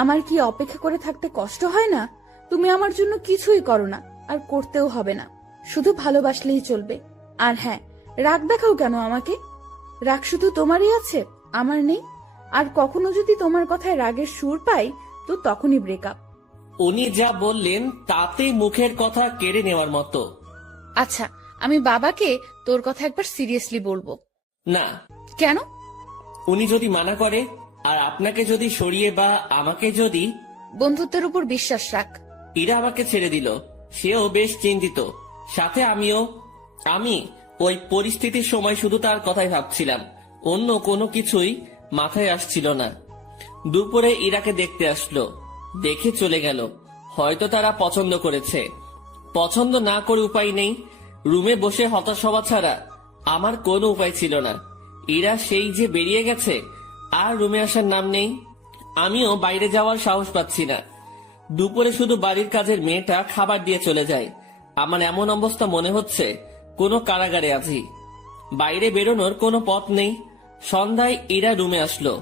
আমার কি অপেক্ষা করে থাকতে কষ্ট হয় না? তুমি আমার জন্য কিছুই করো না, আর করতেও হবে না। শুধু ভালোবাসলেই চলবে। আর হ্যাঁ, রাগ দেখাও কেন আমাকে? রাগ শুধু তোমারই আছে, আমার নেই। আর কখনো যদি তোমার কথায় রাগের সুর পাই, তো তখনই ব্রেকআপ। উনি যা বললেন তাতে মুখের কথা কেড়ে নেওয়ার মতো। আচ্ছা, আমি বাবাকে তোর কথা একবার সিরিয়াসলি বলবো। না, কেন? উনি যদি মানা করে, আর আপনাকে যদি সরিয়ে বা আমাকে যদি। বন্ধুত্বের উপর বিশ্বাস রাখ। ইরা আমাকে ছেড়ে দিল, সেও বেশ চিন্তিত, সাথে আমিও। আমি ওই পরিস্থিতির সময় শুধু তার কথাই ভাবছিলাম, অন্য কোনো কিছুই মাথায় আসছিল না। দুপুরে ইরাকে দেখতে আসলো, দেখে চলে গেল। হয়তো তারা পছন্দ করেছে। পছন্দ না করে উপায় নেই। রুমে বসে হতাশ হওয়া ছাড়া আমার কোনো উপায় ছিল না। ইরা সেই যে বেরিয়ে গেছে, আর রুমে আসার নাম নেই। আমিও বাইরে যাওয়ার সাহস পাচ্ছি না। দুপুরে শুধু বাড়ির কাজের মেয়েটা খাবার দিয়ে চলে যায়। আমার এমন অবস্থা মনে হচ্ছে কোনো কারাগারে আছি। বাইরে বেরোনোর কোনো পথ নেই। সন্ধ্যায় ইরা রুমে আসলো।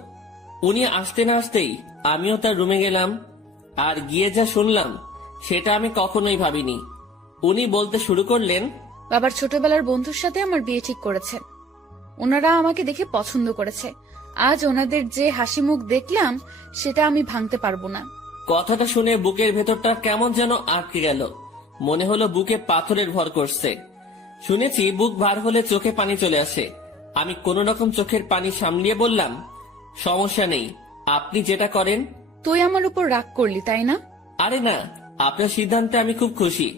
উনি আসতে না আসতেই আমিও তার রুমে গেলাম। আর গিয়ে যা শুনলাম সেটা আমি কখনোই ভাবিনি। উনি বলতে শুরু করলেন, বাবার ছোটবেলার বন্ধুর সাথে আমার বিয়ে ঠিক করেছেন। ওনারা আমাকে দেখে পছন্দ করেছে। আজ ওনাদের যে হাসি মুখ দেখলাম সেটা আমি ভাঙতে পারবো না। কথাটা শুনে বুকের ভেতরটা কেমন যেন আটকে গেল। মনে হলো বুকে পাথরের ভর করছে। শুনেছি বুক ভার হলে চোখে পানি চলে আসে। আমি কোন রকম চোখের পানি সামলিয়ে বললাম, সমস্যা নেই, আপনি যেটা করেন। তুই আমার উপর রাগ করলি তাই না? আরে না, আপনার সিদ্ধান্তে আমি খুব খুশি।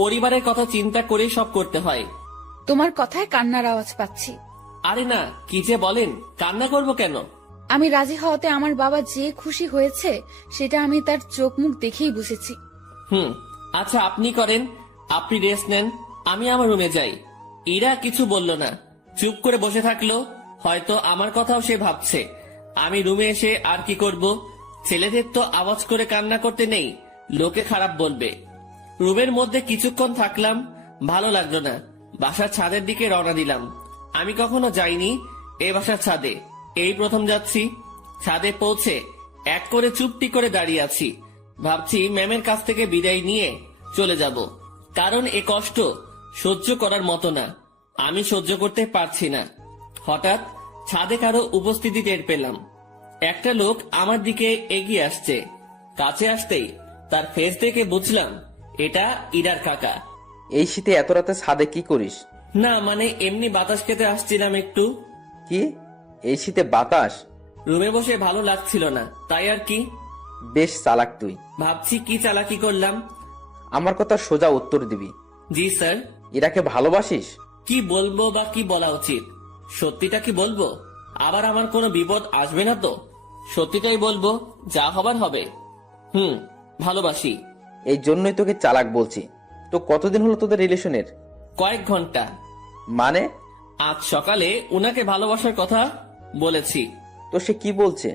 পরিবারের কথা চিন্তা করে সব করতে হয়। তোমার কথায় কান্নার আওয়াজ পাচ্ছি। আরে না, কি যে বলেন, কান্না করব কেন? আমি রাজি হওয়াতে আমার বাবা যে খুশি হয়েছে সেটা আমি তার চোখ মুখ দেখেই বুঝেছি। আচ্ছা আপনি করেন, আপনি রেস্ট নেন, আমি আমার রুমে যাই। ইরা কিছু বলল না, চুপ করে বসে থাকলো। হয়তো আমার কথাও সে ভাবছে। আমি রুমে এসে আর কি করব? ছেলেদের তো আওয়াজ করে কান্না করতে নেই, লোকে খারাপ বলবে। রুমের মধ্যে কিছুক্ষণ থাকলাম, ভালো লাগলো না। বাসার ছাদের দিকে রওনা দিলাম। আমি কখনো যাইনি এ বাসার ছাদে, এই প্রথম যাচ্ছি। ছাদে পৌঁছে এক করে চুপটি করে দাঁড়িয়ে আছি। ভাবছি ম্যামের কাছ থেকে বিদায় নিয়ে চলে যাব, কারণ এ কষ্ট সহ্য করার মতো না, আমি সহ্য করতে পারছি না। হঠাৎ ছাদে কারো উপস্থিতি টের পেলাম। একটা লোক আমার দিকে এগিয়ে আসছে। কাছে আসতেই তার ফেস দেখে বুঝলাম এটা ইরার কাকা। এই শীতে এত রাতে ছাদে কি করিস? না মানে এমনি বাতাস খেতে আসছিলাম একটু। কি, এই শীতে বাতাস? রুমে বসে ভালো লাগছিল না, তাই আর কি। বেশ চালাক তুই। ভাবছি কি চালাকি করলাম। আমার কথা সোজা উত্তর দিবি। জি স্যার। ইরাকে ভালোবাসিস? কি বলবো বা কি বলা উচিত? সত্যিটা কি বলবো? আবার আমার কোনো বিপদ আসবে না তো? সত্যিটাই বলবো, যা হবার হবে। ভালোবাসি। এই জন্যই তোকে চালাক বলছি। তো কতদিন হলো তোদের রিলেশনের? কয়েক ঘন্টা। মানে? আজ সকালে উনাকে ভালোবাসার কথা বলেছি। তো সে কি বলছে?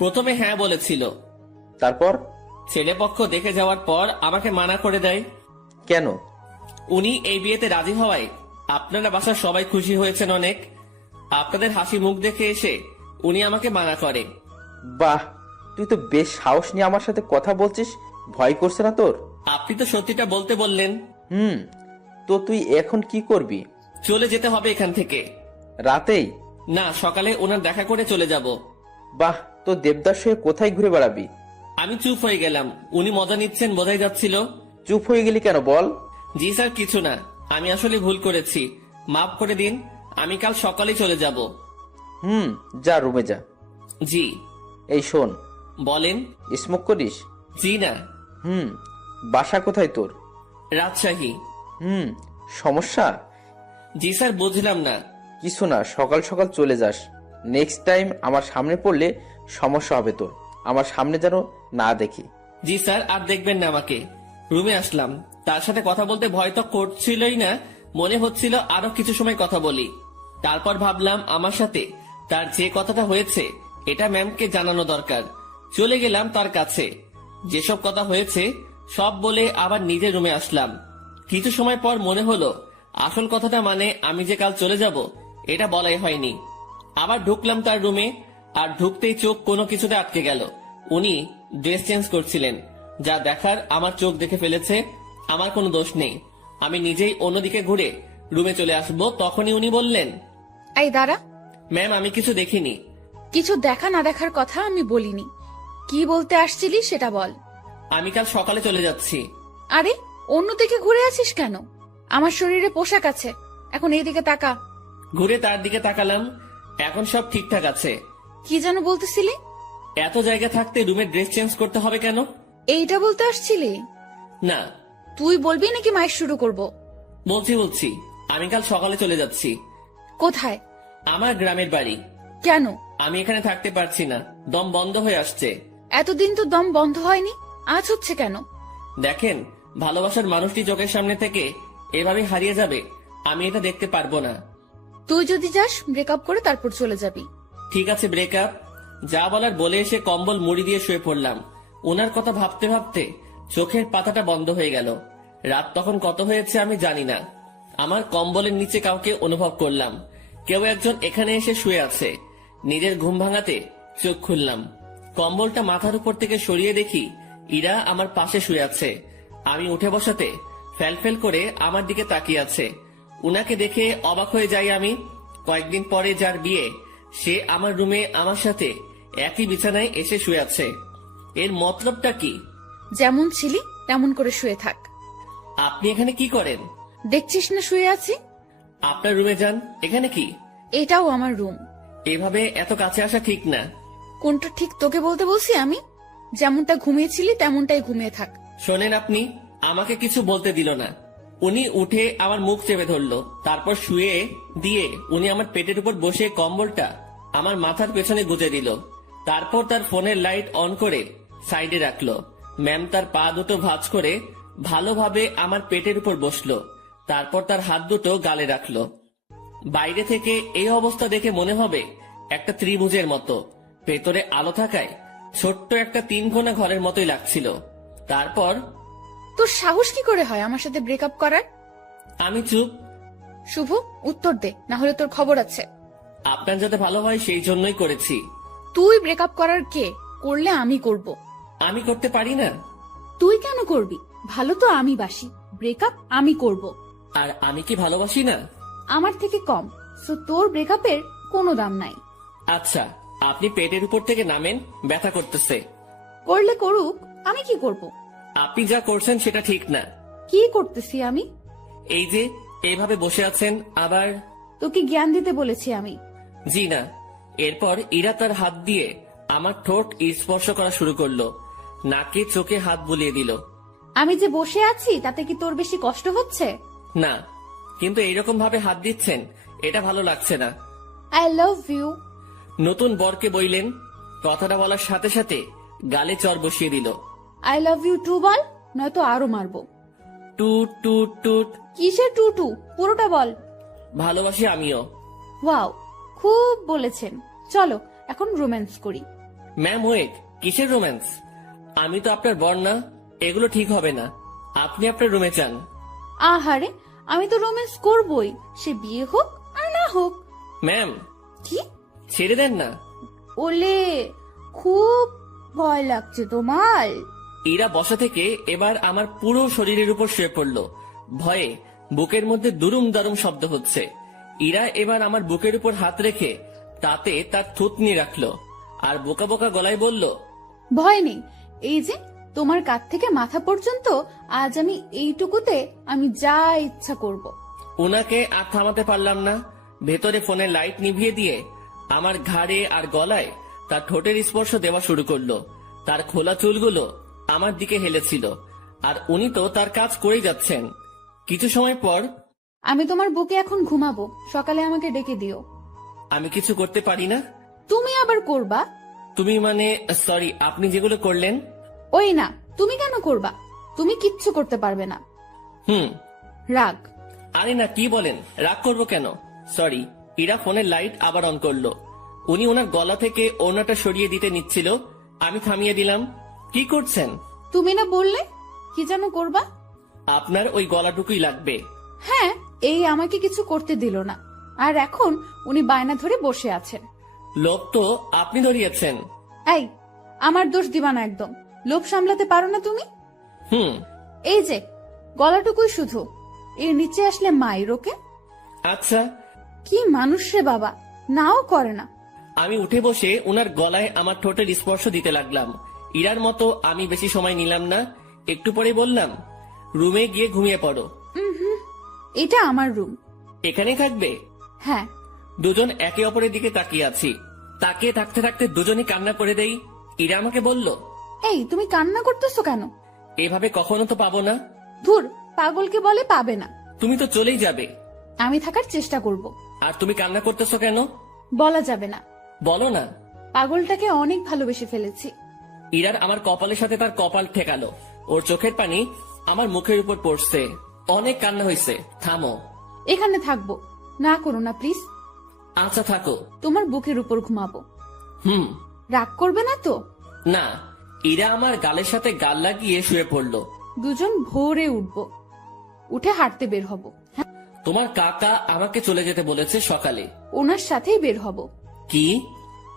প্রথমে হ্যাঁ বলেছিল, তারপর? ছেলেপক্ষ দেখে যাওয়ার পর আমাকে মানা করে দেয়। কেন? উনি এই বিয়েতে রাজি হওয়ায় আপনারা বাসার সবাই খুশি হয়েছেন অনেক। আপনাদের হাসি মুখ দেখে এসে উনি আমাকে মানা করে। বাহ, তুই তো বেশ সাহস নিয়ে আমার সাথে কথা বলছিস। ভয় করছে না তোর? আপনি তো সত্যিটা বলতে বললেন। তো তুই এখন কি করবি? চলে যেতে হবে এখান থেকে। রাতেই? না, সকালে ওনার দেখা করে চলে যাব। বাহ, তো দেবদাস হয়ে কোথায় ঘুরে বেড়াবি? আমি চুপ হয়ে গেলাম। উনি মজা নিচ্ছেন বোঝাই যাচ্ছিল। চুপ হয়ে গেলি কেন বল? জি স্যার, কিছু না, আমি আসলে ভুল করেছি, মাফ করে দিন। আমি কাল সকালে চলে যাব। যা রুমে যা। জি। এই শোন। বলেন। স্মোক করিস? জি না। বাসা কোথায় তোর? রাজশাহী। সমস্যা? জি স্যার, বুঝলাম না। কিছু না, সকাল সকাল চলে যাস। নেক্সট টাইম আমার সামনে পড়লে সমস্যা হবে তোর। আমার সামনে যেন না দেখি। জি স্যার, আর দেখবেন না আমাকে। রুমে আসলাম, তার সাথে কথা বলতে ভয় তো করছিলই না, মনে হচ্ছিল আরো কিছু সময় কথা বলি। তারপর ভাবলাম আমার সাথে তার যে কথাটা হয়েছে এটা ম্যামকে জানানো দরকার। চলে গেলাম তার কাছে, যেসব কথা হয়েছে সব বলে আবার নিজের রুমে আসলাম। কিছু সময় পর মনে হলো আসল কথাটা মানে আমি যে কাল চলে যাব এটা বলাই হয়নি। আবার ঢুকলাম তার রুমে, আর ঢুকতেই চোখ কোনো কিছুতে আটকে গেল। উনি ড্রেস চেঞ্জ করছিলেন, যা দেখার আমার চোখ দেখে ফেলেছে, আমার কোনো দোষ নেই। আমি নিজেই অন্যদিকে ঘুরে রুমে চলে আসবো, তখনই উনি বললেন, এই দাঁড়া। ম্যাম আমি কিছু দেখিনি। কিছু দেখা না দেখার কথা আমি বলিনি। কি বলতে আসছিলি সেটা বল। আমি কাল সকালে চলে যাচ্ছি। আরে, অন্যদিকে ঘুরে আছিস কেন? আমার শরীরে পোশাক আছে, এখন এইদিকে তাকা। ঘুরে তার দিকে তাকালাম, এখন সব ঠিকঠাক আছে। কি যেন বলতেছিলি? এত জায়গা থাকতে রুমে ড্রেস চেঞ্জ করতে হবে কেন? এইটা বলতে আসছিলি? না। তুই বলবি নাকি মাইক শুরু করব? বলছি আমি কাল সকালে চলে যাচ্ছি। কোথায়? আমার গ্রামের বাড়ি। কেন? আমি এখানে থাকতে পারছি না, দম বন্ধ হয়ে আসছে। এতদিন তো দম বন্ধ হয়নি, আজ হচ্ছে কেন? দেখেন, ভালোবাসার মানুষটি চোখের সামনে থেকে এভাবে হারিয়ে যাবে, আমি এটা দেখতে পারবো না। তুই যদি যাস ব্রেকআপ করে তারপর চলে যাবি। ঠিক আছে, ব্রেকআপ। যা বলার বলে এসে কম্বল মুড়ি দিয়ে শুয়ে পড়লাম। ওনার কথা ভাবতে ভাবতে চোখের পাতাটা বন্ধ হয়ে গেল। রাত তখন কত হয়েছে আমি জানি না। আমার কম্বলের নিচে কাউকে অনুভব করলাম, কেউ একজন এখানে এসে শুয়ে আছে। নিজের ঘুম ভাঙাতে চোখ খুললাম, কম্বলটা মাথার উপর থেকে সরিয়ে দেখি ইরা আমার পাশে শুয়ে আছে। আমি উঠে বসাতে ফ্যালফেল করে আমার দিকে তাকিয়ে আছে। উনাকে দেখে অবাক হয়ে যাই আমি। কয়েকদিন পরে যার বিয়ে, সে আমার রুমে আমার সাথে একই বিছানায় এসে শুয়ে আছে। এর মতলবটা কি? যেমন ছিলি তেমন করে শুয়ে থাক। আপনি এখানে কি করেন? দেখছিস না শুয়ে আছি? আপনার রুমে যান। এখানে কি? এটাও আমার রুম। এভাবে এত কাছে আসা ঠিক না। কোনটা ঠিক তোকে বলতে বলছি আমি? যেমনটা ঘুমিয়েছিলি তেমনটাই ঘুমিয়ে থাক। শোনেন, আপনি আমাকে কিছু বলতে দিল না। উনি উঠে আমার মুখ চেপে ধরলো, তারপর শুয়ে দিয়ে উনি আমার পেটের উপর বসে কম্বলটা আমার মাথার পেছনে গুজে দিল। তারপর তার ফোনের লাইট অন করে সাইডে রাখলো। ম্যাম তার পা দুটো ভাঁজ করে ভালোভাবে আমার পেটের উপর বসলো, তারপর তার হাত দুটো গালে রাখলো। বাইরে থেকে এই অবস্থা দেখে মনে হবে একটা ত্রিভুজের মতো, ভেতরে আলো থাকায় ছোট্ট একটা 3 কোণা ঘরের মতোই লাগছিল। তারপর তোর সাহস কি করে হয় আমার সাথে ব্রেকআপ করার? আমি চুপ। শুভ, উত্তর দে, না হলে তোর খবর আছে। আপনার যাতে ভালো হয় সেই জন্যই করেছি। তুই ব্রেকআপ করার কে? করলে আমি করব। আমি করতে পারি না। তুই কেন করবি? ভালো তো আমি বাসি, ব্রেকআপ আমি করব। আর আমি কি ভালোবাসি না? আমার থেকে কম, সো তোর ব্রেকআপের কোনো দাম নাই। আচ্ছা, আপনি পেটের উপর থেকে নামেন, ব্যথা করতেছে। করলে করুক, আমি কি করব? আপনি যা করছেন সেটা ঠিক না। কি করতেছি আমি? এই যে এইভাবে বসে আছেন, আবার তোকে জ্ঞান দিতে বলেছি আমি? জি না। এরপর ইরা তার হাত দিয়ে আমার ঠোঁট স্পর্শ করা শুরু করলো, নাকে চোখে হাত বুলিয়ে দিল। আমি যে বসে আছি তাতে কি তোর বেশি কষ্ট হচ্ছে? না, কিন্তু এইরকম ভাবে হাত দিচ্ছেন, এটা ভালো লাগছে না। I love you. নতুন বরকে বইলেন, কথাটা বলার সাথে সাথে গালে চর বসিয়ে দিল। আই লাভ ইউ টু বল, নয়তো আরো মারবো। টুট টুট টুট। কিসের টু টু? পুরোটা বল। ভালোবাসি আমিও। ওয়াও, খুব বলেছেন। চলো এখন রোম্যান্স করি। ম্যাম ওয়েট, কিসের রোম্যান্স? আমি তো আপনার বর না, এগুলো ঠিক হবে না। আপনি আপনার রুমে যান। আহারে, আমি তো রোম্যান্স করবই, সে বিয়ে হোক আর না হোক। ম্যাম, কি? ছেড়ে দেন না। ওলে, খুব ভয় লাগছে তোমার? ইরা বসা থেকে এবার আমার পুরো শরীরের উপর শুয়ে পড়লো। ভয়ে বুকের মধ্যে দুরুম দারুম শব্দ হচ্ছে। ইরা এবার আমার বুকের উপর হাত রেখে তাতে তার থুতনি রাখলো, আর বোকা বোকা গলায় বলল, ভয় নেই, এই যে তোমার কাঁধ থেকে মাথা পর্যন্ত আজ আমি এইটুকুতে আমি যা ইচ্ছা করব। উনাকে আর থামাতে পারলাম না। ভেতরে ফোনের লাইট নিভিয়ে দিয়ে আমার ঘাড়ে আর গলায় তার ঠোঁটের স্পর্শ দেওয়া শুরু করলো। তার খোলা চুলগুলো আমার দিকে হেলেছিল, আর উনি তো তার কাজ করেই যাচ্ছেন। কিছু সময় পর, আমি তোমার বুকে এখন ঘুমাবো, সকালে আমাকে ডেকে দিও। আমি কিছু করতে পারি না। তুমি আবার করবা? তুমি মানে, সরি, আপনি যেগুলো করলেন। ওই না, তুমি কেন করবা? তুমি কিচ্ছু করতে পারবে না। হুম। রাগ। আরে না, কি বলেন, রাগ করবো কেন? সরি। ইরা ফোনের লাইট আবার অন করলো। উনি ওনার গলা থেকে ওড়নাটা সরিয়ে দিতে নিচ্ছিল, আমি থামিয়ে দিলাম। কি করছেন? তুমি না বললে কি যেন করবা? আপনার ওই গলাটুকুই লাগবে। হ্যাঁ, এই আমাকে কিছু করতে দিল না, আর এখন উনি বায়না ধরে বসে আছেন। লোভ তো আপনি ধরিয়েছেন। এই, আমার দোষ দিবা না একদম। লোভ সামলাতে পারো না তুমি? হুম। এই যে গলাটুকুই শুধু, এর নিচে আসলে মায়ের ওকে। আচ্ছা। কি মানুষ রে বাবা, নাও করে না। আমি উঠে বসে উনার গলায় আমার ঠোঁটের স্পর্শ দিতে লাগলাম। ইরার মতো আমি বেশি সময় নিলাম না। একটু পরে বললাম, রুমে গিয়ে ঘুমিয়ে পড়ো। এটা আমার রুম। এখানেই থাকবে? হ্যাঁ। দুজন একে অপরের দিকে তাকিয়ে আছি। তাকিয়ে থাকতে থাকতে দুজনই কান্না করে দেই। ইরা আমাকে বলল, এই তুমি কান্না করতেছো কেন? এভাবে কখনো তো পাবো না। ধুর, পাগলকে বলে পাবে না। তুমি তো চলেই যাবে। আমি থাকার চেষ্টা করব। আর তুমি কান্না করতেছো কেন? বলা যাবে না। বলো না। পাগলটাকে অনেক ভালোবেসে ফেলেছি। ইরার আমার কপালের সাথে তার কপাল ঠেকালো। ওর চোখের পানি আমার মুখের উপর পড়ছে। অনেক কান্না হয়েছে, থামো। এখানে থাকবো, না করো না প্লিজ। আচ্ছা থাকো। তোমার বুকের উপর ঘুমাবো। হুম। রাগ করবে না তো? না। ইরা আমার গালের সাথে গাল লাগিয়ে শুয়ে পড়লো। দুজন ভোরে উঠবো, উঠে হাঁটতে বের হব। হ্যাঁ, তোমার কাকা আমাকে চলে যেতে বলেছে সকালে। ওনার সাথেই বের হব। কি?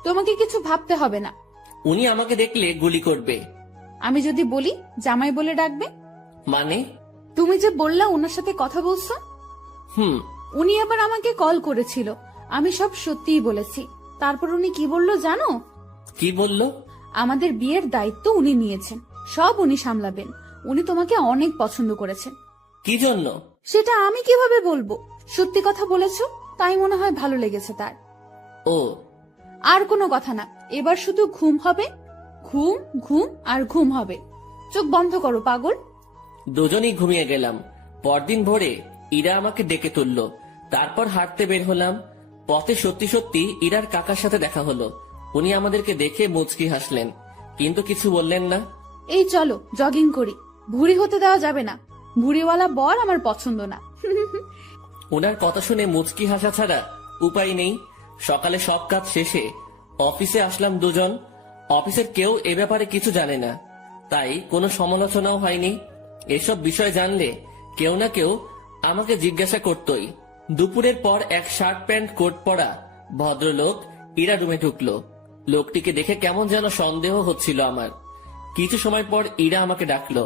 তোমাকে কিছু ভাবতে হবে না। উনি আমাকে দেখলে গুলি করবে। আমি যদি বলি জামাই বলে ডাকবে। মানে? তুমি যে বললা ওনার সাথে কথা বলছো। হুম। উনি আবার আমাকে কল করেছিল, আমি সব সত্যিই বলেছি। তারপর উনি কি বললো জানো? কি বললো? আমাদের বিয়ের দায়িত্ব উনি নিয়েছেন, সব উনি সামলাবেন। উনি তোমাকে অনেক পছন্দ করেছেন। কি জন্য? সেটা আমি কিভাবে বলবো? সত্যি কথা বলেছো, তাই মনে হয় ভালো লেগেছে তার। ও, আর কোনো কথা না, এবার শুধু ঘুম হবে, ঘুম ঘুম আর ঘুম হবে। চোখ বন্ধ করো পাগল। দুজনেই ঘুমিয়ে গেলাম। পরদিন ভোরে ইরা আমাকে ডেকে তুললো। তারপর হাঁটতে বের হলাম। পথে সত্যি সত্যি ইরার কাকার সাথে দেখা হলো। উনি আমাদেরকে দেখে মুচকি হাসলেন, কিন্তু কিছু বললেন না। এই চলো জগিং করি, ভুঁড়ি হতে দেওয়া যাবে না। ভুঁড়িওয়ালা বর আমার পছন্দ না। ওনার কথা শুনে মুচকি হাসা ছাড়া উপায় নেই। সকালে সব কাজ শেষে অফিসে আসলাম দুজন। অফিসের কেউ এ ব্যাপারে কিছু জানে না, তাই কোনো সমালোচনাও হয়নি। এসব বিষয় জানলে কেউ না কেউ আমাকে জিজ্ঞাসা করতই। দুপুরের পর এক শার্ট প্যান্ট কোট পরা ভদ্রলোক ইরা রুমে ঢুকলো। লোকটিকে দেখে কেমন যেন সন্দেহ হচ্ছিল আমার। কিছু সময় পর ইরা আমাকে ডাকলো।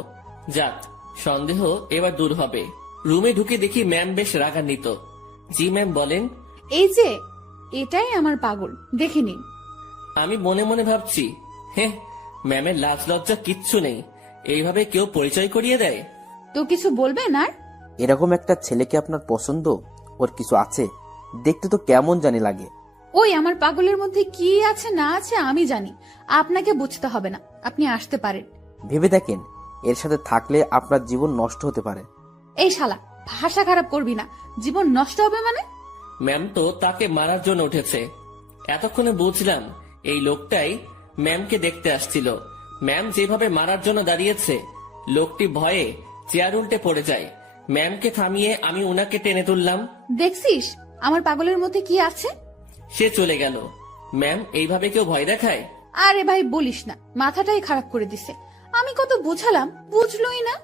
যাক, সন্দেহ এবার দূর হবে। রুমে ঢুকে দেখি ম্যাম বেশ রাগান্বিত। জি ম্যাম, বলেন। এই যে, এটাই আমার পাগল, দেখে নিন। আমি মনে মনে ভাবছি, হ্যাঁ, ম্যামের লাজ লজ্জা কিচ্ছু নেই, এইভাবে কেউ পরিচয় করিয়ে দেয়? তো কিছু বলবেন আর? এরকম একটা ছেলেকে আপনার পছন্দ? ওর কিছু আছে, দেখতে তো কেমন জানি লাগে। ওই আমার পাগলের মধ্যে কি আছে না আছে আমি জানি, আপনাকে বুঝতে হবে না। আপনি আসতে পারেন। ভেবে দেখেন, এর সাথে থাকলে আপনার জীবন নষ্ট হতে পারে। এই শালা, ভাষা খারাপ করবি না। জীবন নষ্ট হবে মানে? ম্যাম তো তাকে মারার জন্য উঠেছে। এতক্ষণে বুঝলাম এই লোকটাই ম্যামকে দেখতে আসছিল। ম্যাম যেভাবে মারার জন্য দাঁড়িয়েছে, লোকটি ভয়ে চেয়ার উল্টে পড়ে যায়। ম্যামকে থামিয়ে আমি উনাকে টেনে তুললাম। দেখছিস আমার পাগলের মধ্যে কি আছে? সে চলে গেল। ম্যাম, এইভাবে কেউ ভয় দেখায়? আরে ভাই বলিস না, মাথাটাই খারাপ করে দিছে। আমি কত বুঝালাম, বুঝলোই না।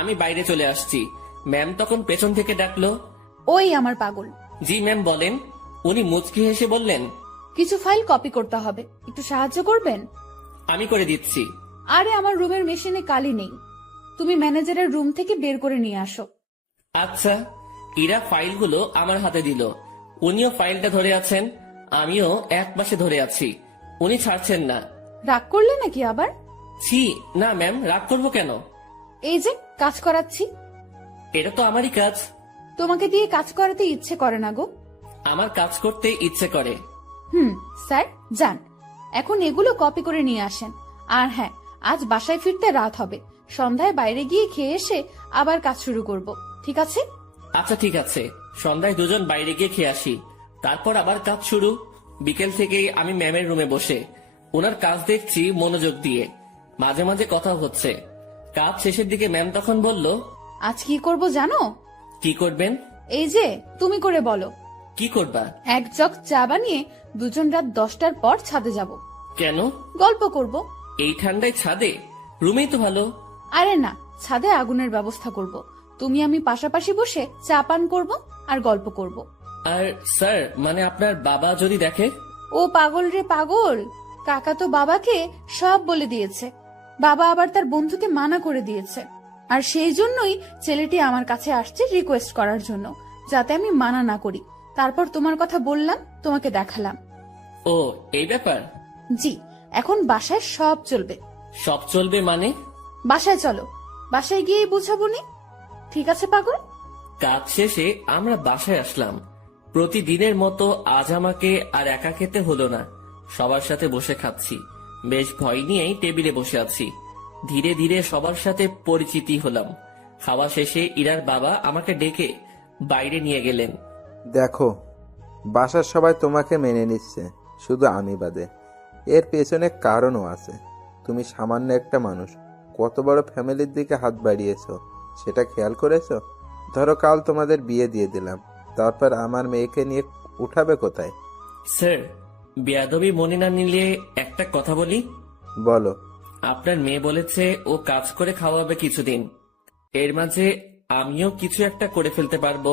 আমি বাইরে চলে আসছি। ম্যাম তখন পেছন থেকে ডাকলো। ওই আমার পাগল। জি ম্যাম, বলেন। উনি মুচকি হেসে বললেন, কিছু ফাইল কপি করতে হবে, একটু সাহায্য করবেন? আমি করে দিচ্ছি। আরে আমার রুমের মেশিনে কালি নেই, তুমি ম্যানেজারের রুম থেকে বের করে নিয়ে আসো। আচ্ছা। ইরা ফাইলগুলো আমার হাতে দিল। উনিও ফাইলটা ধরে আছেন, আমিও এক পাশে ধরে আছি। উনি ছাড়ছেন না। রাগ করলে নাকি আবার? ছি, না ম্যাম, রাগ করবো কেন? এই যে কাজ করাচ্ছি। এটা তো আমারই কাজ। তোমাকে দিয়ে কাজ করাতে ইচ্ছে করে না গো। আমার কাজ করতে ইচ্ছে করে। স্যার যান, এখন এগুলো কপি করে নিয়ে আসেন। আর হ্যাঁ, আজ বাসায় ফিরতে রাত হবে, সন্ধ্যায় বাইরে গিয়ে খেয়ে এসে আবার কাজ শুরু করব, ঠিক আছে? আচ্ছা ঠিক আছে, সন্ধ্যায় দুজন বাইরে গিয়ে খেয়ে আসি, তারপর আবার কাজ শুরু। বিকেল থেকেই আমি ম্যামের রুমে বসে ওনার কাজ দেখছি মনোযোগ দিয়ে। মাঝে মাঝে কথা হচ্ছে। কাজ শেষের দিকে ম্যাম তখন বলল, আজ কি করব জানো? কি করবেন? এই যে তুমি করে বলো। কি করবা? এক জগ চা বানিয়ে দুজন রাত 10টার পর ছাদে যাব। কেন? গল্প করব। এই ঠান্ডায় ছাদে? রুমেই তো ভালো। আরে না, ছাদে আগুনের ব্যবস্থা করব। তুমি আমি পাশাপাশি বসে চা পান করব আর গল্প করব। আর স্যার, মানে আপনার বাবা যদি দেখে? ও পাগল রে পাগল, কাকা তো বাবাকে সব বলে দিয়েছে। বাবা আবার তার বন্ধুকে মানা করে দিয়েছে। আর সেই জন্যই ছেলেটি আমার কাছে আসছে রিকোয়েস্ট করার জন্য, যাতে আমি মানা না করি। তারপর তোমার কথা বললাম, তোমাকে দেখালাম। ও, এই ব্যাপার? জি, এখন বাসায় সব চলবে। সব চলবে মানে? বাসায় চলো, বাসায় গিয়ে বুঝাবো নি, ঠিক আছে পাগল? কাজ শেষে আমরা বাসায় আসলাম। প্রতিদিনের মতো আজ আমাকে আর একা খেতে হলো না, সবার সাথে বসে খাচ্ছি। বেশ ভয় নিয়েই টেবিলে বসে আছি। ধীরে ধীরে সবার সাথে পরিচিতি হলাম। খাওয়া শেষে ইরার বাবা আমাকে ডেকে বাইরে নিয়ে গেলেন। দেখো, বাসার সবাই তোমাকে মেনে নিচ্ছে, শুধু আমি বাদে। এর পেছনে কারণও আছে। তুমি সামান্য একটা মানুষ, কত বড় ফ্যামিলির দিকে হাত বাড়িয়েছো সেটা খেয়াল করেছো? ধরো কাল তোমাদের বিয়ে দিয়ে দিলাম, তারপর আমার মেয়েকে নিয়ে উঠাবে কোথায়? স্যার, বেয়াদবি মনে না নিলে একটা কথা বলি। বলো। আপনার মেয়ে বলেছে ও কাজ করে খাওয়াবে কিছুদিন। এর মাঝে আমিও কিছু একটা করে ফেলতে পারবো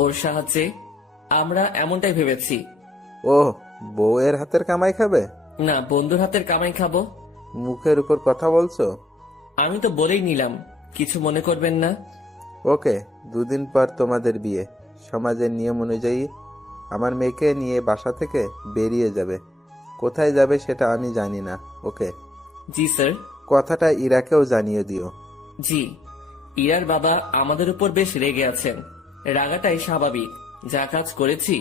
ওর সাহায্যে। আমরা এমনটাই ভেবেছি। ও, বউয়ের হাতের কামাই খাবে? না, বন্ধুর হাতের কামাই খাবো। মুখের উপর কথা বলছো। আমি তো বলেই নিলাম, কিছু মনে করবেন না। ওকে, 2 দিন পর তোমাদের বিয়ে, সমাজের নিয়ম অনুযায়ী আমার মেয়েকে নিয়ে বাসা থেকে বেরিয়ে যাবে। কোথায় যাবে সেটা আমি জানি না। ওকে? জি স্যার। কথাটা ইরাকেও জানিয়ে দিও। জি। ইরার বাবা আমাদের উপর বেশ রেগে আছেন। রাগাটাই স্বাভাবিক। যা কাজ করেছি।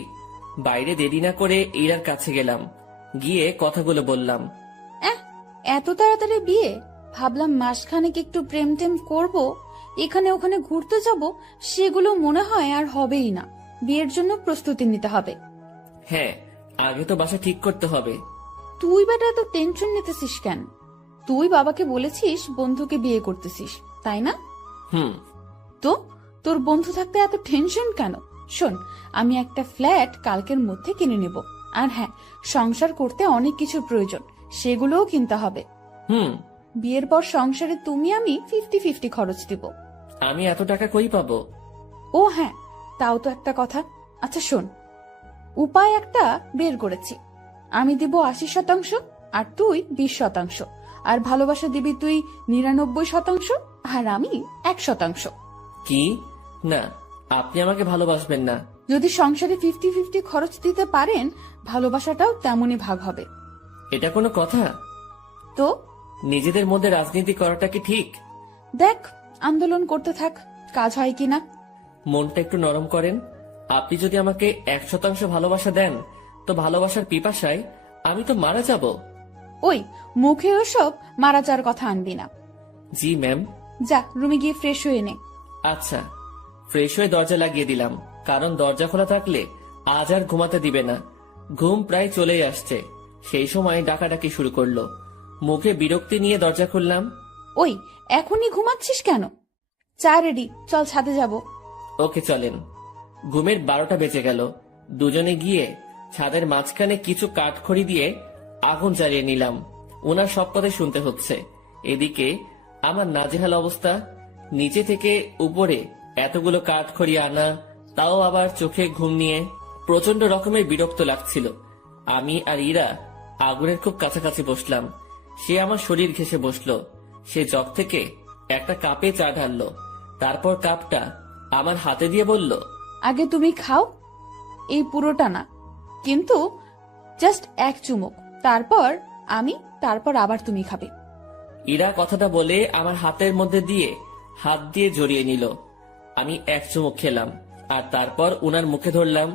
বাইরে দেরি না করে ইরার কাছে গেলাম, গিয়ে কথাগুলো বললাম। এত তাড়াতাড়ি বিয়ে? ভাবলাম মাসখানেক একটু প্রেম টেম করবো, এখানে ওখানে ঘুরতে যাব, সেগুলো মনে হয় আর হবেই না। বিয়ের জন্য প্রস্তুতি নিতে হবে। হ্যাঁ, আগে তো বাসা ঠিক করতে হবে। তুই বেটা এত টেনশন নিতেছিস কেন? তুই বাবাকে বলেছিস বন্ধুকে বিয়ে করতেছিস, তাই না? হুম। তো তোর বন্ধু থাকতে এত টেনশন কেন? শোন, আমি একটা ফ্ল্যাট কালকের মধ্যে কিনে নেব। আর হ্যাঁ, সংসার করতে অনেক কিছুর প্রয়োজন, সেগুলোও কিনতে হবে। হুম। বিয়ের পর সংসারে তুমি আমি 50-50 খরচ দিব। আমি এত টাকা কই পাবো? ও হ্যাঁ, তাও তো একটা কথা। আচ্ছা শোন, উপায় একটা বের করেছি। আমি দিব 80%, আর তুই 20%, আর ভালোবাসা দিবি তুই 99%, আর আমি 1%। কি? না, আপনি আমাকে ভালোবাসবেন না। যদি সংসারে 50-50 খরচ দিতে পারেন, ভালোবাসাটাও তেমনই ভাগ হবে। এটা কোনো কথা? তো নিজেদের মধ্যে রাজনীতি করাটা কি ঠিক? দেখ, আন্দোলন করতে থাক, কাজ হয় কিনা। মনটা একটু নরম করেন। আপনি যদি আমাকে 100% ভালোবাসা দেন, তো ভালোবাসার পিপাসায় আমি তো মারা যাব। ওই মুখে ওসব মারা যাওয়ার কথা আনবি না। জি ম্যাম। যা রুমে গিয়ে ফ্রেশ হয়ে নে। আচ্ছা। ফ্রেশ হয়ে দরজা লাগিয়ে দিলাম, কারণ দরজা খোলা থাকলে আজ আর ঘুমাতে দিবে না। ঘুম প্রায় চলেই আসছে, সেই সময় ডাকাডাকি শুরু করলো। মুখে বিরক্তি নিয়ে দরজা খুললাম। ওই এখনই ঘুমাচ্ছিস কেন? চা রেডি, চল ছাদে যাব। ওকে চলেন। ঘুমের 12টা বেজে গেল। দুজনে গিয়ে ছাদের মাঝখানে কিছু কাঠখড়ি দিয়ে আগুন জ্বালিয়ে নিলাম। ওনার সব কথা শুনতে হচ্ছে। এদিকে আমার নাজেহাল অবস্থা। নিচে থেকে উপরে এতগুলো কাঠখড়ি আনা, তাও আবার চোখে ঘুম নিয়ে প্রচন্ড রকমের বিরক্ত লাগছিল। আমি আর ইরা আগুনের খুব কাছাকাছি বসলাম। সে আমার শরীর ঘেঁষে বসলো। সে জগ থেকে একটা কাপে চা ঢাললো, তারপর কাপটা আমার হাতে দিয়ে বলল, আগে তুমি খাও, এই পুরোটা না, কিন্তু জাস্ট এক চুমুক, তারপর আমি, তারপর আবার তুমি খাবে। ইরা কথাটা বলে আমার হাতের মধ্যে দিয়ে হাত দিয়ে জড়িয়ে নিল। আমি এক চুমুক খেলাম, আর তারপর উনার মুখে ধরলাম।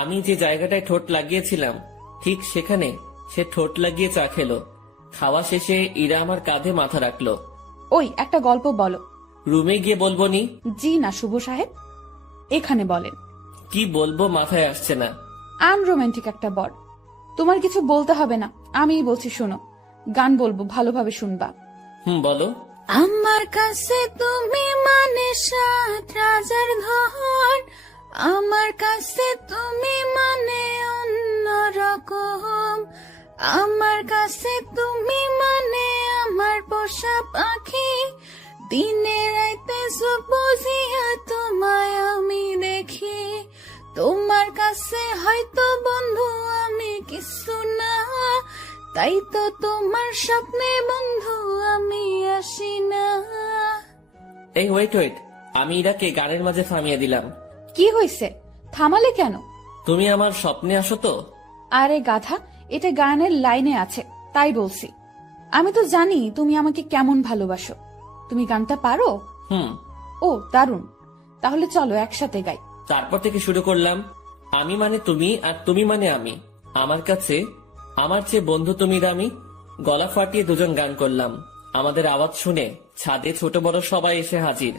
আমি যে জায়গাটায় ঠোঁট লাগিয়েছিলাম, ঠিক সেখানে সে ঠোঁট লাগিয়ে চা খেলো। খাওয়া শেষে ইরা আমার কাঁধে মাথা রাখলো। ওই একটা গল্প বলো। রুমে গিয়ে বলবো নি? জি না শুভ সাহেব, এখানে বলেন। কি বলবো মাথায় আসছে না। আনরোমান্টিক একটা বর। তোমার কিছু বলতে হবে না, আমিই বলছি শোনো। গান বলবো, ভালোভাবে শুনবা। বলো। আমার কাছে তুমি মানে 7 রাজার ধন, আমার কাছে তুমি মানে অন্যরকম, আমার কাছে তুমি মানে আমার পোষা পাখি, দিনে রাইতে বুঝিয়া তোমায় আমি দেখি, তোমার কাছে হয়তো বন্ধু আমি কিছু না, তাই তো তোমার স্বপ্নে বন্ধু আমি আসি না। এই ওয়েট, আমি ইরাকে গানের মাঝে থামিয়ে দিলাম। কি হয়েছে, থামালে কেন? তুমি আমার স্বপ্নে আসো তো? আরে গাধা, এটা গানের লাইনে আছে, তাই বলছি। আমি তো জানি তুমি আমাকে কেমন ভালোবাসো। তুমি গানটা পারো? ও দারুণ, তাহলে চলো একসাথে গাই। তারপর থেকে শুরু করলাম। আমি মানে তুমি, আর তুমি মানে আমি। আমার কাছে আমার চেয়ে বন্ধু তুমি দামি। গলা ফাটিয়ে দুজন গান করলাম। আমাদের আওয়াজ শুনে ছাদে ছোট বড় সবাই এসে হাজির।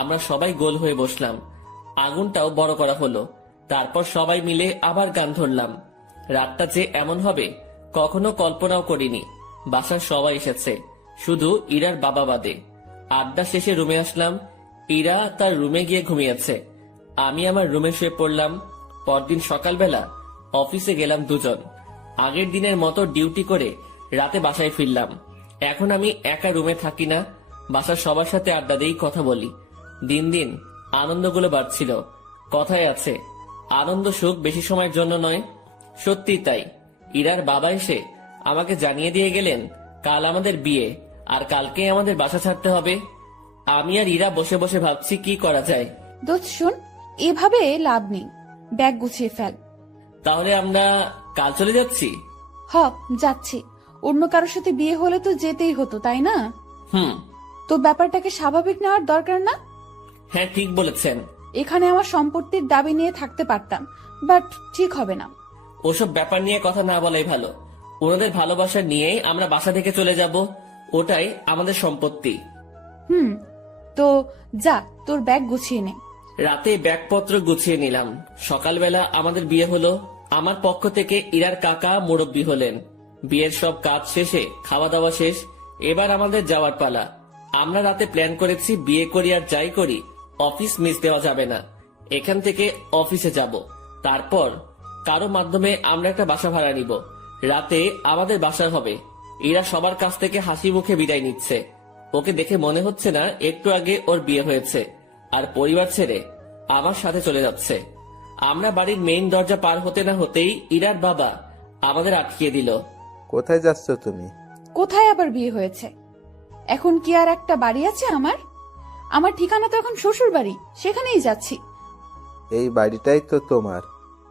আমরা সবাই গোল হয়ে বসলাম। আগুনটাও বড় করা হলো। তারপর সবাই মিলে আবার গান ধরলাম। রাতটা যে এমন হবে কখনো কল্পনাও করিনি। বাসার সবাই এসেছে, শুধু ইরার বাবা বাদে। আড্ডা শেষে রুমে আসলাম। ইরা তার রুমে গিয়ে ঘুমিয়েছে। আমি আমার রুমে শুয়ে পড়লাম। পরদিন সকালবেলা অফিসে গেলাম দুজন। আগের দিনের মতো ডিউটি করে রাতে বাসায় ফিরলাম। এখন আমি একা রুমে থাকি না, বাসার সবার সাথে আড্ডা দিই, কথা বলি। দিন দিন আনন্দগুলো বাড়ছিল। কথায় আছে, আনন্দ সুখ বেশি সময়ের জন্য নয়। সত্যি তাই। ইরার বাবা এসে আমাকে জানিয়ে দিয়ে গেলেন কাল আমাদের বিয়ে, আর কালকে আমাদের বাসা ছাড়তে হবে। আমি আর ইরা বসে বসে ভাবছি কি করা যায়। দোস্ত শোন, এভাবে লাভ নেই, ব্যাগ গুছিয়ে ফেল। তাহলে আমরা কাল চলে যাচ্ছি? হ, যাচ্ছি। অন্য কারোর সাথে বিয়ে হলে তো যেতেই হতো, তাই না? হুম। তো ব্যাপারটাকে স্বাভাবিক নেওয়ার দরকার না? হ্যাঁ, ঠিক বলেছেন। এখানে আমার সম্পত্তির দাবি নিয়ে থাকতে পারতাম, বাট ঠিক হবে না। ওসব ব্যাপার নিয়ে কথা না বলাই ভালো। ওনাদের ভালোবাসা নিয়েই আমরা বাসা থেকে চলে যাব, ওটাই আমাদের সম্পত্তি। হুম, তো যা, তোর ব্যাগ গুছিয়ে নে। রাতে ব্যাগপত্র গুছিয়ে নিলাম। সকালবেলা আমাদের বিয়ে হলো। আমার পক্ষ থেকে ইরার কাকা মুরব্বি হলেন। বিয়ের সব কাজ শেষে খাওয়া দাওয়া শেষ, এবার আমাদের যাওয়ার পালা। আমরা রাতে প্ল্যান করেছি বিয়ে করি আর যাই করি অফিস মিস দেওয়া যাবে না। এখান থেকে অফিসে যাব, তারপর কারো মাধ্যমে আমরা একটা বাসা ভাড়া নিব। রাতে আমাদের বাসা হবে। ইরা সবার কাছ থেকে হাসি মুখে বিদায় নিচ্ছে। ওকে দেখে মনে হচ্ছে না একটু আগে ওর বিয়ে হয়েছে, আর পরিবার ছেড়ে আমার সাথে চলে যাচ্ছে। আমরা বাড়ির মেইন দরজা পার হতে না হতেই ইরার বাবা আমাদের আটকিয়ে দিল। কোথায় যাচ্ছ তুমি? কোথায় আবার বিয়ে হয়েছে? এখন কি আর একটা বাড়ি আছে আমার? আমার ঠিকানা তো এখন শ্বশুর বাড়ি, সেখানেই যাচ্ছি। এই বাড়িটাই তো তোমার।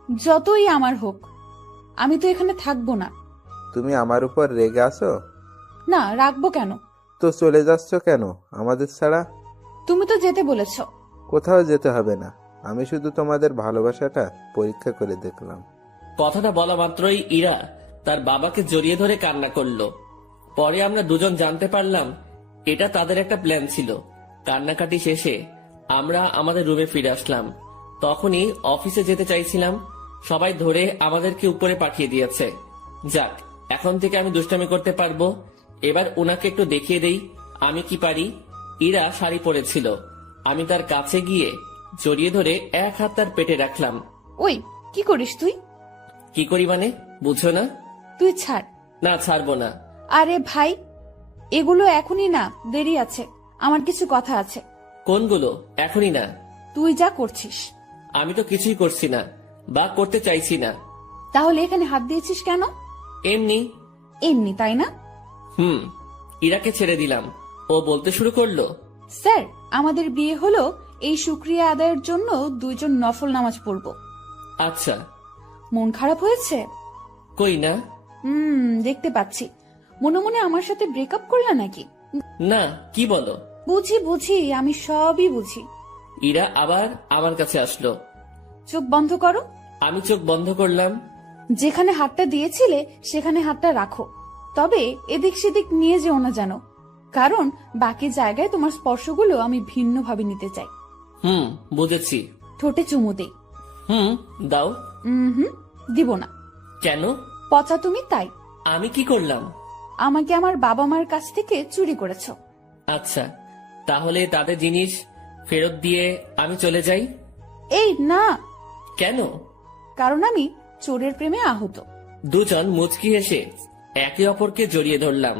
যতই আমার হোক, আমি তো এখানে থাকবো না। তুমি আমার উপর রেগে আছো? না, রাখবো কেন? তো চলে যাচ্ছ কেন আমাদের ছাড়া? তুমি তো যেতে বলেছ। কোথাও যেতে হবে না, আমি শুধু তোমাদের ভালোবাসাটা পরীক্ষা করে দেখলাম। কথাটা বলা মাত্রই ইরা তার বাবাকে জড়িয়ে ধরে কান্না করলো। পরে আমরা দুজন জানতে পারলাম এটা তাদের একটা প্ল্যান ছিল। কান্নাকাটি শেষে আমরা আমাদের রুমে ফিরে আসলাম। তখনই অফিসে যেতে চাইছিলাম, সবাই ধরে আমাদেরকে উপরে পাঠিয়ে দিয়েছে। যাক, এখন থেকে আমি দুষ্টামি করতে পারবো। এবার ওনাকে একটু দেখিয়ে দেই আমি কি পারি। ইরা শাড়ি পরেছিল, আমি তার কাছে গিয়ে জড়িয়ে ধরে এক হাত তার পেটে রাখলাম। ওই, কি করিস তুই? কি করি মানে, বুঝো না? তুই ছাড়। না, ছাড়বো না। আরে ভাই, এগুলো এখনই না, দেরি আছে, আমার কিছু কথা আছে। কোনগুলো? এখনই না। তুই যা করছিস। আমি তো কিছুই করছি না, বা করতে চাইছি না। তাহলে এখানে হাত দিয়েছিস কেন? এমনি। এমনি, তাই না? হুম। ইরাকে ছেড়ে দিলাম, ও বলতে শুরু করলো। স্যার, আমাদের বিয়ে হলো, এই শুকরিয়া আদায়ের জন্য দুইজন নফল নামাজ পড়ব। আচ্ছা। মন খারাপ হয়েছে? কই না। দেখতে পাচ্ছি। মনে মনে আমার সাথে ব্রেকআপ করলা নাকি? না, কি বলো? বুঝি বুঝি, আমি সবই বুঝি। ইরা আবার আমার কাছে আসলো। চোখ বন্ধ করো। আমি চোখ বন্ধ করলাম। যেখানে হাতটা দিয়েছিলে সেখানে হাতটা রাখো, তবে এদিক সেদিক নিয়ে যেও না যেন, কারণ বাকি জায়গায় তোমার স্পর্শগুলো আমি ভিন্নভাবে নিতে চাই। হুম, বুঝেছি। ঠোঁটে চুমু দেই। হুম, দাও। হুম, দিব না। কেন? পচা তুমি, তাই। আমি কি করলাম? আমাকে আমার বাবা মার কাছ থেকে চুরি করেছো। আচ্ছা, তাহলে তাদের জিনিস ফেরত দিয়ে আমি চলে যাই? এই না। কেন? কারণ আমি চোরের প্রেমে আহত। দুজন মুচকি হেসে একে অপরকে জড়িয়ে ধরলাম।